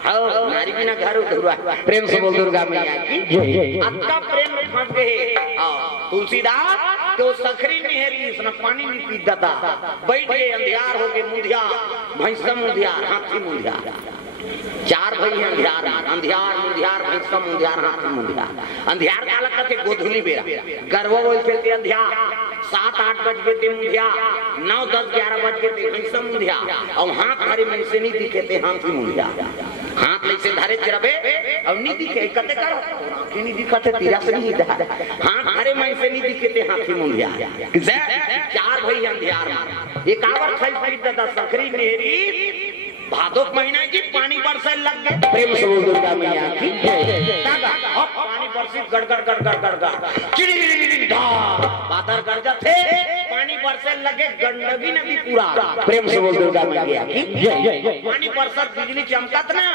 हां नारी बिना घर उधरुआ प्रेम से बोल दुर्गा मैया की अक्का प्रेम में फंस गए तुलसीदास तो संखरी में हेरी इसने पानी नहीं पी दता बैठ गए अंधियार हो गए मुंधिया भैंसा मुंधिया हाथी मुंधिया चार भाई हैं अंधियार मुंधियार भैंसा मुंधियार हाथी मुंधियार अंधियार काला कहते गोधुली बेरा गरवा बोलते थे अंधियार 7-8 बज गए थे मुंधिया 9-10-11 बज गए थे भैंसा मुंधिया और हाथ हरी में से नहीं दिखे थे हाथी मुंधिया हाथ ले से धारे चरबे और नहीं दिखे कते करो कि नहीं दिखते तीरा से नहीं धार हाथ हरे में से नहीं दिखे थे हाथी मुंधिया चार भाई अंधियार एक आवर खाई खाई दादा संखरी नेहरी भादो महीना जी पानी बरसे लग गए प्रेम से बोल दुर्गा मैया की पानी बरसी गड़गड़ गड़गड़ गड़गड़ चिड़ी बादल गरजा थे पानी बरसे लगे गंडकी नदी पूरा प्रेम से बोल दुर्गा मैया की पानी बरसत बिजली चमकत ना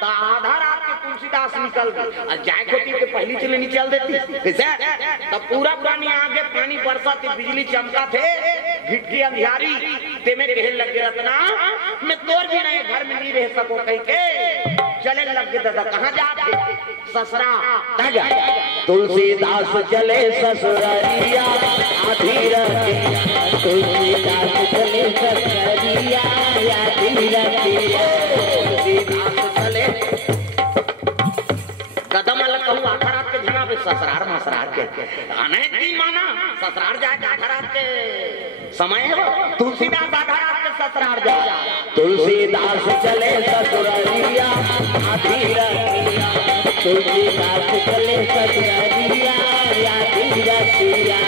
तो आधा रात के तुलसीदास निकल गई और जाए होती के पहली चले नहीं चल देती तब पूरा पानी आगे पानी बरसत बिजली चमका थे घिटकी अंधियारी ते में कहने लगे रत्ना मैं तोर भी नहीं घर में नहीं रह सको कहीं के चले लग गए दादा कहाँ जाते ससुरा ताजा तुलसीदास चले ससुरारिया आधी रतिया तुलसीदास चले ससुरारिया आधी रतिया तुलसीदास चले कदम अलग कहूँ आखरात के जना पे ससुरार मसरार के अनेक दिन माना ससुरार जाए आखरात के समय है वो तुलसीदास आखरात के ससुरार जाए तुलसीदास चले ससुरारिया आधी रतिया तुलसीदास चले ससुरारिया आधी रतिया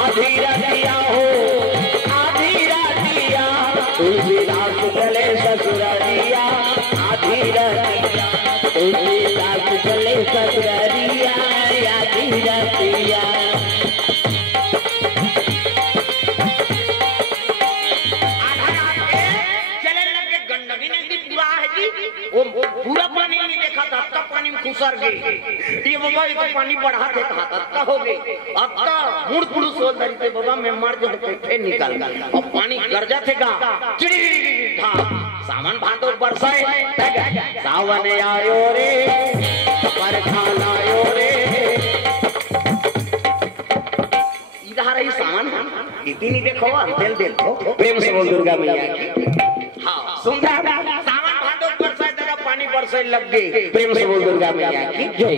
आधी रतिया हो आधी रतिया तुलसीदास चले ससुरारिया आधी रतिया तुलसीदास चले ससुरारिया आधी रतिया वो पूरा पानी नहीं देखा था तब पानी में खुसर गई ये बाबा ये तो पानी बढ़ा थे कहा था हो गई अब तो मुड़ पुरुष सोच रही थे बाबा मैं मर जो फिर निकल गया और पानी गरजा थे का चिड़ी था सावन भादो बरसाए सावन आयो रे बरखान आयो रे इधर ही सावन इतनी देखो अंधेल देखो प्रेम से बोल दुर्गा मैया की हाँ सुंदर सावन भादो बरसाए जगह पानी बरसाए लग गई प्रेम से बोल दुर्गा मैया की जय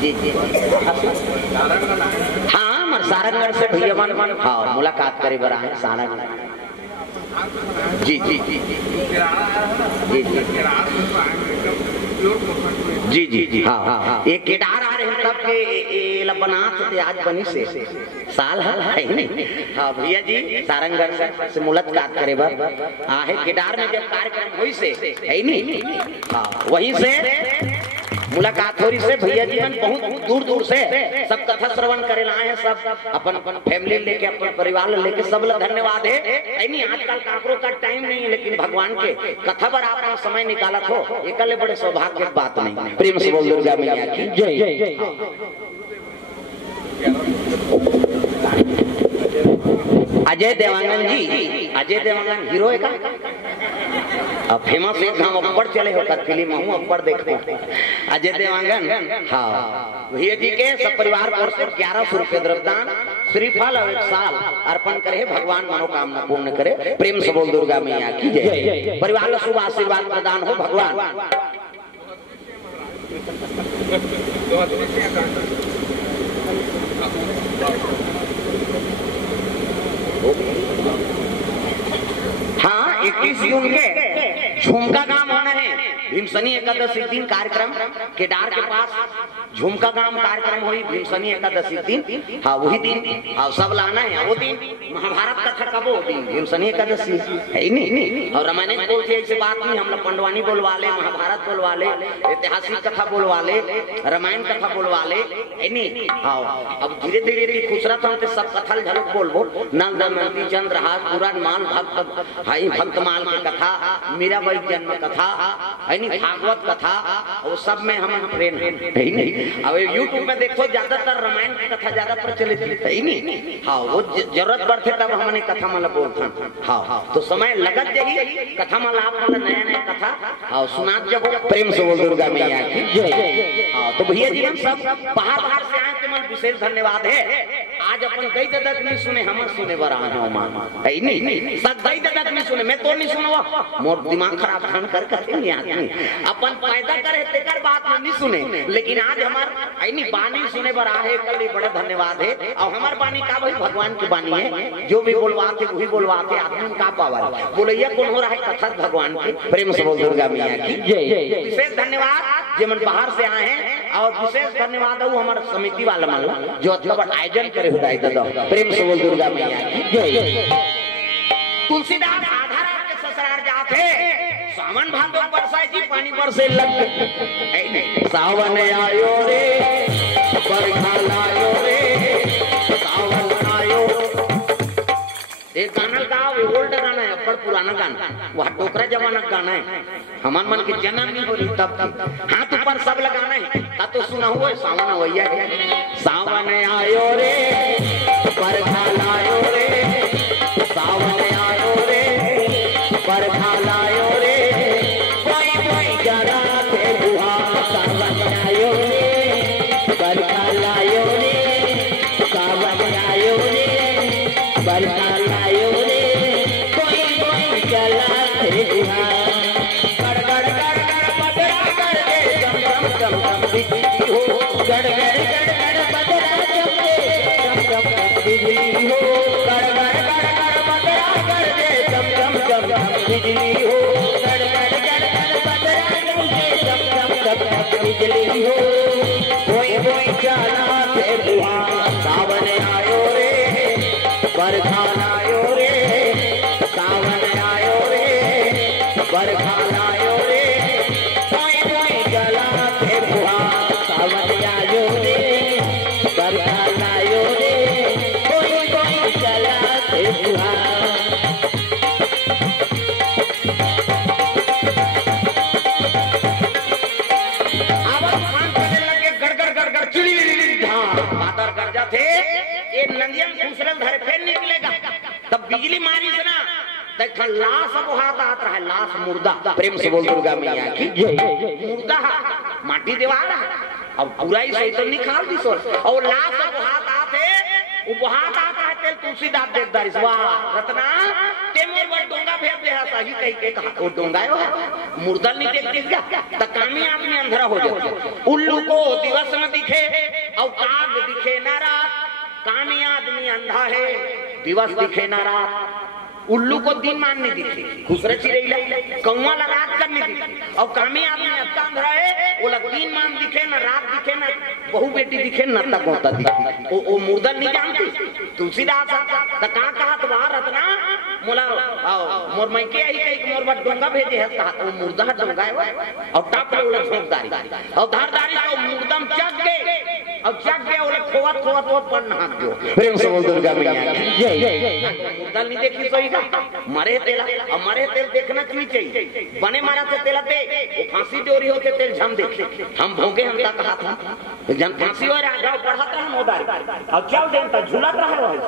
जी जी हाँ मर सारंगढ़ से भैया मन हाँ मुलाकात करे बरा है सारंगढ़ जी जी जी जी जी जी जी हाँ हाँ हाँ एक केदार आ रहे हैं तब के लबनाथ थे आज बनी से साल है नहीं हाँ भैया जी सारंगढ़ से मुलाकात करे बर आहे केदार में जब कार्यक्रम हुई से है नहीं हाँ वहीं से मुलाकात हो रही से भैया जी मन बहुत दूर दूर से सब कथा श्रवण करे आए हैं सब अपन अपन फैमिली लेके अपन परिवार लेके सब लोग धन्यवाद है नहीं आजकल काकरों का टाइम नहीं है लेकिन भगवान के कथा पर आपने समय निकाला हो एकले बड़े सौभाग्य की बात नहीं प्रेम से बोल दुर्गा मैया की जय अजय देवांगन जी अजय देवांगन हीरो है का फेमस एक हम ऊपर चले हो कर फिल्म हूँ ऊपर देखते अजय देवांगन हाँ भैया जी के सब परिवार को 1100 रुपये द्रव्यदान श्रीफल और 1 साल अर्पण करे भगवान मनोकामना पूर्ण करे प्रेम से बोल दुर्गा मैया की जय परिवार को शुभ आशीर्वाद प्रदान हो भगवान हाँ 21 जून के झुमका गांव होना है भीमसनी एकादशी दिन कार्यक्रम केदार के पास झुमका गांव कार्यक्रम हुई भीमसनी एकादशी दिन। हाँ वही दिन हाँ सब लाना है वो दिन। महाभारत कथा कब हो दिन भीमसनी एकादशी है नहीं। और रामायण बोलते ऐसे बात नहीं, हम लोग पंडवानी बोलवा ले, महाभारत बोलवा ले, ऐतिहासिक कथा बोलवा ले, रामायण कथा बोलवा ले है नहीं। हाँ अब धीरे धीरे खुसरत हम सब कथा झलक बोल बोल नल दमयंती चंद्रहास पुराण माल भक्त हाई भक्तमाल की कथा मीराबाई जन्म कथा है नहीं, भागवत कथा वो सब में हम प्रेम है नहीं। अब यूट्यूब में देखो ज्यादातर रामायण की कथा ज्यादा प्रचलित है ही नहीं। हाँ वो जरूरत पड़ते तब हमने कथा माला बोलता। हाँ तो समय लगत यही कथा माला आप मतलब नया नया कथा हाँ सुना जब प्रेम से बोल दुर्गा मैया की। हाँ तो भैया जी हम सब बाहर बाहर से आए तो मन विशेष धन्यवाद है। आज अपन गई ददक नहीं सुने हम सुने बरा है नहीं सब गई ददक नहीं सुने, मैं तो नहीं सुनवा मोर दिमाग खराब खान कर नहीं आदमी अपन पैदा करे तेकर बात नहीं सुने, लेकिन आज हमार नहीं बानी सुने बरा है कल बड़ा धन्यवाद है। और हमार बानी का भाई भगवान की बानी है, जो भी बोलवाते वही बोलवाते आदमी का पावर बोलैया कौन हो रहा है कथा भगवान की। प्रेम से बोल दुर्गा मैया की जय। विशेष धन्यवाद जो मन बाहर से आए हैं और विशेष धन्यवाद है हमारे समिति वाला मान जो अच्छा बड़ा आयोजन करे हुआ है। प्रेम से बोल दुर्गा मैया की जय। तुलसीदास आधा रात के ससुराल जाते सावन भादो बरसाई जी पानी बरसे लग सावन आयो रे बरखा लायो रे सावन आयो। एक गाना गाओ ओल्ड गाना है पर पुराना गाना वह टोकरा जमाना गाना है हमार मन के जन्म नहीं होली तब हाथ ऊपर सब लगाना है का तो सुना हुआ सावन वैया सावन आयो रे बरखा लायो रे सावन आयो रे बरखा लायो रे कोई कोई जरा के बुहा सावन आयो रे बरखा लायो रे सावन आयो रे बरखा लायो रे कोई कोई जरा के बुहा गड़ गड़ गड़ गड़ बदरा कर दे गम गम गम गम बिजली हो गड़ गड़ गड़ गड़ बदरा जम दे गम गम बिजली हो गड़ गड़ गड़ गड़ बदरा कर दे गम गम गम गम बिजली हो गड़ गड़ गड़ गड़ बदरा जम दे गम गम गम गम बिजली हो कोई कोई जाना से बुआ सावन आयो रे बरखा लायो रे सावन आयो रे बरखा लायो रे कोई कोई जला से बुआ सावन आयो रे बरखा लायो रे कोई कोई जला से बुआ। तब बिजली मारी से ना देख लाश अब हाथ आता है लाश मुर्दा। प्रेम से बोल दुर्गा मैया की मुर्दा माटी दीवार अब पूरा ही सही तो निकाल दी सोच और लाश अब हाथ आते वो हाथ आता है तेल तुलसीदास देखदारी वाह रत्ना ते मोर वर डोंगा फेर दे सही कह के कहा वो डोंगा है मुर्दा नहीं देखती क्या त कामी आदमी अंधेरा हो जाए। उल्लू को दिवस में दिखे और काग दिखे ना रात कामी आदमी अंधा है दिवस दिखे ना रात। उल्लू को दिन मान नहीं दिखे दूसरे चिड़ैया कौवा ला रात कर नहीं दिखे और कामी आदमी अत्ता अंधरा है वो लग दिन मान दिखे ना रात दिखे ना बहु बेटी दिखे न तक होता दिखे वो मुर्दा नहीं जानती। तुलसीदास त का कहा तो वहां रत्ना मोला मोर मैके आई कई मोर बट डोंगा भेजे है कहा वो मुर्दा डोंगा है और टाप ले उलट झोंकदारी और धारदारी तो मुर्दम चक गए अब चक गया वो खोवत खोवत वो पर नाक दो। प्रेम से बोल दुर्गा मैया जय। मुर्दा नहीं देखी सोई मरे तेला और मरे तेल देखना क्यों चाहिए बने मारा से तेला दे वो फांसी डोरी होते तेल झम देखे हम भोगे हम तक कहा था जन फांसी हो रहा गाँव पढ़ाता है मोदारी और चल देता झूला रहा है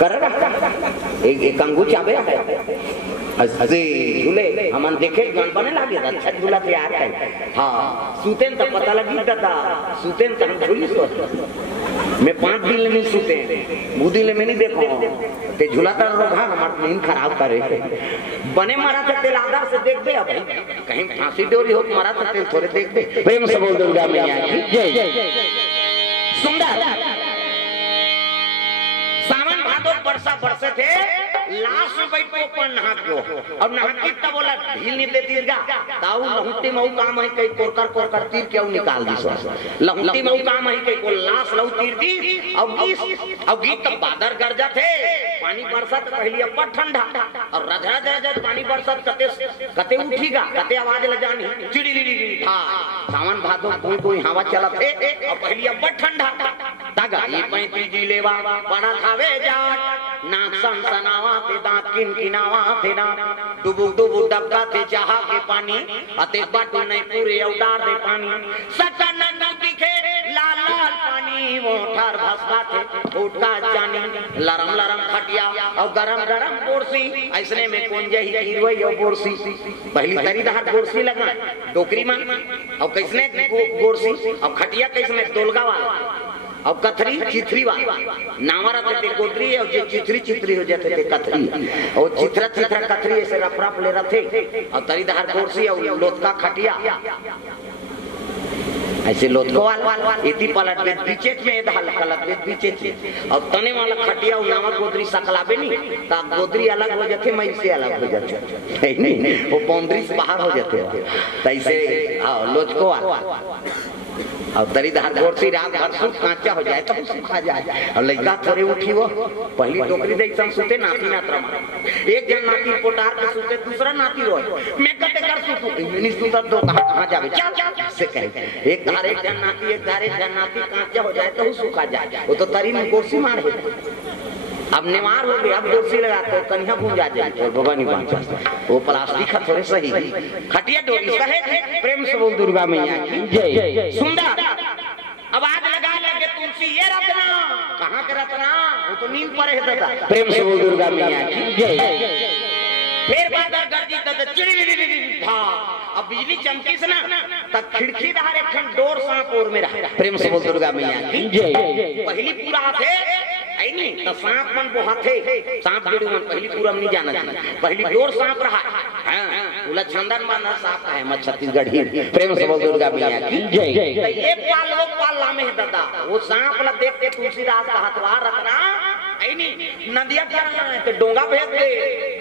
कर एक अंगू चाबे अरे झूले हम देखे गन बने लगे अच्छा झूला तैयार है। हाँ सूते तो पता लगी था सूते तो हम झूली सो मैं 5 दिन में सूते मुदी ले में नहीं देखो ते झूलाता रहा हमारा नींद खराब करे बने मारा था तेल आधार से देख दे अब कहीं फांसी डोरी हो मारा था तेल थोड़े देख दे। प्रेम से बोल दुर्गा मैया की जय। सुंदर सावन भादो बरसा बरसे थे लाश में बैठ को पर नहा क्यों अब नहा की तब बोला ढील नहीं देती गा ताऊ लहुटी में काम है कई कोरकर तीर क्यों निकाल दी सो लहुटी में काम है कई को लाश लहु तीर दी अब गीत तब बादर गरजा थे पानी बरसत पहली अब ठंडा और रजा पानी बरसत कते उठीगा कते आवाज ल जानी चिड़ी था सावन भादो कोई हवा चला थे और पहली अब ठंडा दागा ये 35 जिलेवा बड़ा खावे जाट नाक सनसनावा ते दांत किनकिनावा थे ना डुबुक डबका थे चाहा के पानी अते बाटू नहीं पूरे उडार दे पानी सकन न दिखे लाल लाल पानी मोठार भसका थे फूटका जानी लरम खटिया और गरम बोरसी ऐसने में कौन जही हीरोई और बोरसी पहली तरी दहर बोरसी लगा टोकरी में और कैसने बोरसी और खटिया कैसने दोलगा वाला और कथरी चिथरी वाला नावरा थे गोदरी और जे चिथरी हो जाते थे कथरी और चिथरा कथरी ऐसे रफ ले रहे थे और तरी दहर बोरसी और लोटका खटिया ऐसे लोटको वाला इति पलट में पीछे में दहल कलत में पीछे और तने वाला खटिया और नावा गोदरी सकलाबे नहीं ता गोदरी अलग हो जाते मैं से अलग हो जाते नहीं वो बाउंड्री से बाहर हो जाते तैसे लोटको वाला और तरी दहर गोरसी रात भर सुख कांचा हो जाए तब सुखा जाए और लड़का थोड़े उठी वो पहली टोकरी दे सब सुते नाती नातरा एक जन नाती पोटार के सुते दूसरा नाती रोए मैं कते कर सुतू नहीं सुता तो कहां जावे क्या से कहे एक जन नाती कांचा हो जाए तो सुखा जाए वो तो तरी में गोरसी मार है अब निवार हो गए अब गोरसी लगाते हो कन्या भून जा जाए और भगवान वो प्लास्टिक का थोड़े सही खटिया डोरी सहे प्रेम से बोल दुर्गा मैया की जय सुंदर अब आज लगा लगे तुलसी ये रत्ना कहाँ के रत्ना वो तो नींद पर है दादा प्रेम से बोल दुर्गा मैया की जय फिर बादल गरजी तब चिड़ी था अब बिजली चमकी से ना तब खिड़की दहार एक डोर सांप और में रहा प्रेम से बोल दुर्गा मैया की जय पहली पूरा थे आई नहीं तो सांप मन वो हाथे सांप बेड़ू मन पहली पूरा नहीं जाना चाहिए पहली डोर सांप रहा हां उला चंदन माना सांप है मत छत्तीसगढ़ी प्रेम से बोल दुर्गा मैया की जय एक पाल लामे है दादा वो सांप ला देख के तुलसीदास का हथवार रखना आई नहीं नदिया कर तो डोंगा भेज दे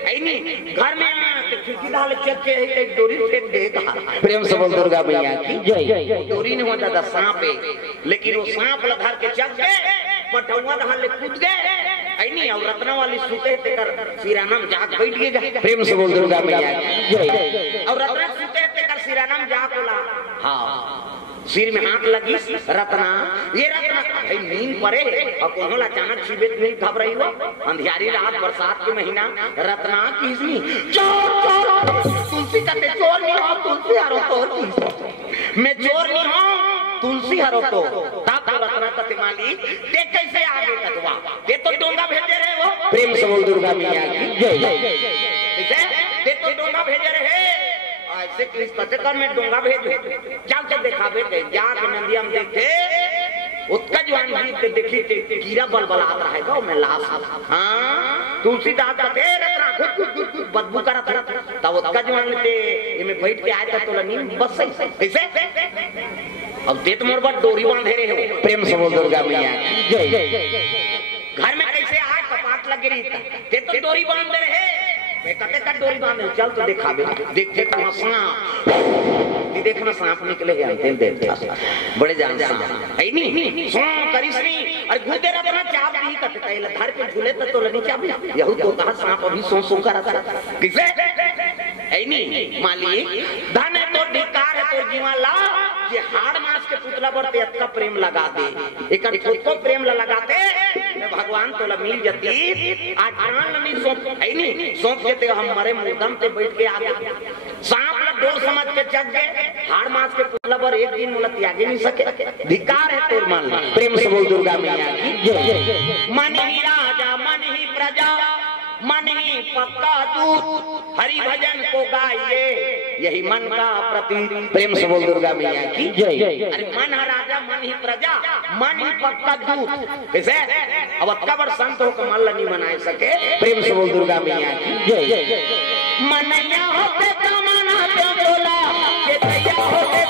आई नहीं घर में तो खिड़की डाल चेक के एक डोरी फेंक दे कहा प्रेम से बोल दुर्गा मैया की जय डोरी नहीं होता दादा सांप है लेकिन वो सांप ला धर के चक के पटौवा दहाल ले कूद गए आई नहीं और रत्ना वाली सूते तेकर सिरानम जाग बैठ गए प्रेम से बोल दुर्गा मैया जय और रत्ना सूते तेकर सिरानम जाग बोला हां सिर में आंख लगी रत्ना ये रत्ना भाई नींद पड़े और कोनो अचानक शिविर में घबराई हुआ अंधियारी रात बरसात के महीना रत्ना किसनी चोर तुलसी कहते चोर नहीं हो तुलसी हरो तो मैं चोर नहीं हूं तुलसी हरो तो तब रत्ना कहते माली देख कैसे आगे कटवा ये तो डोंगा भेजे रहे वो प्रेम से बोल दुर्गा मैया की जय ये तो डोंगा भेजे रहे ऐसे किस पत्रकार में डोंगा भेजे जाल के दिखावे थे जाके नदिया में देखे उसका जवान भी देखी कीड़ा बलबलात रहेगा मैं लाश हां तुलसीदास का दे रत्ना खुद बदबू करा था तब उसका जवान लेते इमे बैठ के आया था तो नींद बस कैसे अब देत मोर पर डोरी बांधे रहे हो प्रेम से बोल दुर्गा मैया जय घर में कैसे आए कपाट लग रही ते तो डोरी बांध रहे कते का डोरी बांधे चल तो दिखावे देख तो सांप देखना सांप निकले हैं तेल देख बड़े जान सांप है नहीं सो करिसनी और घूते रहना चाप नहीं कते कैला घर पे झूले तो लनी चाबी यहू तो कहा सांप अभी सो करा था किसे है नहीं मालिक धन तो धिकार है तो जीवाला ये हाड़ मास के पुतला पर तेज प्रेम लगा दे एक खुद को प्रेम लगाते भगवान तो मिल जाती आज आन नहीं सौंप है नहीं सौंप देते हम मरे मुर्दम पे बैठ के आगे सांप ला डोर समझ के चक गए हाड़ मास के पुतला पर एक दिन मुला त्यागे नहीं सके धिकार है तोर मान प्रेम से बोल दुर्गा मैया की जय मन ही राजा मन ही प्रजा मन ही पक्का दूत हरि भजन को गाइए यही मन का प्रतीक प्रेम से बोल दुर्गा मैया की जय अरे मन है राजा मन ही प्रजा मन ही पक्का दूत कैसे अब अक्का बार संत हो कमल नहीं मनाए सके प्रेम से बोल दुर्गा मैया की जय मनैया होते तो मनाते बोला ये तैया होते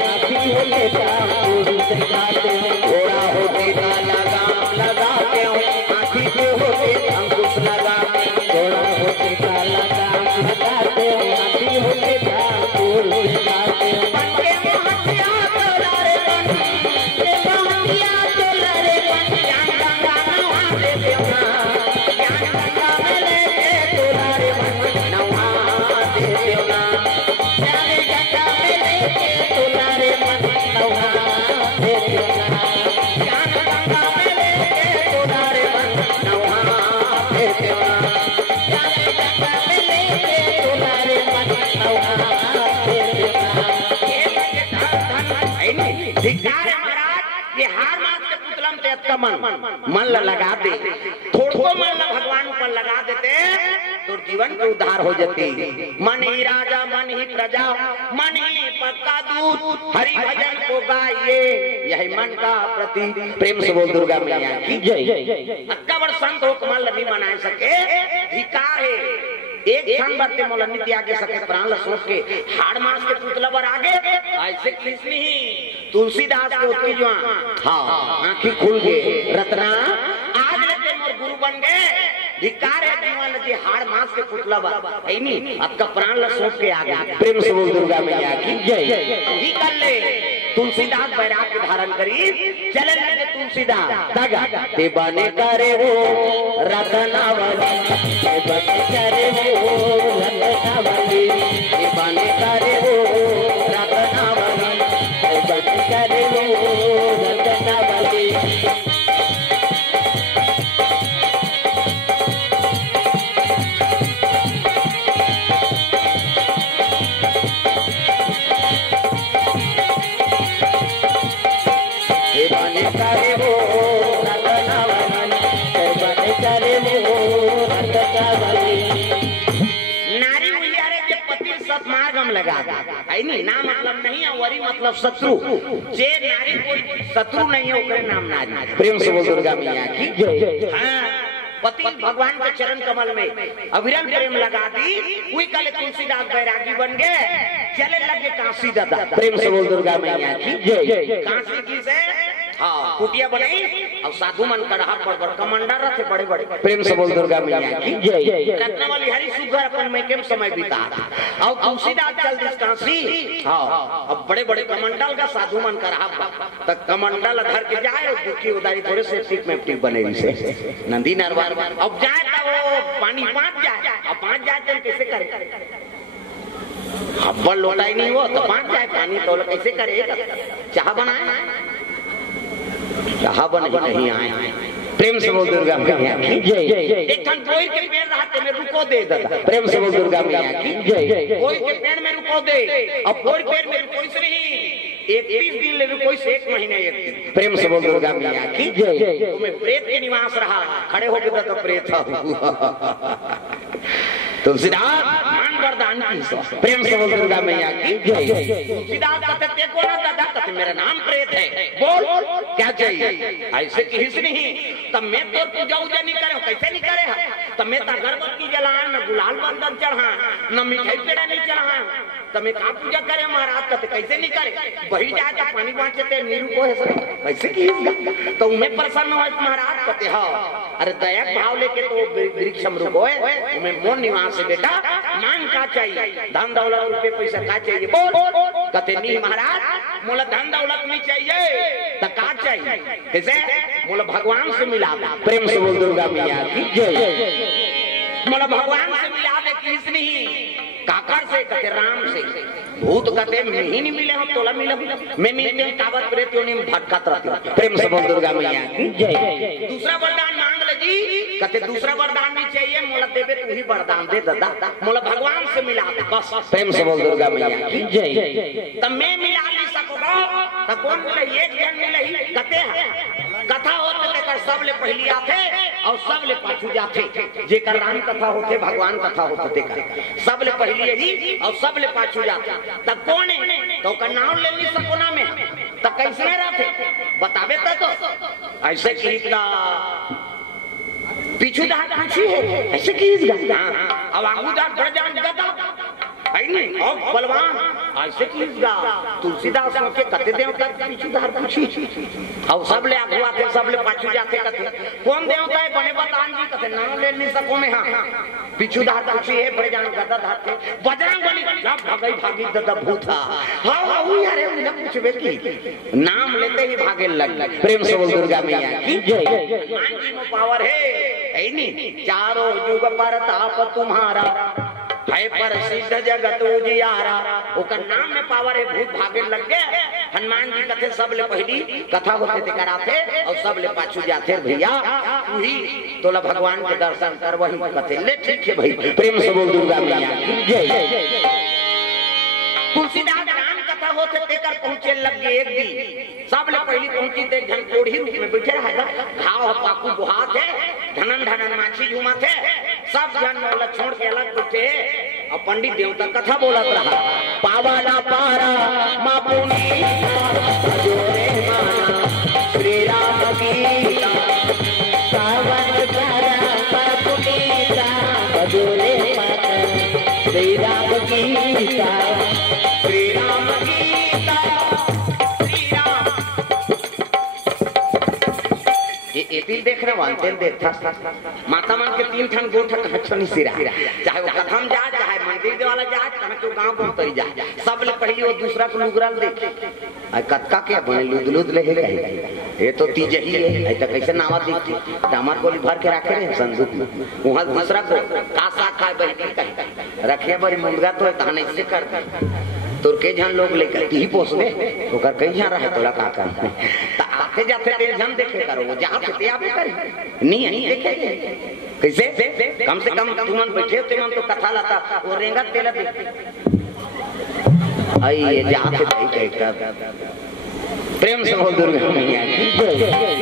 हाथी होते ठाकुर सिखाते घोड़ा होते लगाम लगाते हाथी को होते अंकुश लगाते घोड़ा होते लगाम लगाते हाथी होते ठाकुर सिखाते बंदे महतिया तोलारे बंदे महतिया तोलारे बंदे ज्ञान गंगा नहाते देवना ज्ञान गंगा में लेके तोलारे बंदे नहाते देवना ज्ञान गंगा में लेके तोलारे बंदे नहाते देवना ज्ञान गंगा में लेके तोलारे बंदे नहाते देवना ज्ञान गंगा में लेके तोलारे बंदे नहाते देवना धिक्कार है महाराज, ये हार मास के पुतलम ते का मन लगा दे, थोड़को मन भगवान ऊपर लगा देते तो जीवन के उद्धार हो जाते। मन ही राजा मन ही प्रजा मन ही पक्का दूत हरि भजन को गाइए, यही मन का प्रति प्रेम से बोल दुर्गा मैया की जय। अक्का बड़ संत हो कमल नहीं मना सके धिक्कार है, एक क्षण बरते मोला नित्य आगे सके प्राण ल सोच के हाड़ मास के पुतला पर आगे ऐसे कृष्ण ही तुलसीदास के उत्ती जो हाँ आंखी खुल गए रत्ना आज लेते मोर गुरु बन गए। धिक्कार है जीवन जी हाड़ मास के पुतला पर ऐनी आपका प्राण ल सोच के आगे प्रेम से बोल दुर्गा मैया की जय। ही कर ले तुलसीदास बैराग के धारण करी चले लगे तुलसीदास दागा ते बने करे वो रत्नावली ते बने करे वो रत्नावली ते बने करे वो रत्नावली ते बने करे वो रत्नावली करे वो रत्नावली ते बने करे वो रत्नावली नारी उलियारे के पति सतमार्गम लगा है नहीं ना मतलब नहीं है वरी मतलब शत्रु जे नारी कोई शत्रु नहीं है ओकरे नाम नारी प्रेम से बोल दुर्गा मैया की जय। हाँ, पति भगवान के चरण कमल में अविरल प्रेम लगा दी कोई कले तुलसीदास बैरागी बन गए चले लगे काशी दादा प्रेम से बोल दुर्गा मैया की जय। काशी की से हाँ कुटिया बनाई और साधु मन का रहा बड़ कमांडर रहे बड़े बड़े प्रेम से बोल दुर्गा मैया की जय। रत्नावली हरि सुगर अपन में केम समय बिता और तुलसीदास चल दिस काशी हाँ अब बड़े बड़े कमंडल का साधु मन का रहा तक कमंडल धर के जाए और दुखी उदारी थोड़े से टिक में टिक बने से नंदी नरवार अब जाए तो वो पानी पाँच जाए अब पाँच जाए तो कैसे करे हब्बल लोटा ही नहीं हो तो पाँच जाए पानी तो कैसे करे चाह बनाए चाह बन नहीं आए प्रेम से बोल दुर्गा मैया की जय। एक ठन कोई के पेड़ रहते में रुको दे दादा प्रेम से बोल दुर्गा मैया की जय। कोई के पेड़ में रुको दे अब कोई पेड़ में रुको से नहीं 31 दिन ले रुको से 1 महीने 1 दिन प्रेम से बोल दुर्गा मैया की जय। तुम्हें प्रेत के निवास रहा खड़े हो गए तो प्रेत तुलसीदास मान वरदान की प्रेम से बोल दुर्गा मैया की जय। तुलसीदास कहते देखो ना दादा कहते मेरा नाम प्रेत है बोल क्या चाहिए ऐसे किस नहीं तब मैं तो पूजा उजा नहीं करे कैसे नहीं करे तब मैं तो अगरबत्ती जला न गुलाल बंदन चढ़ा न मिठाई पेड़ा नहीं चढ़ा तब मैं का पूजा करे महाराज कहते कैसे नहीं करे बही जाए तो पानी बांचते नीरू को है कैसे की तो मैं प्रसन्न हो महाराज कहते हाँ अरे दया भाव लेके तो वृक्ष रुको है मैं मोन निवास से बेटा मान का चाहिए धन दौलत रुपये पैसा का चाहिए बोल कहते नहीं महाराज मोला धन दौलत नहीं चाहिए तो का चाहिए कैसे मोला भगवान से मिला प्रेम से बोल दुर्गा मैया की जय। मोला भगवान से मिला दे किस नहीं काकर से कहते राम से भूत कहते मैं ही नहीं मिले हम तोला मिले मैं मिलते हैं कावत प्रेत योनि में भटकत रहती प्रेम से बोल दुर्गा मैया की जय। दूसरा वरदान मांग ले जी कहते दूसरा वरदान भी चाहिए मोला देवे तू ही वरदान दे दादा मोला भगवान से मिला दे बस प्रेम से बोल दुर्गा मैया की जय। तब मैं मिला नहीं सकूंगा तो कौन मिले एक जन मिले ही कहते हैं कथा होते तेकर सब ले पहली आते और सब ले पाछू जाते जेकर राम कथा होते भगवान कथा होते तेकर सब ले पहली ही और सब ले पाछू जाते तब कौन है तो का नाम ले नहीं सको ना में तब कैसे रहते बतावे तो ऐसे की पीछू दार पूछी है ऐसे की अब आगू दार बढ़ जान गदा है नहीं और बलवान ऐसे कीगा तुलसीदास के कते देवता पीछूदार पूछी और सब ले आगू आते सब ले पाछू जाते कते कौन देवता है बने बतान जी कते नाम ले नहीं सको में हां पीछूदार पूछी है बड़े जान गदा धाते बजरंग बली ना भागई भागी ददा भूता हां वो यार ने पूछबे की नाम लेते ही भागे लग प्रेम से बोल दुर्गा मैया की जय हनुमान जी में पावर है नहीं चारों युग पर ताप तुम्हारा है प्रसिद्ध जगत उजियारा ओकर नाम में पावर है भूत भागे लग गए हनुमान जी कथे सब ले पहली कथा होते ते कराते और सब ले पाछू जाते भैया तू ही तोला भगवान के दर्शन कर वही कथे ले ठीक है भाई प्रेम से बोल दुर्गा मैया जय तुलसीदास राम कथा होते तेकर पहुंचे लग गए एक दिन सब ले पहली पहुंची ते घन कोढ़ी रूप में बैठे रहेगा घाव पाकू गुहात है धनन धनन माछी झूमा थे सब जन मौला छोड़ के अलग बैठे और पंडित देवता कथा बोलत रहा पावाला पारा मापुनी जोरे माना श्री राम गीता पावन पारा मापुनी जोरे माना श्री राम गीता श्री राम गीता श्री राम ये देख रहे वांटेल देखता माता मन के तीन ठन गोठ हछनी सिरा चाहे वो कथम जा चाहे मंदिर वाला जा चाहे तो गांव गांव तरी जा सब ले पहली वो दूसरा को लुगरा देख आ कतका के बने लुदलुद ले ये तो तीज ही है ऐ त कैसे नावा देखती टमाटर गोली भर के रखे रे संदूक में वहां दूसरा को कासा खाए बहनी कहीं रखे बड़ी मुंडगा तो कहानी से कर तोर के जहां लोग लेकर ही पोसले ओकर कई जहां रहे तोला का काम त आते जाते ते जन देखे करो वो जहां पे आवे करे नहीं देखे कैसे कम से कम तुमन बैठे ते मन तो कथा लाता वो रेंगा तेला देख आई ये जहां पे देखे प्रेम से बोल दुर्गा मैया की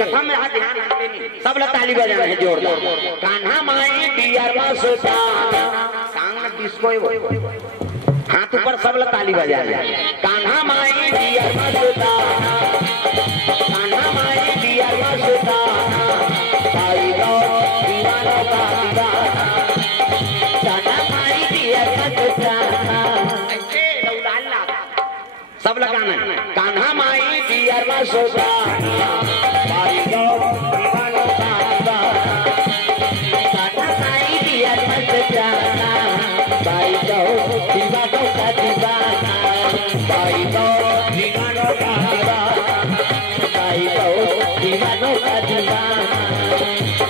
कथा में हाथ ध्यान रखते नहीं सब लोग ताली बजाना है जोरदार कान्हा माई डियरवा सुल्तान टांग में डिस्को है हाथ ऊपर सब लोग ताली बजा रहे कान्हा माई डियरवा सुल्तान कान्हा माई डियरवा सुल्तान भाई रो दीवानों का दीवाना कान्हा माई डियरवा सुल्तान ऐसे लौलाला सब लगाना कान्हा माई डियरवा सुल्तान भाई रो दीवानों का दीवाना कान्हा माई डियरवा सुल्तान भाई रो दीवानों का दीवाना भाई रो दीवानों का दीवाना भाई रो दीवानों का दीवाना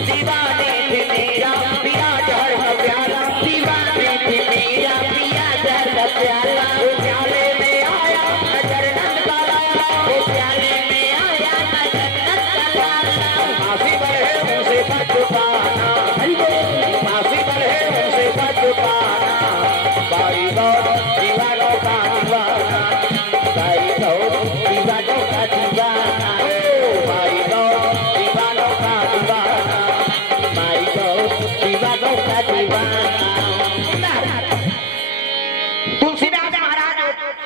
दीवाने थे मेरा पिया धर्म प्याला दीवाने थे मेरा पिया धर्म प्याला वो प्याले में आया नजर नंद काला वो प्याले में आया नजर नंद काला माफी बढ़े उनसे बच पाना माफी बढ़े उनसे बच पाना भाई रो दीवानों का दीवाना भाई रो दीवानों का दीवाना भाई रो दीवानों का दीवाना भाई रो दीवानों का दीवाना तुलसीदास महाराज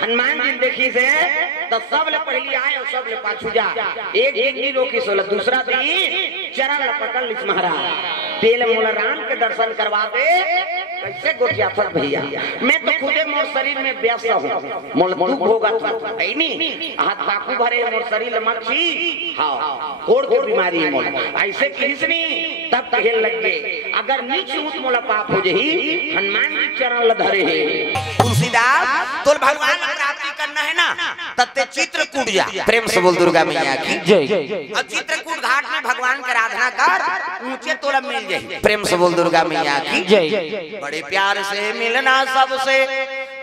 हनुमान जी देखी से तो सब ले पहली आए और सब ले पाछू जा एक नहीं रोकी सोला दूसरा दी चरण पकड़ लिस महाराज तेल मोला राम के दर्शन करवा दे कैसे गोटिया था भैया मैं तो खुदे मोर शरीर में व्यस्त हूँ मोल दुख होगा है नहीं हाथ बाकू भरे मोर शरीर मच्छी हाँ कोड़ के बीमारी है मोल ऐसे किसनी तब कहल लग गए अगर नीच ऊंच मोला पाप हो जही हनुमान जी चरण ल धरे है तुलसीदास तोल भगवान प्राप्ति करना है ना तत्ते चित्रकूट जा प्रेम से बोल दुर्गा मैया की जय और चित्रकूट घाट में भगवान की आराधना कर ऊंचे तोला मिल जाए प्रेम से बोल दुर्गा मैया की जय बड़े प्यार से मिलना सबसे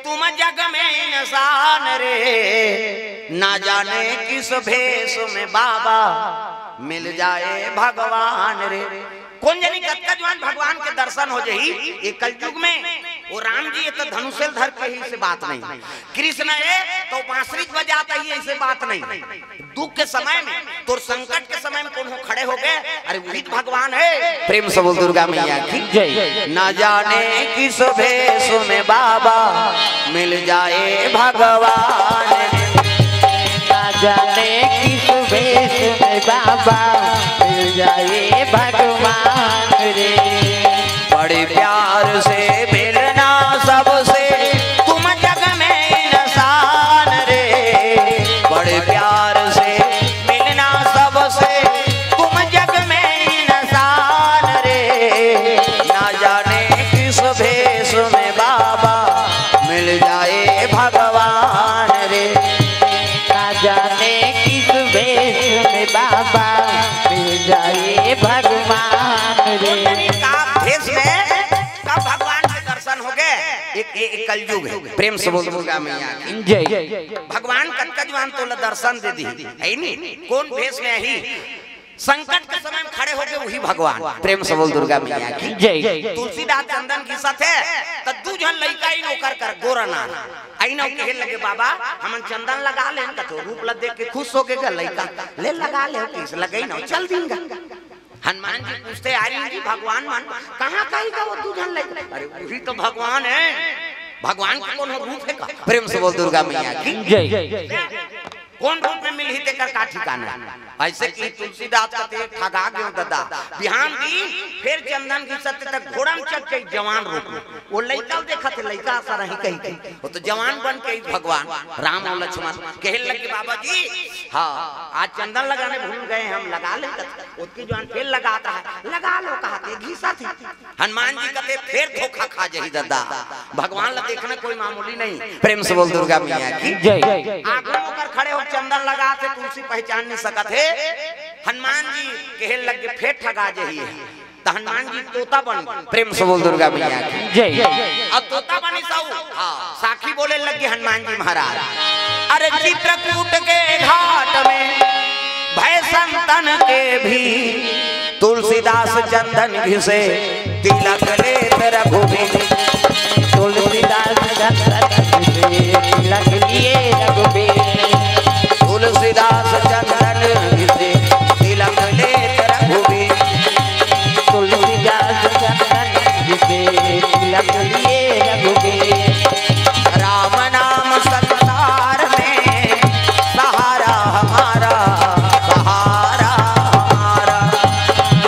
तुम जग में इंसान रे ना जाने किस भेष में बाबा मिल जाए भगवान रे कौन जानी कत्का जवान भगवान के दर्शन हो जाही ये कलयुग में वो राम जी ये तो धनुषेल धर के ही से बात नहीं कृष्ण है तो बांसुरी बजाता ही ऐसे बात नहीं दुख के समय में तो संकट के समय में कौन हो खड़े हो गए अरे वही तो भगवान है प्रेम से बोल दुर्गा मैया की जय ना जाने किस भेष में बाबा मिल जाए भगवान ना जाने किस भेष में बाबा मिल जाए भगवान रे बड़े प्यार से मिलना सबसे तुम जग में इंसान कलयुग है। प्रेम से बोल दुर्गा मैया की जय। भगवान कनकजवान तो दर्शन दे दी है नहीं, कौन भेष में ही संकट के समय में खड़े होके वही भगवान। प्रेम से बोल दुर्गा मैया की जय। तुलसीदास चंदन की सत है तो दू जन लइका ही नौकर कर गोरा नार आई नौ कहे लगे बाबा हमन चंदन लगा ले तो रूप ला देख के खुश हो के लइका ले लगा ले किस लगे ना चल देंगे। हनुमान जी पूछते आ रही जी भगवान मन कहाँ कहीं का वो दू जन लइका, अरे वही तो भगवान है, भगवान का कौन रूप है का। प्रेम से बोल दुर्गा मैया की जय। कौन रूप में मिली ते कर का ठिकाना ऐसे कि तुलसीदास कहते ठगा गयो दादा बिहान दी फिर चंदन की सत्य तक घोड़ा में चढ़ के जवान रूप में वो लइका देखा थे लइका सा रही कहीं वो तो जवान बन के भगवान राम और लक्ष्मण कहे लगे बाबा जी हाँ आज चंदन लगाने भूल गए हम लगा ले उसकी जवान फिर लगाता है लगा लो कहते घीसा थी। हनुमान जी कहते फिर धोखा खा जाही दादा भगवान ला देखना कोई मामूली नहीं। प्रेम से बोल दुर्गा मैया की जय। आंखों होकर खड़े हो चंदन लगा से तुलसी पहचान नहीं सकत है। हनुमान जी कहे लगे फेर ठगा जही है तो हनुमान जी तोता बन। प्रेम से बोल दुर्गा मैया की जय। अब तोता बनी साहू हाँ साखी बोले लगे हनुमान जी महाराज अरे चित्रकूट के घाट में भय संतन के भी तुलसीदास चंदन घिसे तिलक ले रघुबीर तुलसीदास चंदन घिसे तिलक लिए रघुबीर तुलसीदास चंदन घिसे तिलक ले रघुबीर तुलसीदास चंदन घिसे तिलक लिए रघुबीर। राम नाम संसार में सहारा हमारा सहारा हमारा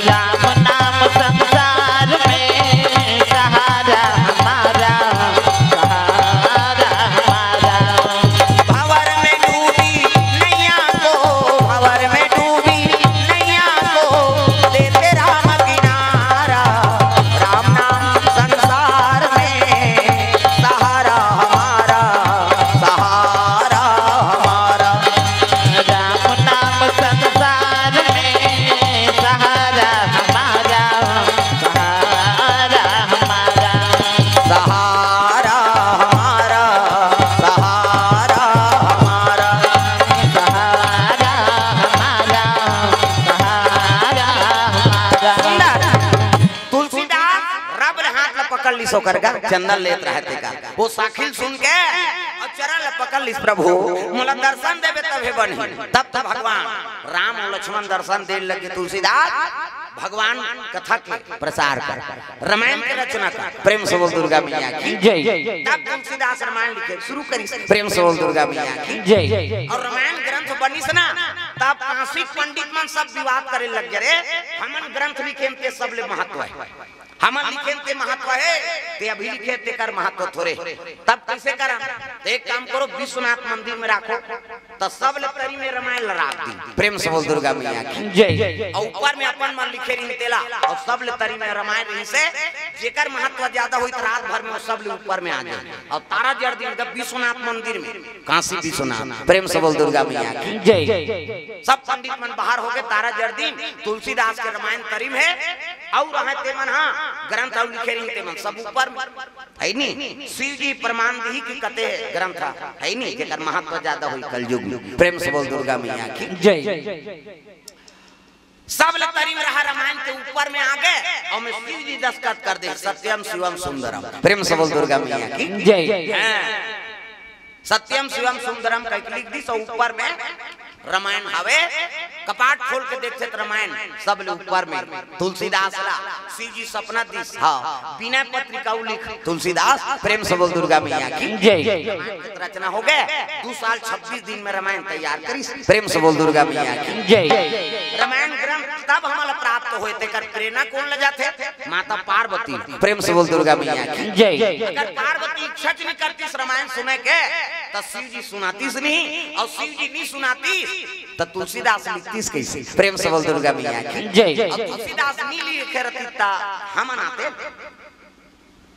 राम नाम संसार में सहारा हमारा सहारा हमारा। भंवर में डूबी नैया को भंवर में डूबी नैया को देते राम किनारा राम नाम संसार में सहारा हमारा सहारा हमारा राम नाम संसार में सहारा हमारा सहारा हमारा। सहारा हमारा सहारा हमारा सहारा हमारा सहारा हमारा। तुलसीदास रब रे हाथ ला पकड़ ली सोकर का चंदन लेत रहते का वो साखिल सुन के और चरण ला पकड़ ली प्रभु मोला दर्शन देवे तबे बनी तब भगवान राम और लक्ष्मण दर्शन दे लगे। तुलसीदास भगवान कथा के प्रसार कर रामायण की रचना कर। प्रेम से बोल दुर्गा मैया की जय। तब तुलसीदास रामायण लिखे शुरू करी। प्रेम से बोल दुर्गा मैया की जय। और रामायण ग्रंथ बनी से ना तब काशी पंडित मन सब विवाद करे लग गए हमन ग्रंथ लिखे के सब ले महत्व है हमन लिखे ते महत्व है ते अभी लिखे ते कर महत्व थोड़े तब कैसे करा एक काम करो विश्वनाथ मंदिर में राखो तो सब ले तरी में रामायण राख दी। प्रेम से बोल दुर्गा मैया की जय। और ऊपर में अपन मन लिखे रही तेला और सब ले तरी में रामायण रही से जेकर महत्व ज्यादा हुई तो रात भर में वो सब ले ऊपर में आ जाए और तारा जड़ दिन जब विश्वनाथ मंदिर में काशी विश्वनाथ। प्रेम से बोल दुर्गा मैया की जय। सब पंडित मन बाहर हो गए तारा जड़ दिन तुलसीदास के रामायण तरी में और रहे ते मन हाँ ग्रंथ और लिखे रही ते मन सब ऊपर में है नी शिव जी प्रमाण दी की कते ग्रंथ है नी जेकर महत्व ज्यादा हुई कलयुग में। प्रेम से बोल दुर्गा मैया की जय। सब लतारी में रहा रामायण के ऊपर में आ गए और मैं शिव जी दस्तखत कर दे सत्यम शिवम सुंदरम। प्रेम से बोल दुर्गा मैया की जय। सत्यम शिवम सुंदरम कह लिख दी सो ऊपर में रामायण हवे कपाट खोल के देखते रामायण सब ले ऊपर में तुलसीदास ला शिव जी सपना दिस हाँ बिना पत्रिका लिख तुलसीदास। प्रेम से बोल दुर्गा मैया की जय। रचना हो गए 2 साल 26 दिन में रामायण तैयार करी। प्रेम से बोल दुर्गा मैया की जय। रामायण ग्रंथ तब हमारा प्राप्त हुए थे कर प्रेरणा कौन ले जाते माता पार्वती। प्रेम से बोल दुर्गा मैया की जय। अगर पार्वती इच्छा नहीं करती रामायण सुने के तो शिव जी सुनाती नहीं और शिव जी नहीं सुनाती तो तुलसीदास लिखती कैसे। प्रेम से बोल दुर्गा मैया की जय। तुलसीदास नहीं लिखे रहती हम आते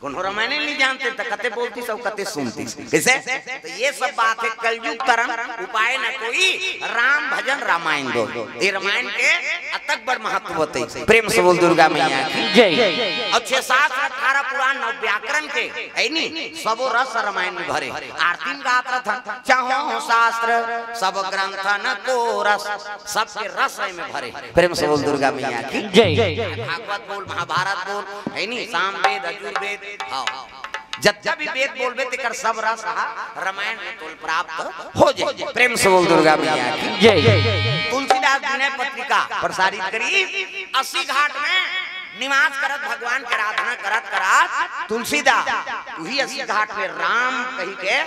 कोनो रामायण नहीं जानते तो कते बोलती सब कते सुनती कैसे। तो ये सब बात है कलयुग तरन उपाय न कोई राम भजन रामायण दो। ये रामायण के अतक बड़ महत्व होते। प्रेम से बोल दुर्गा मैया की जय। और 6 7 18 पुराण नव व्याकरण के है नी सबो रस रामायण में भरे। आरती में गात था चाहो शास्त्र सब ग्रंथ न को रस सबके रस में भरे। प्रेम से बोल दुर्गा मैया की जय। भागवत बोल महाभारत बोल है नी सामवेद यजुर्वेद जब भी वेद बोलबे तेकर सब रस रामायण में तुल प्राप्त हो जाए। प्रेम से बोल दुर्गा मैया की जय। तुलसीदास विनय पत्रिका प्रसारित करी 80 घाट में निवास करत भगवान के आराधना करत करत तुलसीदास वही 80 घाट में राम कही के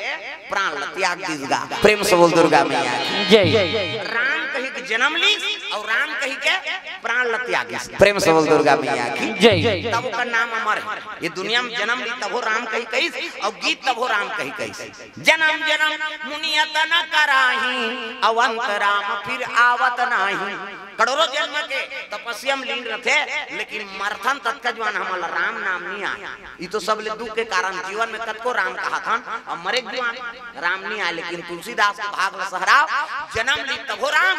प्राण त्याग दीजगा। प्रेम से बोल दुर्गा मैया की जय। राम कही के जन्म ली और राम कही के प्राण त्याग। प्रेम से बोल दुर्गा मैया की जय। तब का नाम अमर है। ये दुनिया में जन्म ली तब राम कही कही और गीत तब राम कही कही। जन्म जन्म मुनियत न कराही अवंत राम फिर आवत नाही। करोड़ों जन्म के तपस्या में लीन रहे लेकिन मरथन तक का जवान हमारा राम नाम नहीं आया। ये तो सब ले दुख के कारण जीवन में तक को राम कहा था और मरे जवान राम नहीं आया। लेकिन तुलसीदास के भाग सहरा जन्म ली तब राम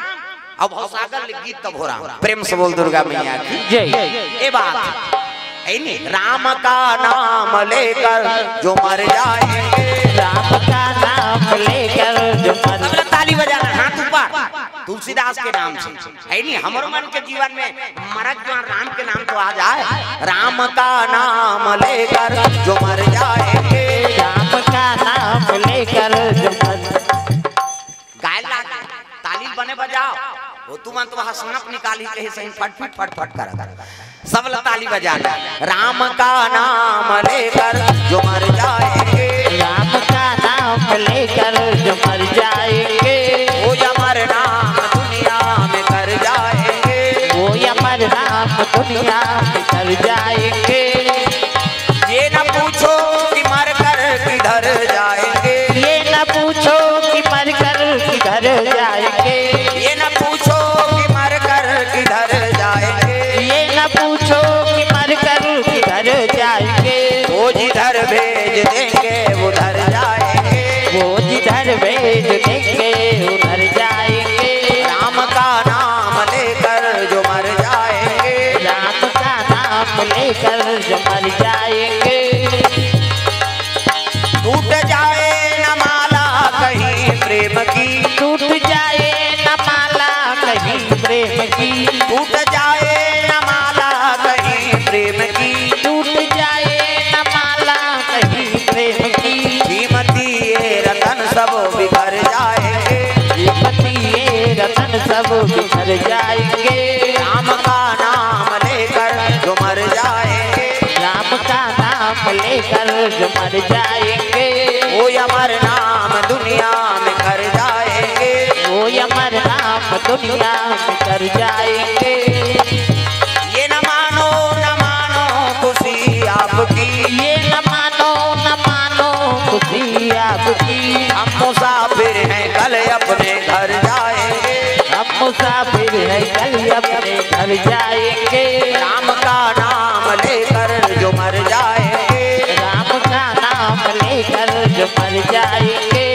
अब भवसागर ले गीत तब राम। प्रेम से बोल दुर्गा मैया की जय। ये बात है राम का नाम लेकर जो मर जाए राम का नाम लेकर जो मर। ताली बजाना हाथ ऊपर तुलसीदास के नाम से है नी हमारे मन के जीवन में मरक जवान राम के नाम तो आ जाए। राम का नाम लेकर जो मर जाए राम का नाम लेकर जो मर। गाय लागे ताली बने बजाओ वो तुम तो वहां सांप निकाली कहीं सही फट फट फट फट कर सब ताली बजाना। राम का नाम लेकर जो मर जाएंगे राम का नाम लेकर जो मर जाएंगे वो अमर नाम दुनिया में कर जाएंगे वो अमर नाम दुनिया में कर जाएंगे। ये न पूछो कि मर कर किधर जाएंगे ये न पूछो कि मर कर किधर जाएंगे ये न पूछो कि मर कर किधर जाएंगे ये न पूछो कि मर कर किधर जाएंगे वो जिधर भेज देंगे उधर जाएंगे वो जिधर भेज देंगे उधर जाएंगे। राम का नाम लेकर जो मर जाएंगे राम का नाम लेकर जो मर जाएंगे। टूट जाए न माला कहीं प्रेम की टूट जाए न माला कहीं प्रेम की टूट जाए न माला कहीं प्रेम की टूट जाए न माला कहीं प्रेम की। कीमती ये रतन सब बिखर जाएंगे कीमती ये रतन सब बिखर जाएंगे। राम का नाम लेकर जो मर जाएंगे राम का नाम लेकर जो मर जाएंगे वो अमर नाम दुनिया में कर जाएंगे वो अमर नाम दुनिया में कर जाएंगे। ये न मानो खुशी आपकी ये न मानो खुशी आपकी। हम मुसाफिर हैं कल अपने घर जाएंगे हम मुसाफिर हैं कल अपने घर जाएंगे। राम का नाम लेकर जो मर जाएंगे राम का नाम लेकर जो मर जाएंगे।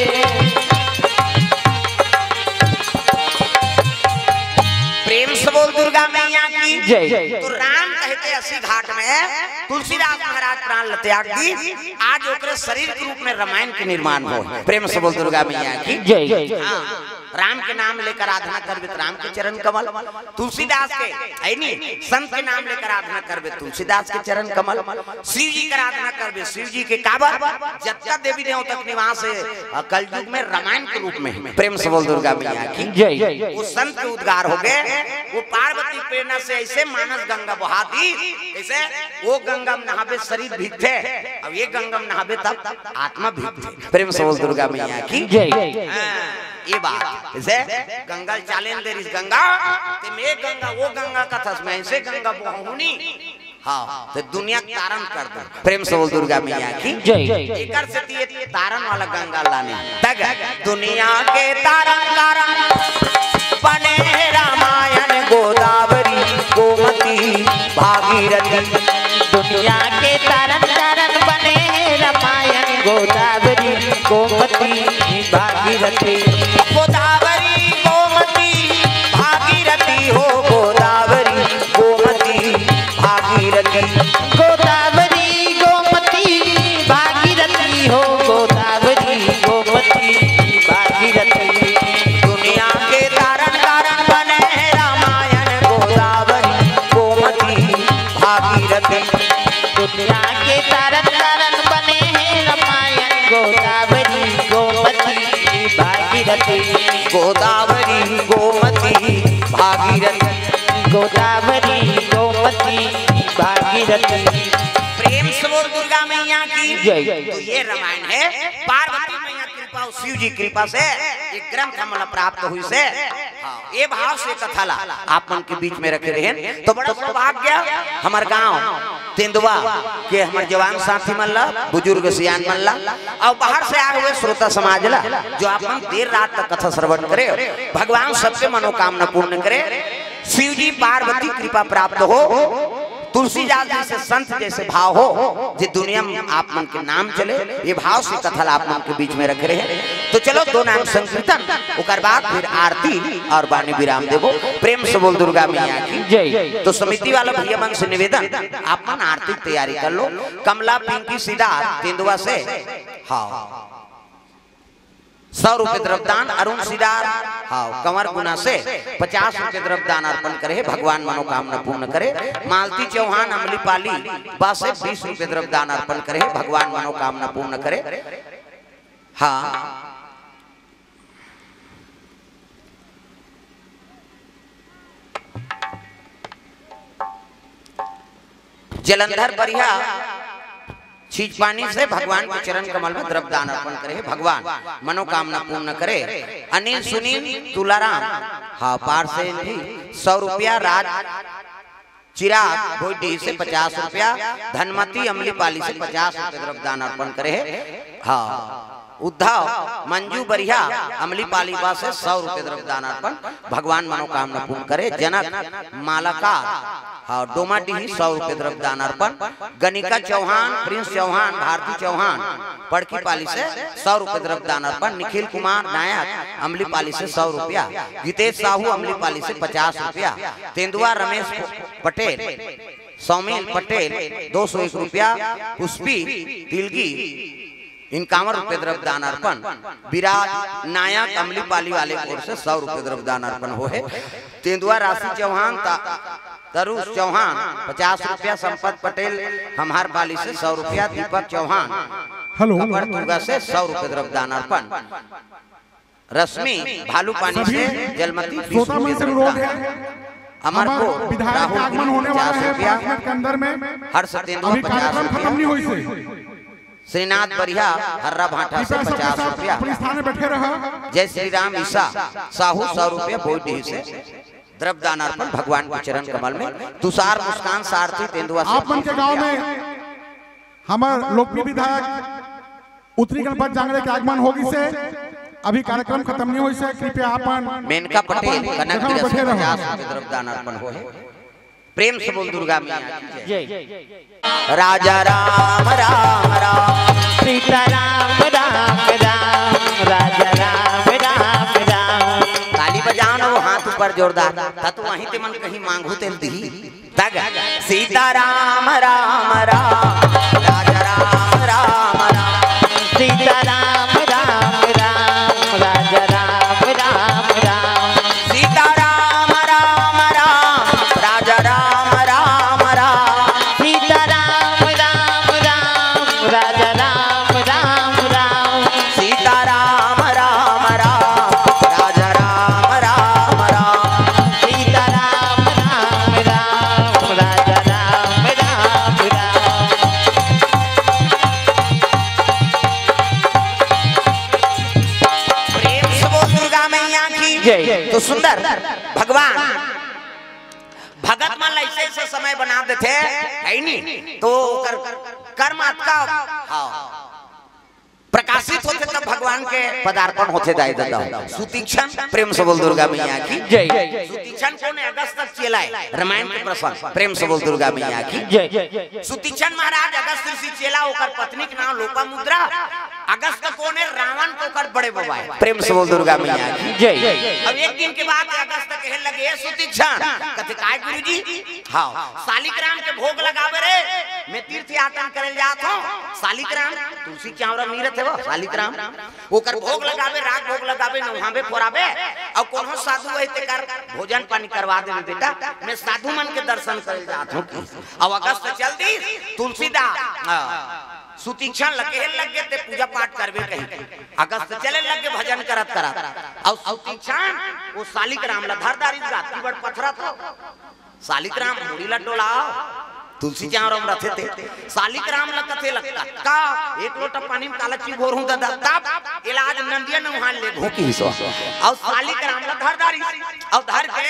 प्रेम से बोल दुर्गा मैया की जय। तो राम कहते 80 घाट में तुलसीदास महाराज प्राण त्याग दी आज ओकरे शरीर के रूप में रामायण के निर्माण हो। प्रेम से बोल दुर्गा मैया की जय। राम के नाम लेकर आराधना करबे तो राम के चरण कमल तुलसीदास के है नी संत के नाम लेकर आराधना करबे तुलसीदास के चरण कमल। शिव जी की आराधना करबे शिव जी के काबर जब देवी देवता तक निवास है कलयुग में रामायण के रूप में। प्रेम से बोल दुर्गा मैया की जय। वो संत के उद्गार हो गए वो पार्वती प्रेरणा से ऐसे मानस गंगा बहाती ऐसे वो गंगा में नहाबे शरीर भीगते अब ये गंगा में नहाबे तब आत्मा भीगते। प्रेम से बोल दुर्गा मैया की जय। ये बात ऐसे गंगा चालेन दे इस गंगा ते में गंगा वो गंगा का थस में ऐसे गंगा बहुनी हाँ तो दुनिया तारण कर दो। प्रेम से बोल दुर्गा मैया की जय। एकर से ये तारण वाला गंगा लाने तक दुनिया के तारण कारण बने रामायण गोदावरी गोमती भागीरथी दुनिया के तारण गोमती भागीरथी, गोदावरी गोमती भागीरथी हो गोदावरी गोमती भागीरथी, गोदावरी गोमती भागीरथी हो गोदावरी गोमती भागीरथी। दुनिया के तारण कारण बने रामायण गोदावरी गोमती भागीरथी, दुनिया के तारण कारण बने हैं रामायण गोदावरी गोमती भागीरथी, गोदावरी गोमती भागीरथी, गोदावरी गोमती भागीरथी। प्रेम से बोल दुर्गा मैया की जय। तो ये रामायण है पार्वती मैया कृपा और शिव जी कृपा से ये ग्रंथ हमला प्राप्त हुई से ये भाव से कथा ला आप मन के बीच में रखे रहे। तो बड़ा सौभाग्य हमार गांव तेंदुआ के हमारे जवान साथी मल्ला बुजुर्ग सियान मल्ला और बाहर से आए हुए श्रोता समाज ला जो आप देर रात तक कथा श्रवण करे, भगवान सबसे मनोकामना पूर्ण करे, शिव जी पार्वती कृपा प्राप्त हो, तुलसीदास जैसे संत जैसे भाव हो, जो दुनिया में आप मन के नाम चले, ये भाव से कथा आप मन के बीच में रख रहे हैं। तो चलो दो नाम संकीर्तन उकर बाद फिर आरती और वाणी विराम देवो। प्रेम से बोल दुर्गा मैया की जय। तो समिति वाला भैया मन से निवेदन आप मन आरती तैयारी कर लो। कमला पिंकी सीधा तेंदुआ से हाँ 100 रुपए द्रव्यदान, अरुण सिदार हाँ कंवर गुना से 50 रुपए द्रव्यदान अर्पण करे, भगवान मनोकामना पूर्ण करे। मालती चौहान अमलीपाली बा से 20 रुपए द्रव्यदान अर्पण करे, भगवान मनोकामना पूर्ण करे। हाँ जलंधर बढ़िया चीज पानी से भगवान के चरण कमल में द्रव्यदान अर्पण करे, भगवान मनोकामना पूर्ण करे। अनिल सुनील तुलाराम हाँ पार से 100 रुपया, राज चिराग भोटी से 50 रुपया, धनमती अमलीपाली से 50 रुपये द्रव्यदान अर्पण करे। हाँ उद्धव मंजू बढ़िया अमलीपाली बा से 100 रुपये द्रव्यदान अर्पण, भगवान मनोकामना पूर्ण करे। जनक मालाकार हाँ डोमाडीही 100 रुपये द्रव्यदान अर्पण। गणिका चौहान, प्रिंस चौहान, भारती चौहान पड़की पाली से 100 रुपये द्रव्यदान अर्पण। निखिल कुमार नायक अमलीपाली से 100 रुपया, गीतेश साहू अमलीपाली से 50 रुपया, तेंदुआ रमेश पटेल, सौमिल पटेल 201 रुपया, पुष्पी तिलगी 51 रुपये द्रव्यदान अर्पण। विराट नायक अमलीपाली वाले ओर से 100 रुपये द्रव्यदान अर्पण हो है। तेंदुआ राशि चौहान तरुष चौहान 50 रुपया, संपत पटेल हमार पाली से 100 रुपया, दीपक चौहान कपर दुर्गा से 100 रुपये द्रव्यदान अर्पण। रश्मि भालू पानी से जलमती 20 रुपये द्रव्यदान। अमरपुर राहुल 50 रुपया, हर्ष तेंदुआ 50 रुपया, श्रीनाथ बढ़िया हर्रा भाटा से 50 रुपया, जय श्री राम ईसा साहू 100 रुपया बोईडीह से द्रव्यदान अर्पण, भगवान के चरण कमल में। तुषार मुस्कान सारथी तेंदुआ से आप के गांव में हमारे लोकप्रिय विधायक उत्तरी गणपत जांगड़े के आगमन होगी से अभी कार्यक्रम खत्म नहीं हुई से कृपया आपन मेनका पटेल कनक 50 रुपये द्रव्यदान अर्पण हो है। प्रेम से बोल दुर्गा मैया की जय। राजा राम राम राम, सीता राम राम राम, राजा राम राम राम। ताली बजाओ हाथ ऊपर जोरदार, तू वहीं ते मन कहीं मांगू तेल दी तग। सीता राम राम राम, राजा राम राम राम, सीता राम राम राम, राजा राम राम राम, सीता राम राम राम, राजा राम राम राम, सीता राम राम राम, राजा राम राम राम, सीता राम राम राम, राजा राम राम राम, सीता राम राम राम, राजा राम राम राम। प्रेम से बोल दुर्गा मैया की जय। तो सुंदर भगवान भगत मन ऐसे ऐसे समय बना देते है नहीं तो कर्म का प्रकाशित होते तब भगवान के पदार्पण होते जाए देता हूं। सुतीक्षण प्रेम से बोल दुर्गा मैया की जय। सुतीक्षण कौन है? अगस्त तक चलाए रामायण के प्रसंग। प्रेम से बोल दुर्गा मैया की जय। सुतीक्षण महाराज अगस्त ऋषि चेला होकर पत्नी के नाम लोपामुद्रा अगस्त कौन है? रावण को कर बड़े बाबा है। प्रेम से बोल दुर्गा मैया की जय। अब एक दिन के बाद अगस्त कहे लगे सुतीक्षण कथे काय गुरुजी हाँ शालिग्राम के भोग लगावे रे मैं तीर्थ यात्रा करे जात हूं। शालिग्राम तुलसी चावरा नीरत है वो शालिग्राम ओकर भोग लगावे राग भोग लगावे नहावे फोरावे और कोनो साधु है ते कर भोजन पानी करवा दे बेटा मैं साधु मन के दर्शन करे जात हूं। अब अगस्त चल दी तुलसीदास सुतीक्षण लगे ते पूजा पाठ करवे कहीं अगस्त चले लगे भजन करत करत और सुतीक्षण वो शालिग्राम ला धारदारी जाति बड़ पथरा था शालिग्राम मुड़ी ला डोला तुलसी चावरम रथे थे शालिग्राम ला कथे लगता का एक लोटा पानी में काला चीज घोर हूं दादा तब इलाज नंदिया नहान ले घोकी विश्वास और शालिग्राम ला धारदारी और धर के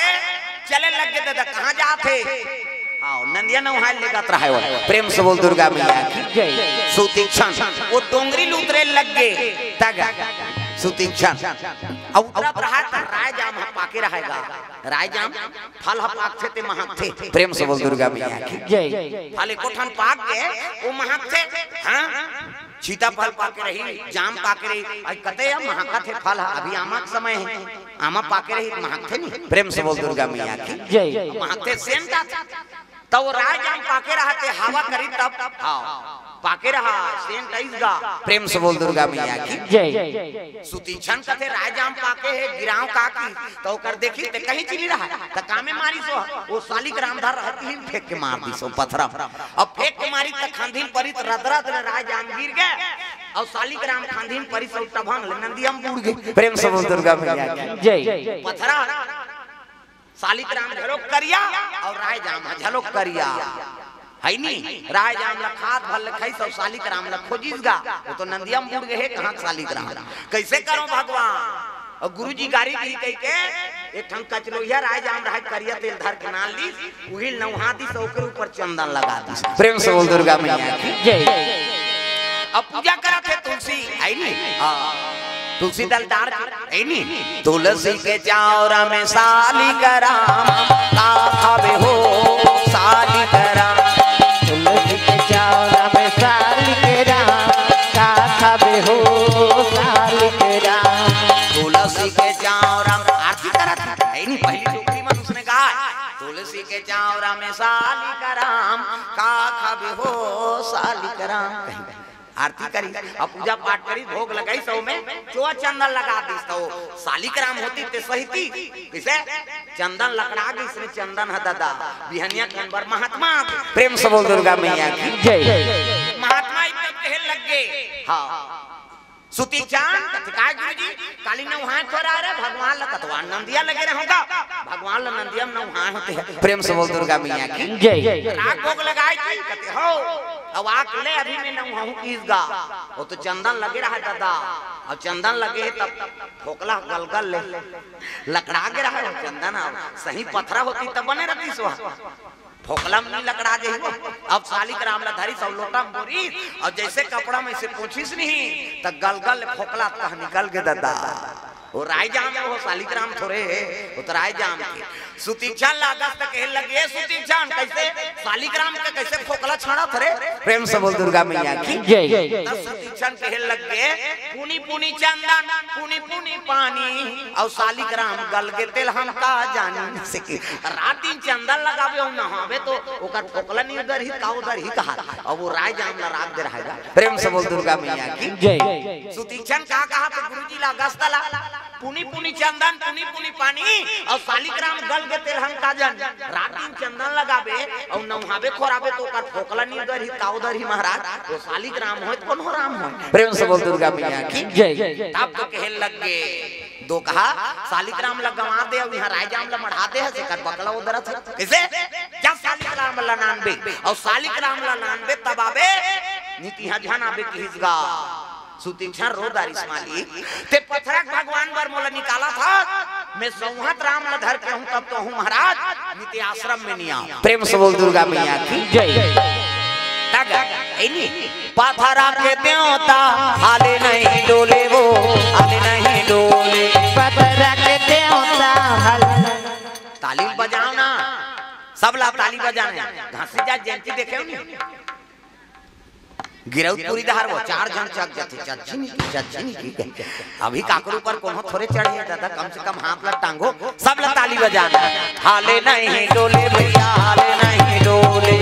चले लगे दादा कहां जाते आओ नंदिया नहान ले गात रहा है। प्रेम से बोल दुर्गा मैया की जय। सुतीक्षण वो डोंगरी लूतरे लग गए तगा सुतीक्षण अब उतरत रहा राय जाम पाके रहेगा राय जाम फल पाक थे ते महक थे। प्रेम से बोल दुर्गा मैया की जय। फल कोठन पाक गए वो महक थे हां सीता फल पाके रही जाम पाके रही आज कते या महका थे फल अभी आमा का समय है आमा पाके रही महक थे नहीं। प्रेम से बोल दुर्गा मैया की जय। महक थे सेंटा तो वो राय जाम पाके रहते हवा करी तब पाके रहा सेंट आइसगा। प्रेम से बोल दुर्गा मैया की जय। सुतीक्षण कथे राय जाम पाके है गिराव काकी तो कर देखी ते कहीं चिली रहा त कामे मारी सो वो शालिग्राम धर रहती ही फेंक के मार दी सो पत्थरा अब फेंक के मारी त खंधीन परित रदरत ने राय जाम गिर गए और शालिग्राम खंधीन परित सो टभंग नंदियम बूढ़ गए। प्रेम से बोल दुर्गा मैया की जय। पत्थरा शालिग्राम झलोक करिया और राय जाम झलोक करिया है नी राय जाम ला खाद भल खाई सब शालिग्राम ला खोजिसगा वो तो नंदियम बुड़ गए कहां शालिग्राम कैसे करो भगवान और गुरुजी गाड़ी दी कह के एक ठन कचलोहिया राय जाम रहा करिया तेल धर के नाल ली उहिल नौहा दी सो के ऊपर चंदन लगा दी। प्रेम से बोल दुर्गा मैया की जय। अब पूजा करा थे तुलसी है नी तुलसी दल डार है नी तुलसी के चावरा में शालिग्राम का खावे हो शालिग्राम तुलसी के चावरा में शालिग्राम का खावे हो शालिग्राम तुलसी के चावरा आरती करा था है नी पहली छोकरी मन उसने कहा तुलसी के चावरा में शालिग्राम का खावे हो शालिग्राम आरती करी अब पूजा पाठ करी भोग लगाई सौ में चोआ चंदन लगा दी तो शालिग्राम होती ते सहिती किसे चंदन लकड़ा गई इसने चंदन है दादा बिहनिया के अंबर महात्मा। प्रेम से बोल दुर्गा मैया की जय। महात्मा इतने कहे लग गए हां सुतीक्षण कथिका गुरुजी काली नौहा छोरा रे भगवान ला कतवा नंदिया लगे रहूंगा भगवान ला नंदियम नौहा होते हैं। प्रेम से बोल दुर्गा मैया की जय। राग भोग लगाई थी कहते हो अब आक ले अभी मैं नौहा कीसगा वो तो चंदन लगे रहा दादा और चंदन लगे तब ठोकला गलगल ले लकड़ा के रहा चंदन सही पथरा होती तब बने रहती सो फोकला में नहीं लकड़ा दे अब शालिग्राम ला धरी सब लोटा बोरी और जैसे कपड़ा में से पूछिस नहीं तो गलगल फोकला तह निकल के दादा वो राय जाम वो शालिग्राम थोड़े वो तो राय जाम के सुतीक्षण लागत कहे लगे सुतीक्षण कैसे शालिग्राम के कैसे फोकला छाड़ा थरे। प्रेम से बोल दुर्गा मैया की जय। सुतीक्षण कहे लगे पुनी पुनी चंदन पुनी पुनी पानी और शालिग्राम गल के तेल हम का जानी से के रात दिन चंदन लगावे और नहावे तो ओकर फोकला नहीं उधर ही का उधर ही कहा और वो राय जाम ला राग दे रहेगा। प्रेम से बोल दुर्गा मैया की जय। सुतीक्षण कहा तो गुरुजी ला गस्तला पुनी पुनी चंदन पुनी पुनी पानी और शालिग्राम गल के तेल हम काजन रात दिन चंदन लगावे और नहावे खोरावे तो कर फोकला नहीं उधर ही का उधर ही महाराज तो शालिग्राम हो तो कौन राम हो। प्रेम से बोल दुर्गा मैया की जय। तब तो कहे लग गए दो कहा शालिग्राम लगवा दे और यहाँ रायजाम ला मढ़ा दे है कर बकला उधर कैसे जब शालिग्राम ला 99 और शालिग्राम ला 99 तब आवे नीति हजान आवे किसगा सुतीक्षण रोदारिस मालिक ते पथरक भगवान बर मोला निकाला था मैं सौहत राम ला धर के हूं तब तो हूं महाराज नीति आश्रम में नहीं आ। प्रेम से बोल दुर्गा मैया की जय। तगा एनी पथरा के देवता हाले नहीं डोले वो हाले नहीं डोले पथरा के देवता हाले ताली बजाओ ना सब ला ताली बजाने घासी जा जयंती देखे नहीं गिरौदपुरी दहार वो 4 जन चक जाते चच्ची नहीं की अभी काकरू पर कोनो थोड़े चढ़े दादा कम से कम हाथ ला टांगो सब ला ताली बजाना हाले नहीं डोले भैया हाले नहीं डोले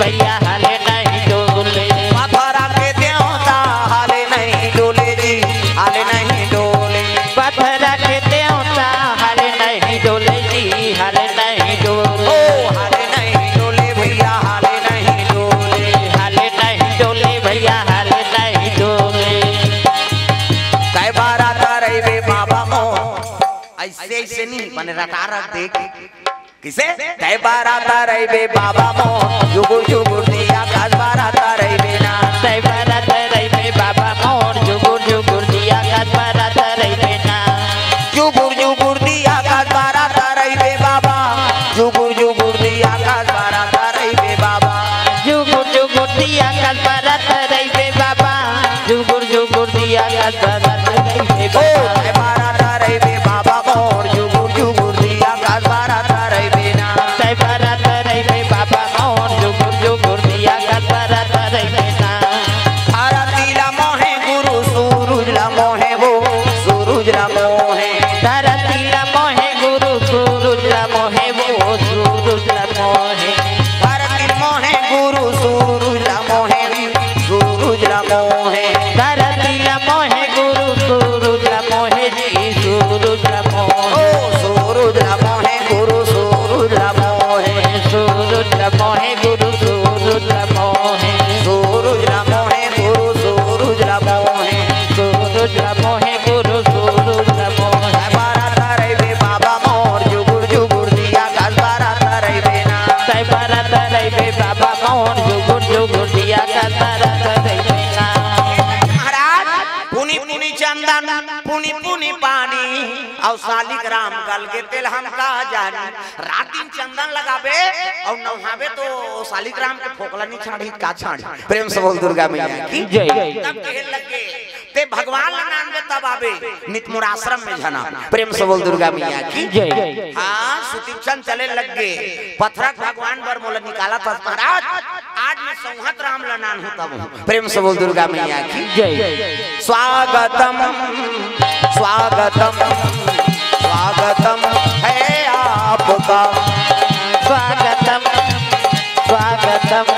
भैया हाले नहीं डोले पथरा के देवता हाले नहीं डोले जी हाले नहीं डोले पथरा के देवता हाले नहीं डोले जी हाले नहीं डोले ओ हाले नहीं डोले भैया हाले नहीं डोले हाले नहीं डोले भैया हाले नहीं डोले कई बार आता रही बे बाबा मो ऐसे नहीं बने रटा रख देख किसे कई बार आता रही बे बाबा मो जुगुर जुगुर दिया काज बार आता रही बे ना कई बार आता रही बे बाबा मोर जुगुर जुगुर दिया काज बार आता रही बे ना जुगुर जुगुर दिया काज बार आता रही बे बाबा जुगुर जुगुर दिया काज बार आता रही बे बाबा जुगुर जुगुर दिया काज बार आता रही बे बाबा जुगुर जुगुर दिया काज बार आता रही बे ओ बाबा कई बार आता रही बे बाबा मोर जुगुर जुगुर दिया काज बार आता रही बे ना कई बार आता रही बे बाबा मोर जुगुर जुगुर दिया काज बार आता रही बे ना भारती ला मोहे गुरु सूरज ला मोहे वो सूरज ला मोहे धरती ला मोहे गुरु सूरज ला मोहे वो सूरज ला मोहे भारती मोहे गुरु सूरज ला मोहे सूरज ला मोहे धरती ला मोहे गुरु सूरज ला मोहे जी सूरज ला मोहे ओ सूरज ला मोहे गुरु सूरज ला मोहे सूरज ला मोहे गुरु सूरज ला मोहे सूरज ला मोहे गुरु सूरज ला मोहे सूरज ला मोहे गुरु सूरज ला मोहे बाराता रे बे बाबा मोर जुगुर जुगुर दिया काज बाराता रे बे ना तै बाराता रही बे बाबा मोर जुगुर जुगुर दिया काज बाराता रही बे ना महाराज पुनी पुनी चंदन पुनी पुनी पानी और सालिक राम गल के तेल हम का जानी रात दिन चंदन लगाबे और नहाबे तो सालिक राम के फोकला नहीं छाड़ी का छाड़ी प्रेम से बोल दुर्गा मैया की जय तब कहे लगे ते भगवान ला नाम में तब आवे नित मुराश्रम में जना प्रेम से बोल दुर्गा मैया की जय हाँ सुतीक्षण चले लग गए पथरक भगवान बर मोला निकाला था महाराज आज मैं संहत राम ला नाम हूं तब प्रेम से बोल दुर्गा मैया की जय स्वागतम स्वागतम स्वागतम है आपका स्वागतम स्वागतम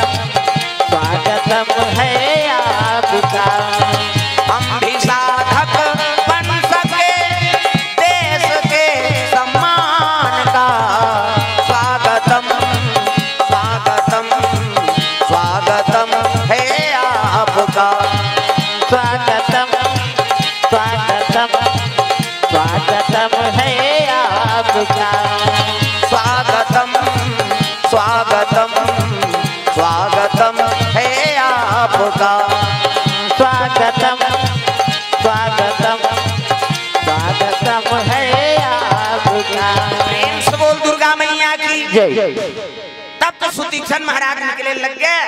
स्वागतम है आपका हम भी साधक बन सके देश के सम्मान का स्वागतम स्वागतम स्वागतम है आपका स्वागतम स्वागतम स्वागतम है आपका स्वागतम स्वागतम स्वागतम है आपका स्वागतम स्वागतम स्वागतम है आपका प्रेम से बोल दुर्गा मैया की जय तब तो सुतीक्षण महाराज निकले लग गए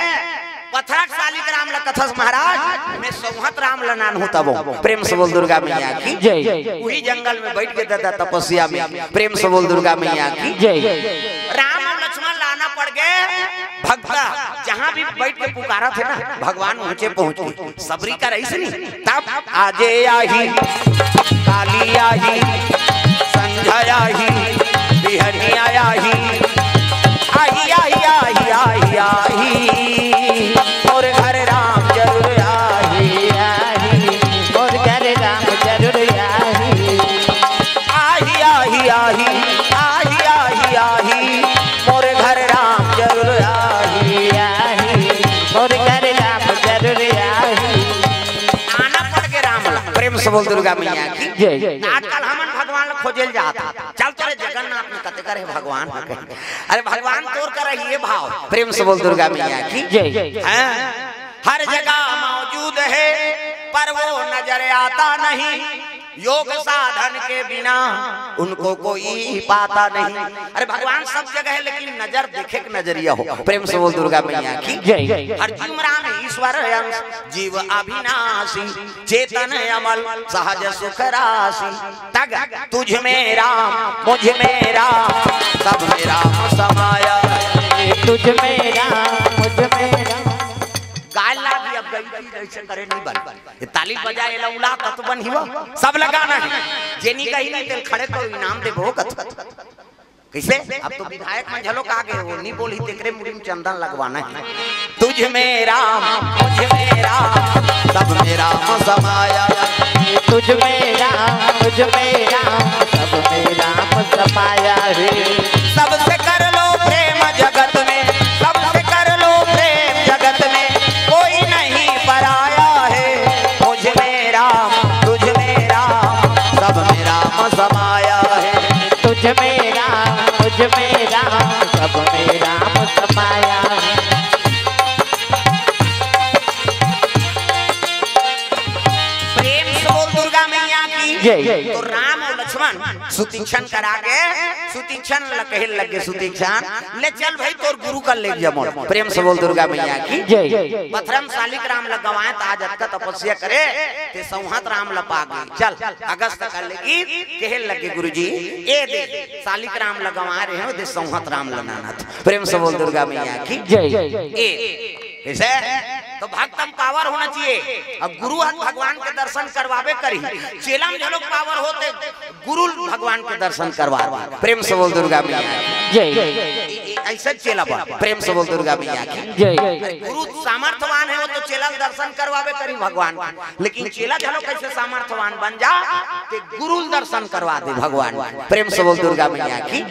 पथरक सालिक राम ला कथस महाराज मैं संहत राम ला नान हूं तब प्रेम से बोल दुर्गा मैया की जय वही जंगल में बैठ के दादा तपस्या में प्रेम से बोल दुर्गा मैया की जय राम और लक्ष्मण लाना पड़ गए भक्ता जहाँ भी बैठ के पुकारा थे ना भगवान ऊंचे पहुंच गए सबरी का रईस नहीं तब आजे आही काली आही संझा आही बिहनी आही आही आही आही आही आही और घर राम जरूर आही आही और घर राम जरूर आही आही आही आही आही आही आही मोर घर राम जरूर आही आही और घर राम जरूर आही आना पड़ के राम ला प्रेम से बोल दुर्गा मैया की जय आजकल हमन भगवान ला खोजेल जाता चल तोरे जगन्नाथ में कते करे भगवान अरे भगवान तोर कर ये भाव प्रेम से बोल दुर्गा मैया की जय हैं? हर जगह मौजूद है पर वो नजर आता नहीं योग साधन के बिना उनको कोई पाता नहीं अरे भगवान सब जगह है लेकिन नजर देखे के नजरिया हो प्रेम से बोल दुर्गा मैया की जय हर जीव राम ईश्वर अंश जीव अविनाशी चेतन अमल सहज सुख राशि तग तुझ में राम मुझ में राम सब में राम समाया तुझ में राम मुझ में राम ऐसे करे नहीं बन ये ताली बजाए लौला कत बन हिवा सब लगाना है जेनी कही नहीं तेल खड़े को इनाम दे भो कत कैसे अब तो विधायक में झलोक आ गए वो नहीं बोली तेरे मुड़ी में चंदन लगवाना है तुझ में राम मुझ में राम सब मेरा समाया तुझ में राम सब मेरा समाया है सबसे कर लो प्रेम जगत में सबसे कर लो प्रेम जगत में कोई नहीं पराया है मुझ में राम तुझ में राम सब मेरा समाया है तुझ में राम सब मेरा समाया प्रेम से बोल दुर्गा मैया की तो राम और लक्ष्मण सुतीक्षण करा के सुतीक्षण कहे लगे सुतीक्षण ले चल भाई तोर गुरु का ले जमो प्रेम से बोल दुर्गा मैया की पथरम शालिक राम लगवाए तो आज का तपस्या करे ते संहत राम लपा गई चल अगस्त कर लेगी कहे लगे गुरुजी ए दे शालिक राम लगवा रहे हो दे संहत राम लगाना प्रेम से बोल दुर्गा मैया की ए ऐसे तो भक्तम पावर होना चाहिए अब गुरु भगवान के दर्शन करवावे करी चेला में जो लोग पावर होते गुरु भगवान के दर्शन करवा प्रेम से बोल दुर्गा मैया ऐसा चेला प्रेम से बोल दुर्गा मैया की गुरु सामर्थ्यवान है वो तो चेला दर्शन करवावे करी भगवान लेकिन चेला जो लोग कैसे सामर्थ्यवान बन जा कि गुरु दर्शन करवा दे भगवान प्रेम से बोल दुर्गा मैया की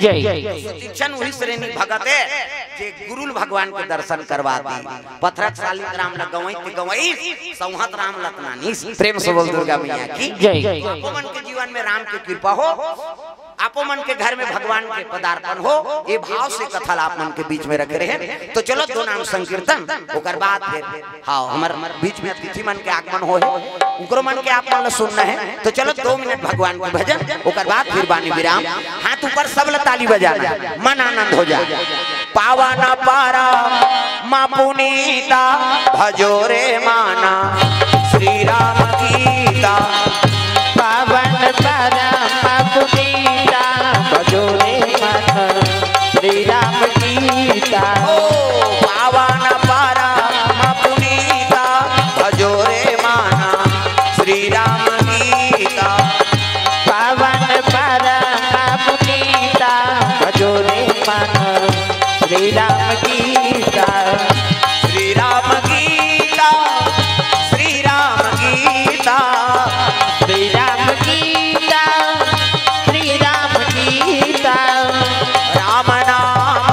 सुतीक्षण वही श्रेणी भगत है जे गुरु भगवान के दर्शन करवा दी पथरक शालिक राम लगवई ते गवई संहत राम लतनानी प्रेम से बोल दुर्गा मैया की आपो मन के जीवन में राम की कृपा हो आपो मन के घर में भगवान के पदार्पण हो ये भाव से कथा आप मन के बीच में रख रहे हैं तो चलो दो नाम संकीर्तन ओकर बाद फिर हाँ हमार बीच में अतिथि मन के आगमन हो उकरो मन के आप मन सुनना है तो चलो 2 मिनट भगवान के भजन ओकर बाद फिर बानी विराम हाथ ऊपर सब ताली बजाना मन आनंद हो जाए पावन पारा माँ पुनीता भजोरे माना श्री राम गीता पावन पारा माँ पुनीता भजोरे माना श्री राम गीता पावन पारा माँ पुनीता भजोरे माना श्री राम गीता पावन पारा माँ पुनीता भजोरे माना श्री राम गीता श्री राम गीता श्री राम गीता श्री राम गीता श्री राम गीता राम नाम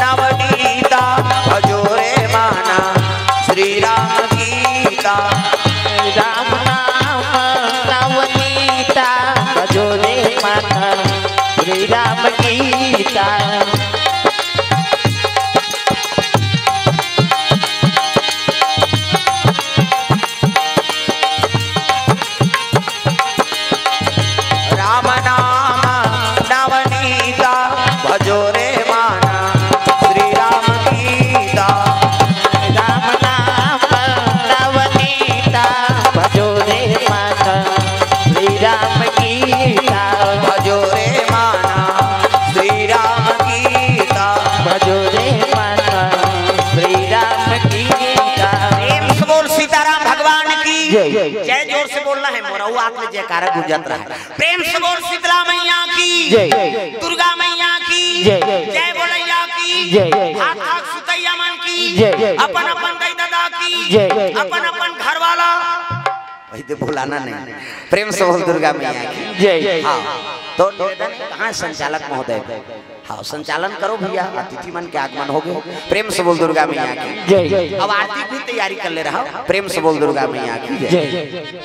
नवनीता भजोरे माना श्री राम गीता राम नाम नवनीता भजोरे माना श्री राम गीता राम नाम नवनीता भजोरे माना श्री राम गीता राम नाम नवनीता भजोरे माना श्री राम गीता भजोरे माना श्री राम गीता भजोरे माना श्री राम गीता प्रेम से बोल सीताराम भगवान की जय जोर से बोलना है मोरऊ आपने जयकारा गुंजत रहा है प्रेम से बोल शीतला मैया की दुर्गा मैया की जय बोलैया की हाथ हाथ सुतैया मन की अपन अपन दाई दादा की अपन अपन घर वाला वही तो बुलाना नहीं प्रेम से बोल दुर्गा मैया की हाँ तो निवेदन कहाँ संचालक महोदय हाँ संचालन करो भैया अतिथि मन के आगमन हो गए प्रेम से बोल दुर्गा मैया की अब आरती की तैयारी कर ले रहा प्रेम से बोल दुर्गा मैया की जय।